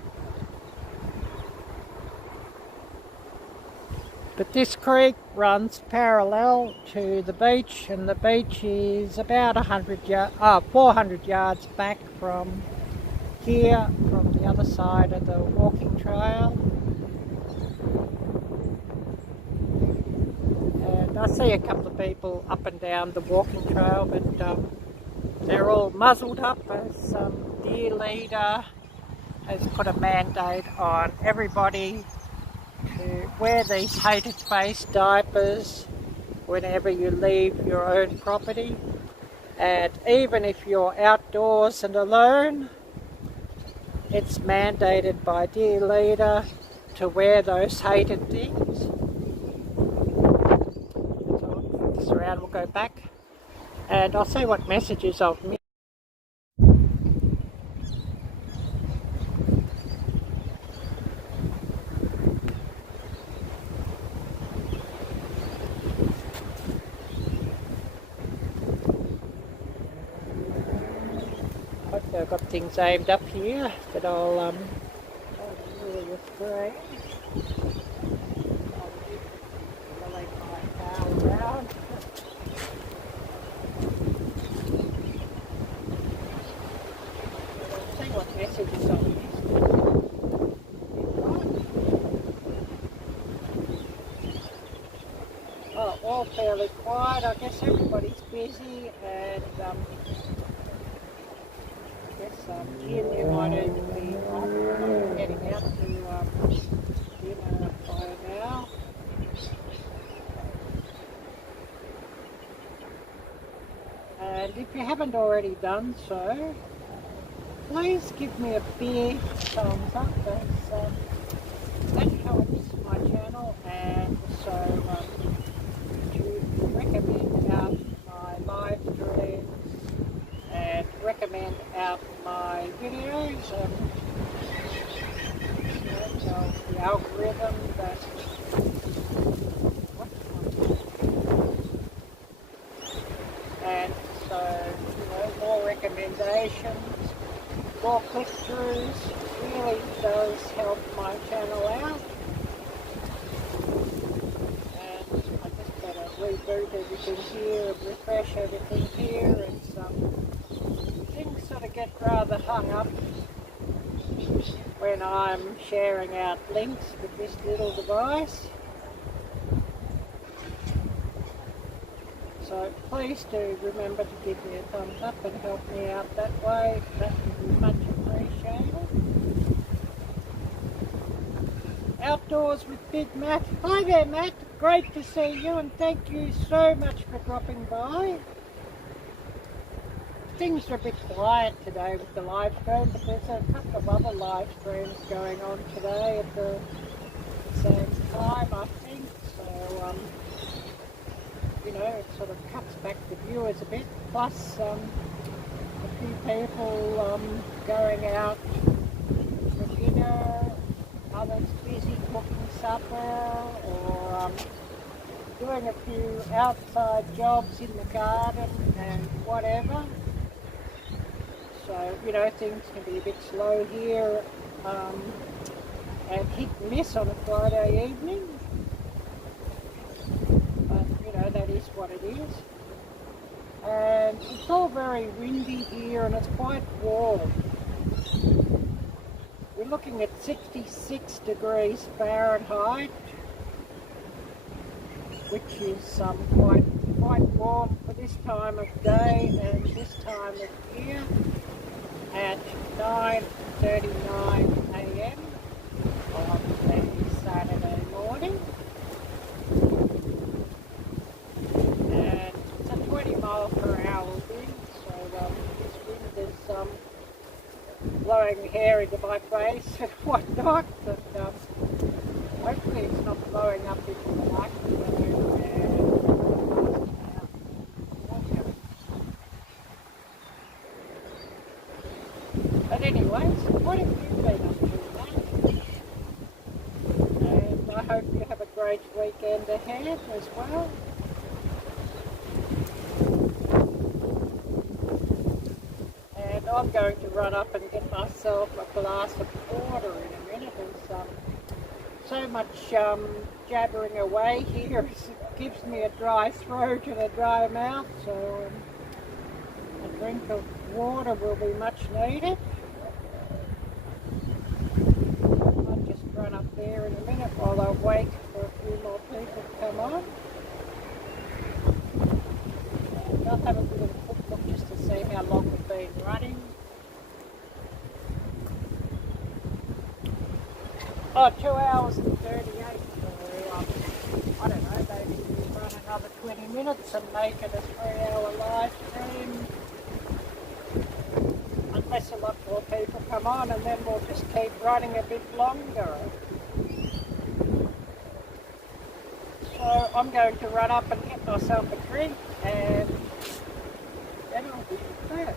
But this creek runs parallel to the beach, and the beach is about 400 yards back from here, from the other side of the walking trail. And I see a couple of people up and down the walking trail, but they're all muzzled up as dear leader has put a mandate on everybody to wear these hated face diapers whenever you leave your own property. And even if you're outdoors and alone, it's mandated by dear leader to wear those hated things. So I'll flip this around, we'll go back and I'll see what messages I've missed. I've got things aimed up here that I'll really refrain. I'll lay my towel around. I'll see what messages I've missed. Oh, all fairly quiet. I guess everybody's busy, and Jim, you might even be getting out to dinner by now. And if you haven't already done so, please give me a big thumbs up. That helps my channel, and also to recommend out my live streams and recommend out my videos, so the algorithm that and so, you know, more recommendations, more click-throughs really does help my channel out. And I just gotta reboot everything here and refresh everything here, and things sort of get rather hung up when I'm sharing out links with this little device. So please do remember to give me a thumbs up and help me out that way. That would be much appreciated. Outdoors with Big Matt. Hi there, Matt. Great to see you, and thank you so much for dropping by. Things are a bit quiet today with the live stream, but there's a couple of other live streams going on today at the same time, I think. So, you know, it sort of cuts back the viewers a bit. Plus, a few people going out for dinner, others busy cooking supper, or doing a few outside jobs in the garden and whatever. So, you know, things can be a bit slow here and hit and miss on a Friday evening. But, you know, that is what it is. And it's all very windy here, and it's quite warm. We We're looking at 66 degrees Fahrenheit, which is quite warm for this time of day and this time of year at 9:39 a.m. on a Saturday morning. And it's a 20-mile-per-hour wind, so this wind is blowing hair into my face and whatnot, but hopefully it's not blowing up into the microphone and but anyways, what have you been up to, mate? And I hope you have a great weekend ahead as well. And I'm going to run up and get myself a glass of water in a minute. There's so much jabbering away here, it gives me a dry throat and a dry mouth, so a drink of water will be much needed. I'll just run up there in a minute while I wait for a few more people to come on. And I'll have a bit of a quick look just to see how long we've been running. Oh, 2 hours and 38, so I don't know, maybe we'll run another 20 minutes and make it a 3-hour live stream. Unless a lot more people come on, and then we'll just keep running a bit longer. So I'm going to run up and get myself a drink, and then I'll be back.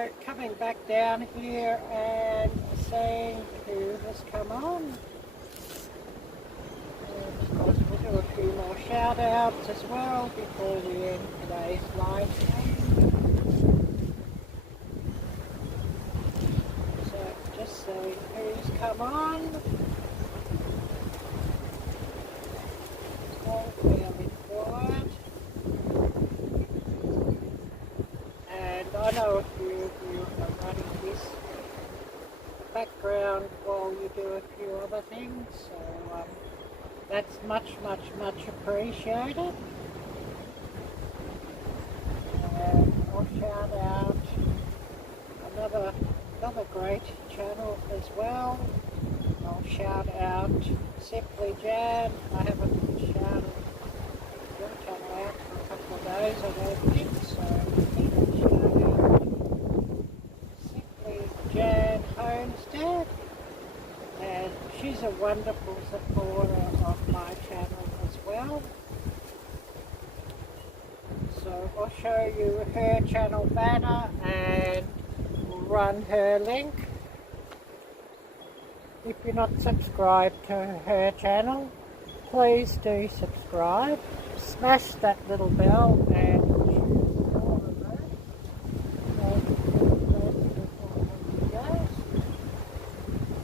So coming back down here and seeing who has come on. And of course we'll do a few more shout outs as well before we end today's live stream. So just seeing who's come on. It's all fairly quiet. And I know a few of you are running this background while you do a few other things, so that's much appreciated. And I'll shout out another great channel as well. I'll shout out Simply Jan. I haven't shouted your channel out for a couple of days, I don't think, so Simply Jan Homestead, and she's a wonderful supporter of my channel as well. So I'll show you her channel banner and run her link. If you're not subscribed to her channel, please do subscribe. Smash that little bell and choose all of that.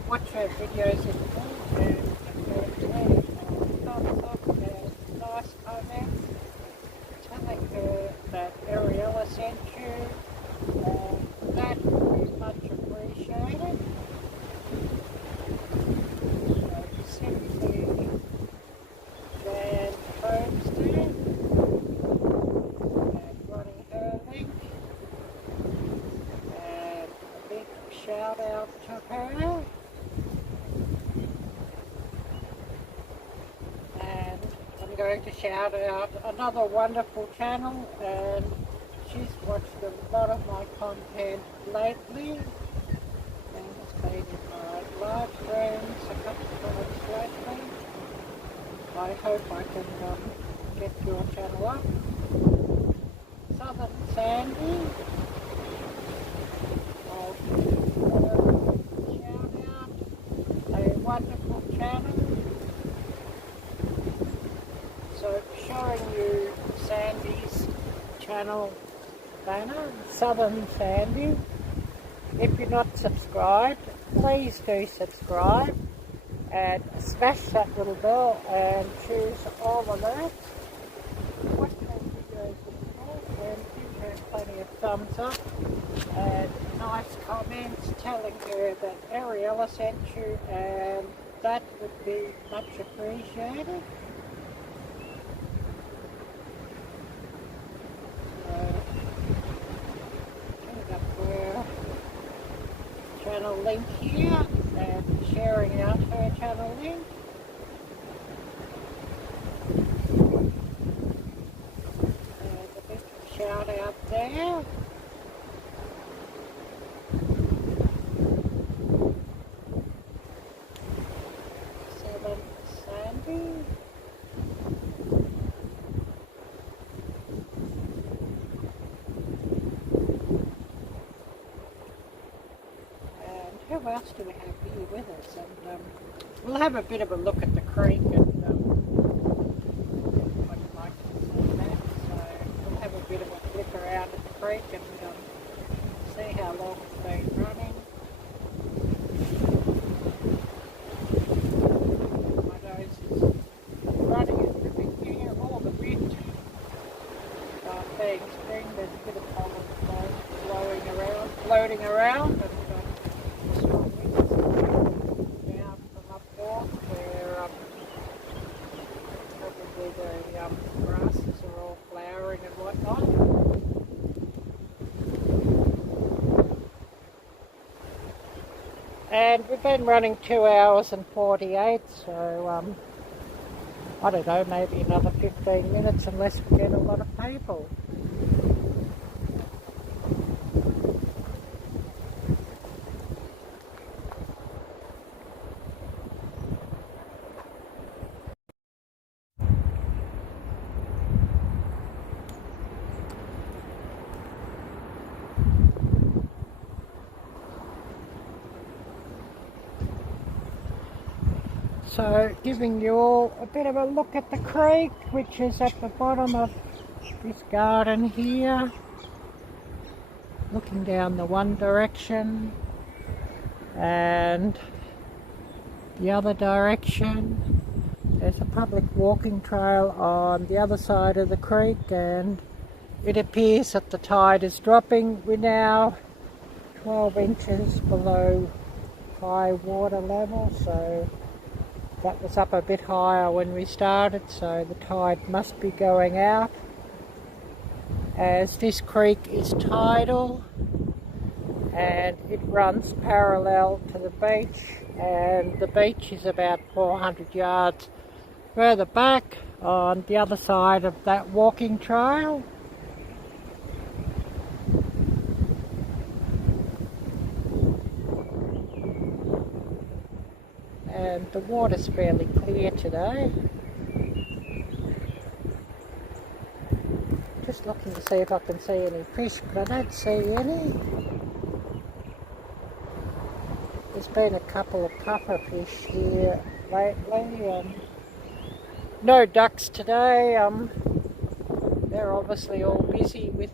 Watch her videos in full and leave a thumbs up and nice comments telling her that Ariella sent you, and that would be much appreciated. So Simply Jan Homestead, and running her link, and a big shout out to her. And I'm going to shout out another wonderful channel, and she's watched a lot of my content lately, and has been in my live streams a couple of times lately. I hope I can get your channel up. Southern Sandy, I'll shout out a wonderful channel. So showing you Sandy's channel banner, Southern Sandy. If you're not subscribed, please do subscribe and smash that little bell and choose all alerts. Watch her videos in full and give her plenty of thumbs up and nice comments telling her that Ariella sent you, and that would be much appreciated. Channel link here and sharing out her channel link. And a big shout out there. Southern Sandy. Who else do we have here with us? And we'll have a bit of a look at the creek, and I'd like to see that. So we'll have a bit of a flick around at the creek and see how long it's been running. My nose is running and dripping here, all the wind being spring. There's a bit of pollen floating around, and grasses are all flowering and whatnot. And we've been running 2 hours and 48, so I don't know, maybe another 15 minutes unless we get a lot of people. So giving you all a bit of a look at the creek, which is at the bottom of this garden here. Looking down the one direction and the other direction. There's a public walking trail on the other side of the creek, and it appears that the tide is dropping. We're now 12 inches below high water level, so that was up a bit higher when we started, so the tide must be going out, as this creek is tidal and it runs parallel to the beach, and the beach is about 400 yards further back on the other side of that walking trail. And the water's fairly clear today. Just looking to see if I can see any fish, but I don't see any. There's been a couple of puffer fish here lately. No ducks today. They're obviously all busy with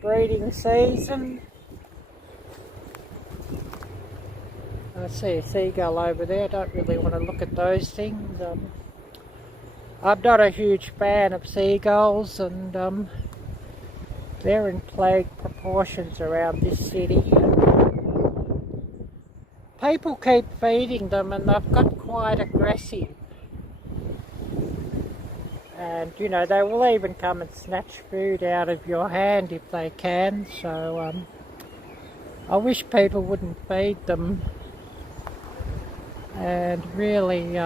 breeding season. I see a seagull over there. I don't really want to look at those things. I'm not a huge fan of seagulls, and they're in plague proportions around this city. People keep feeding them, and they've got quite aggressive. And you know, they will even come and snatch food out of your hand if they can. So I wish people wouldn't feed them. And really,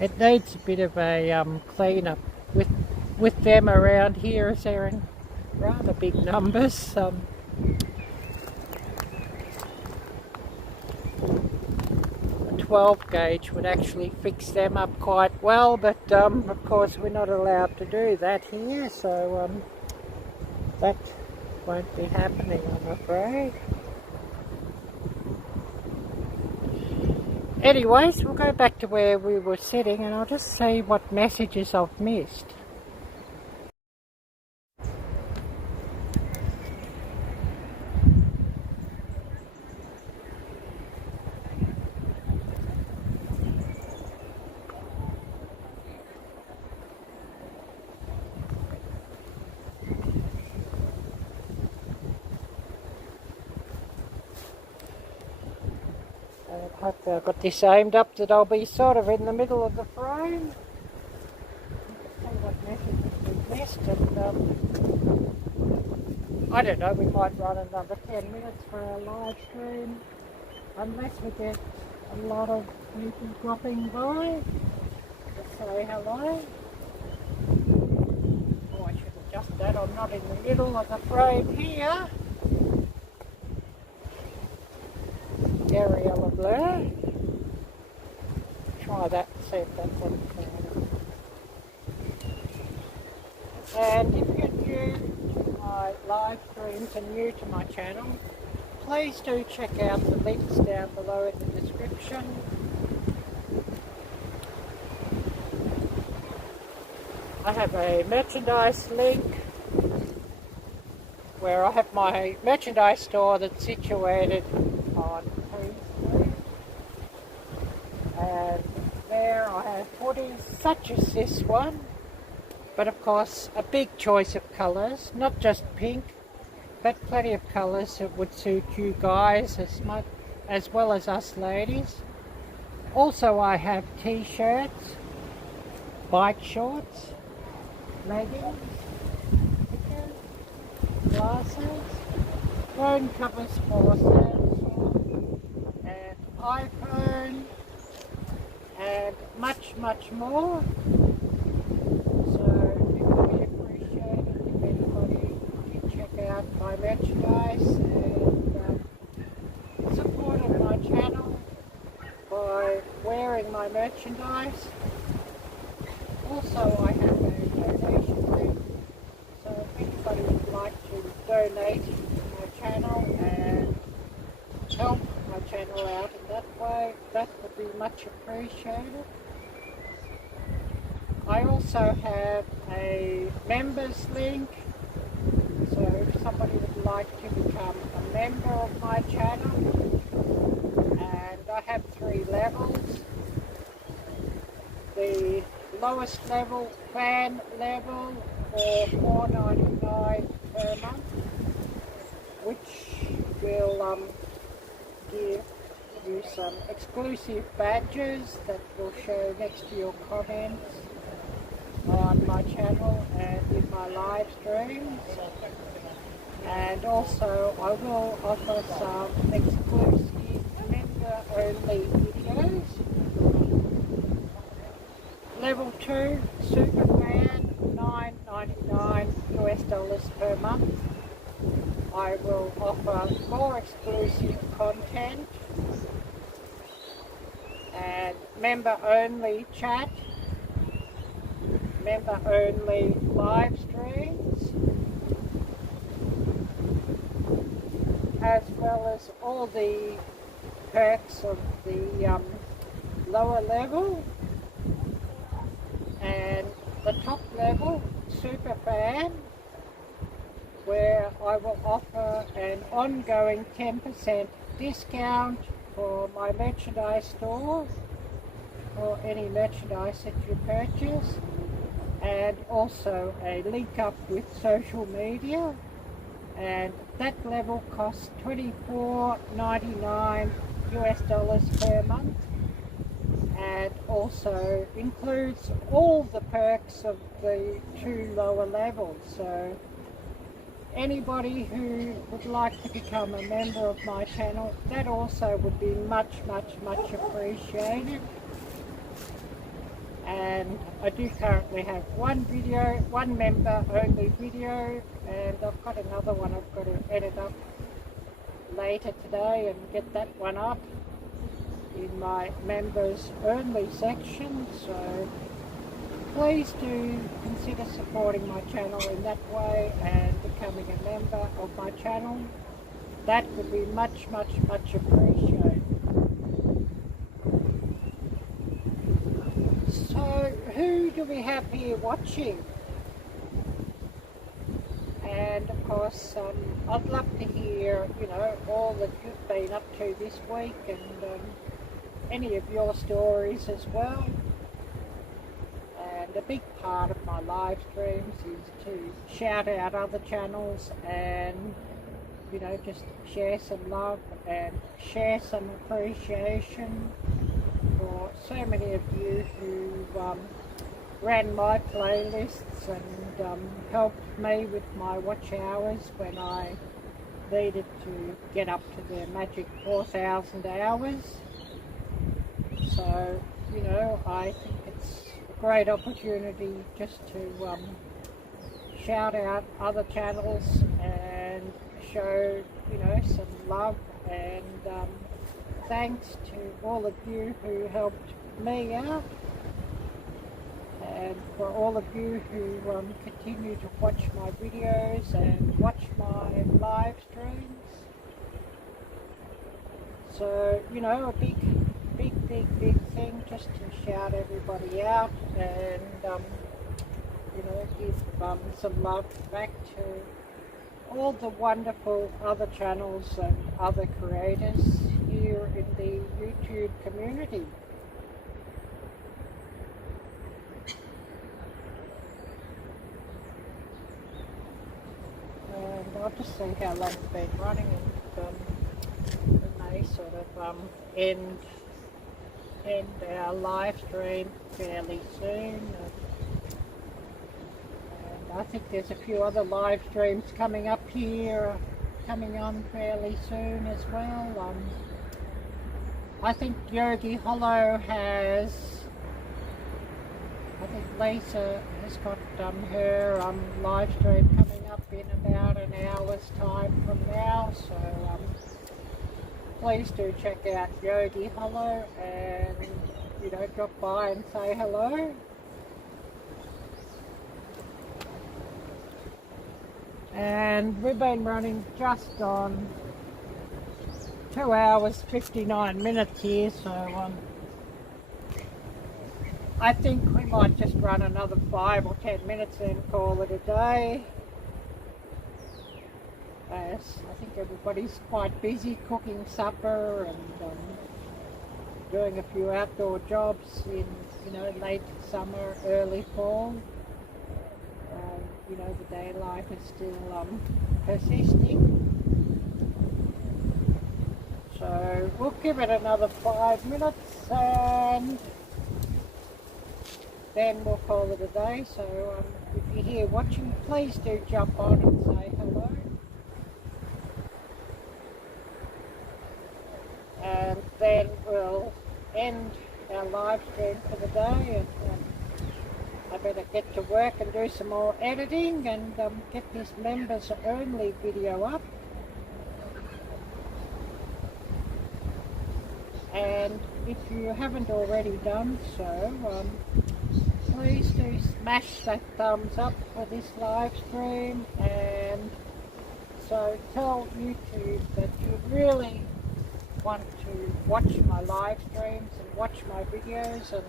it needs a bit of a clean up with them around here, as they're in rather big numbers. A 12 gauge would actually fix them up quite well, but of course we're not allowed to do that here, so that won't be happening, I'm afraid. Anyways, we'll go back to where we were sitting, and I'll just see what messages I've missed. Hopefully I've got this aimed up that I'll be sort of in the middle of the frame. Let's see what messages we've missed, and I don't know, we might run another 10 minutes for our live stream, unless we get a lot of people dropping by to say hello. Oh, I should adjust that, I'm not in the middle of the frame here. Arielle-Viking. Try that and see if that's what it's doing. And if you're new to my live streams and new to my channel, please do check out the links down below in the description. I have a merchandise link where I have my merchandise store that's situated on and there I have hoodies such as this one, but of course a big choice of colours, not just pink, but plenty of colours that would suit you guys as well as us ladies. Also I have t-shirts, bike shorts, leggings, stickers, glasses, phone covers for Samsung and iPhone, and much more. So it would be appreciated if anybody did check out my merchandise and supported my channel by wearing my merchandise. Also I have a donation link, so if anybody would like to donate to my channel and help my channel out in that way, that would be much appreciated. I also have a members link, so if somebody would like to become a member of my channel, and I have 3 levels. The lowest level, fan level, for $4.99 per month, which will give you some exclusive badges that will show next to your comments on my channel and in my live streams. And also I will offer some exclusive member-only videos. Level 2 Super Fan, $9.99 US per month. I will offer more exclusive content and member-only chat, member-only live streams, as well as all the perks of the lower level. And the top level, Super Fan, where I will offer an ongoing 10% discount for my merchandise store, or any merchandise that you purchase, and also a link up with social media. And that level costs $24.99 per month, and also includes all the perks of the 2 lower levels. So anybody who would like to become a member of my channel, that also would be much appreciated. And I do currently have one member only video, and I've got another one I've got to edit up later today and get that one up in my members only section. So please do consider supporting my channel in that way and becoming a member of my channel. That would be much appreciated. So who do we have here watching? And of course I'd love to hear, you know, all that you've been up to this week, and any of your stories as well. And a big part of my live streams is to shout out other channels and, you know, just share some love and share some appreciation for so many of you who ran my playlists and helped me with my watch hours when I needed to get up to the magic 4,000 hours. So, you know, I think it's a great opportunity just to shout out other channels and show, you know, some love and thanks to all of you who helped me out, and for all of you who continue to watch my videos and watch my live streams. So, you know, a big thing just to shout everybody out and, you know, give some love back to all the wonderful other channels and other creators here in the YouTube community. And I'll just see how long it's been running, and we may sort of end our live stream fairly soon. And I think there's a few other live streams coming up here, coming on fairly soon as well. I think Yogi Hollow has, I think Lisa has got her live stream coming up in about an hour's time from now, so please do check out Yogi Hollow and, you know, drop by and say hello. And we've been running just on 2 hours 59 minutes here, so I think we might just run another 5 or 10 minutes and call it a day, as I think everybody's quite busy cooking supper and doing a few outdoor jobs in, late summer, early fall. The daylight is still persisting. So we'll give it another 5 minutes and then we'll call it a day. So if you're here watching, please do jump on and say hello. And then we'll end our live stream for the day, and I better get to work and do some more editing and get this members only video up. And if you haven't already done so, please do smash that thumbs up for this live stream, and so tell YouTube that you really want to watch my live streams and watch my videos, and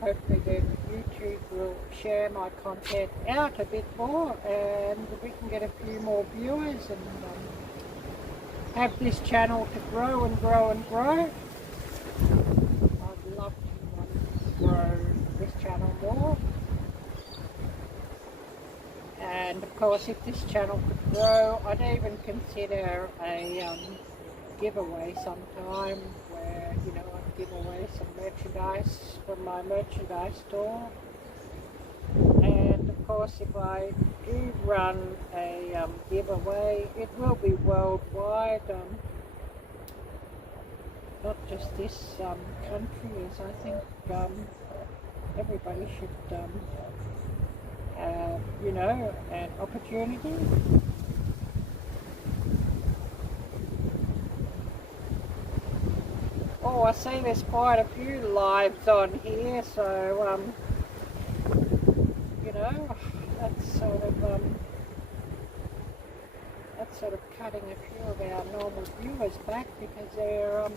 hopefully then YouTube will share my content out a bit more and we can get a few more viewers and have this channel to grow and grow and grow. I'd love to grow this channel more. And of course, if this channel could grow, I'd even consider a giveaway sometime where, I'd give away some merchandise from my merchandise store. And of course, if I do run a giveaway, it will be worldwide, not just this country, as I think everybody should have, an opportunity. Oh, I see there's quite a few lives on here, so that's sort of cutting a few of our normal viewers back, because they're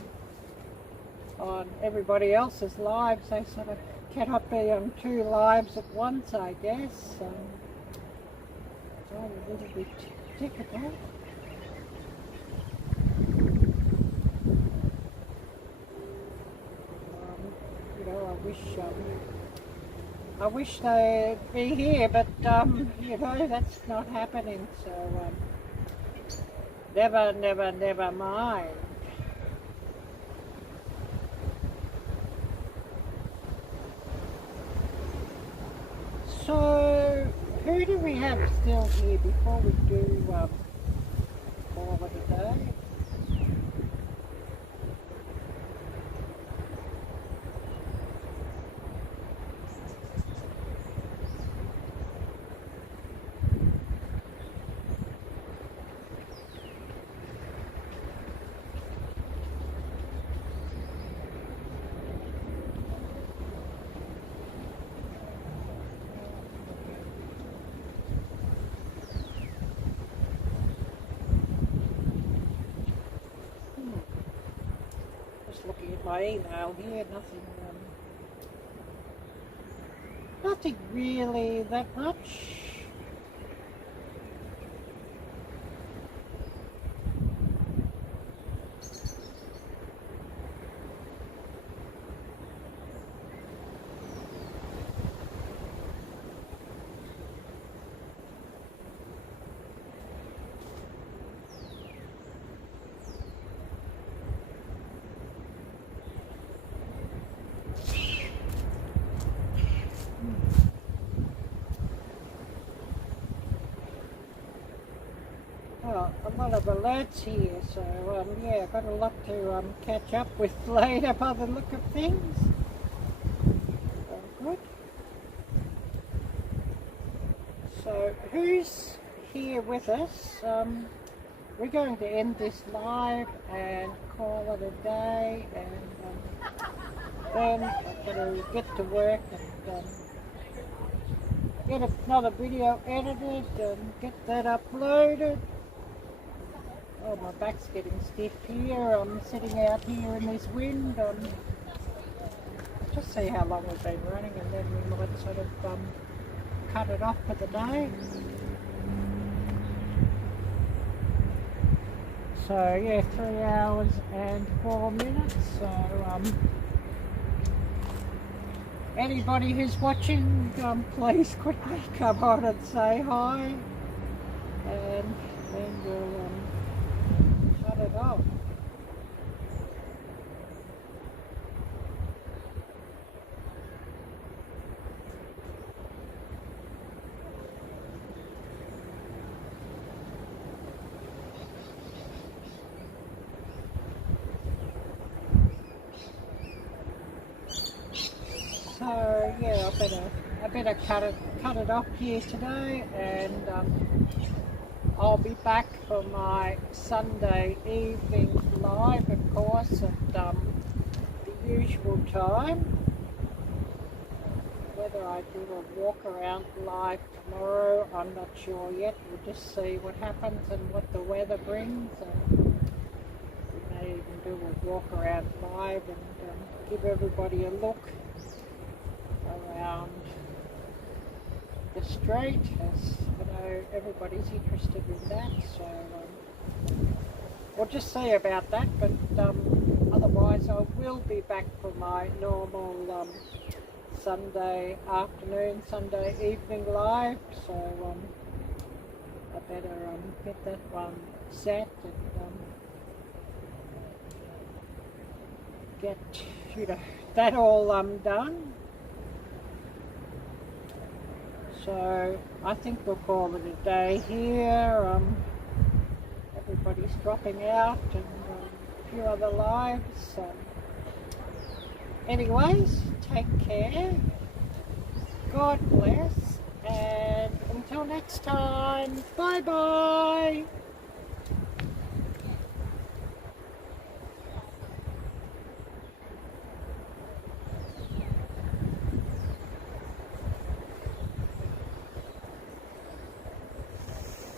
on everybody else's lives. They sort of cannot be on 2 lives at once, I guess. It's all a little bit difficult. I wish they'd be here, but that's not happening. So never mind. So who do we have still here before we do call it a day? Looking at my email here, nothing really that much. Well, a lot of alerts here, so yeah, I've got a lot to catch up with later by the look of things. Good. So who's here with us? We're going to end this live and call it a day, and then I'm going to get to work and get another video edited and get that uploaded. Oh, my back's getting stiff here. I'm sitting out here in this wind. Just see how long we've been running, and then we might sort of cut it off for the day. So yeah, 3 hours and 4 minutes. So anybody who's watching, please quickly come on and say hi, and then we'll cut it off. So yeah, I better cut it off here today, and I'll be back for my Sunday evening live, of course, at the usual time. Whether I do a walk around live tomorrow, I'm not sure yet. We'll just see what happens and what the weather brings. And we may even do a walk around live and give everybody a look around the street, as I know everybody's interested in that. So we'll just see about that. But otherwise, I will be back for my normal Sunday afternoon, Sunday evening live. So I better get that one set and get that all done. So I think we'll call it a day here. Everybody's dropping out, and a few other lives. Anyways, take care. God bless. And until next time, bye bye.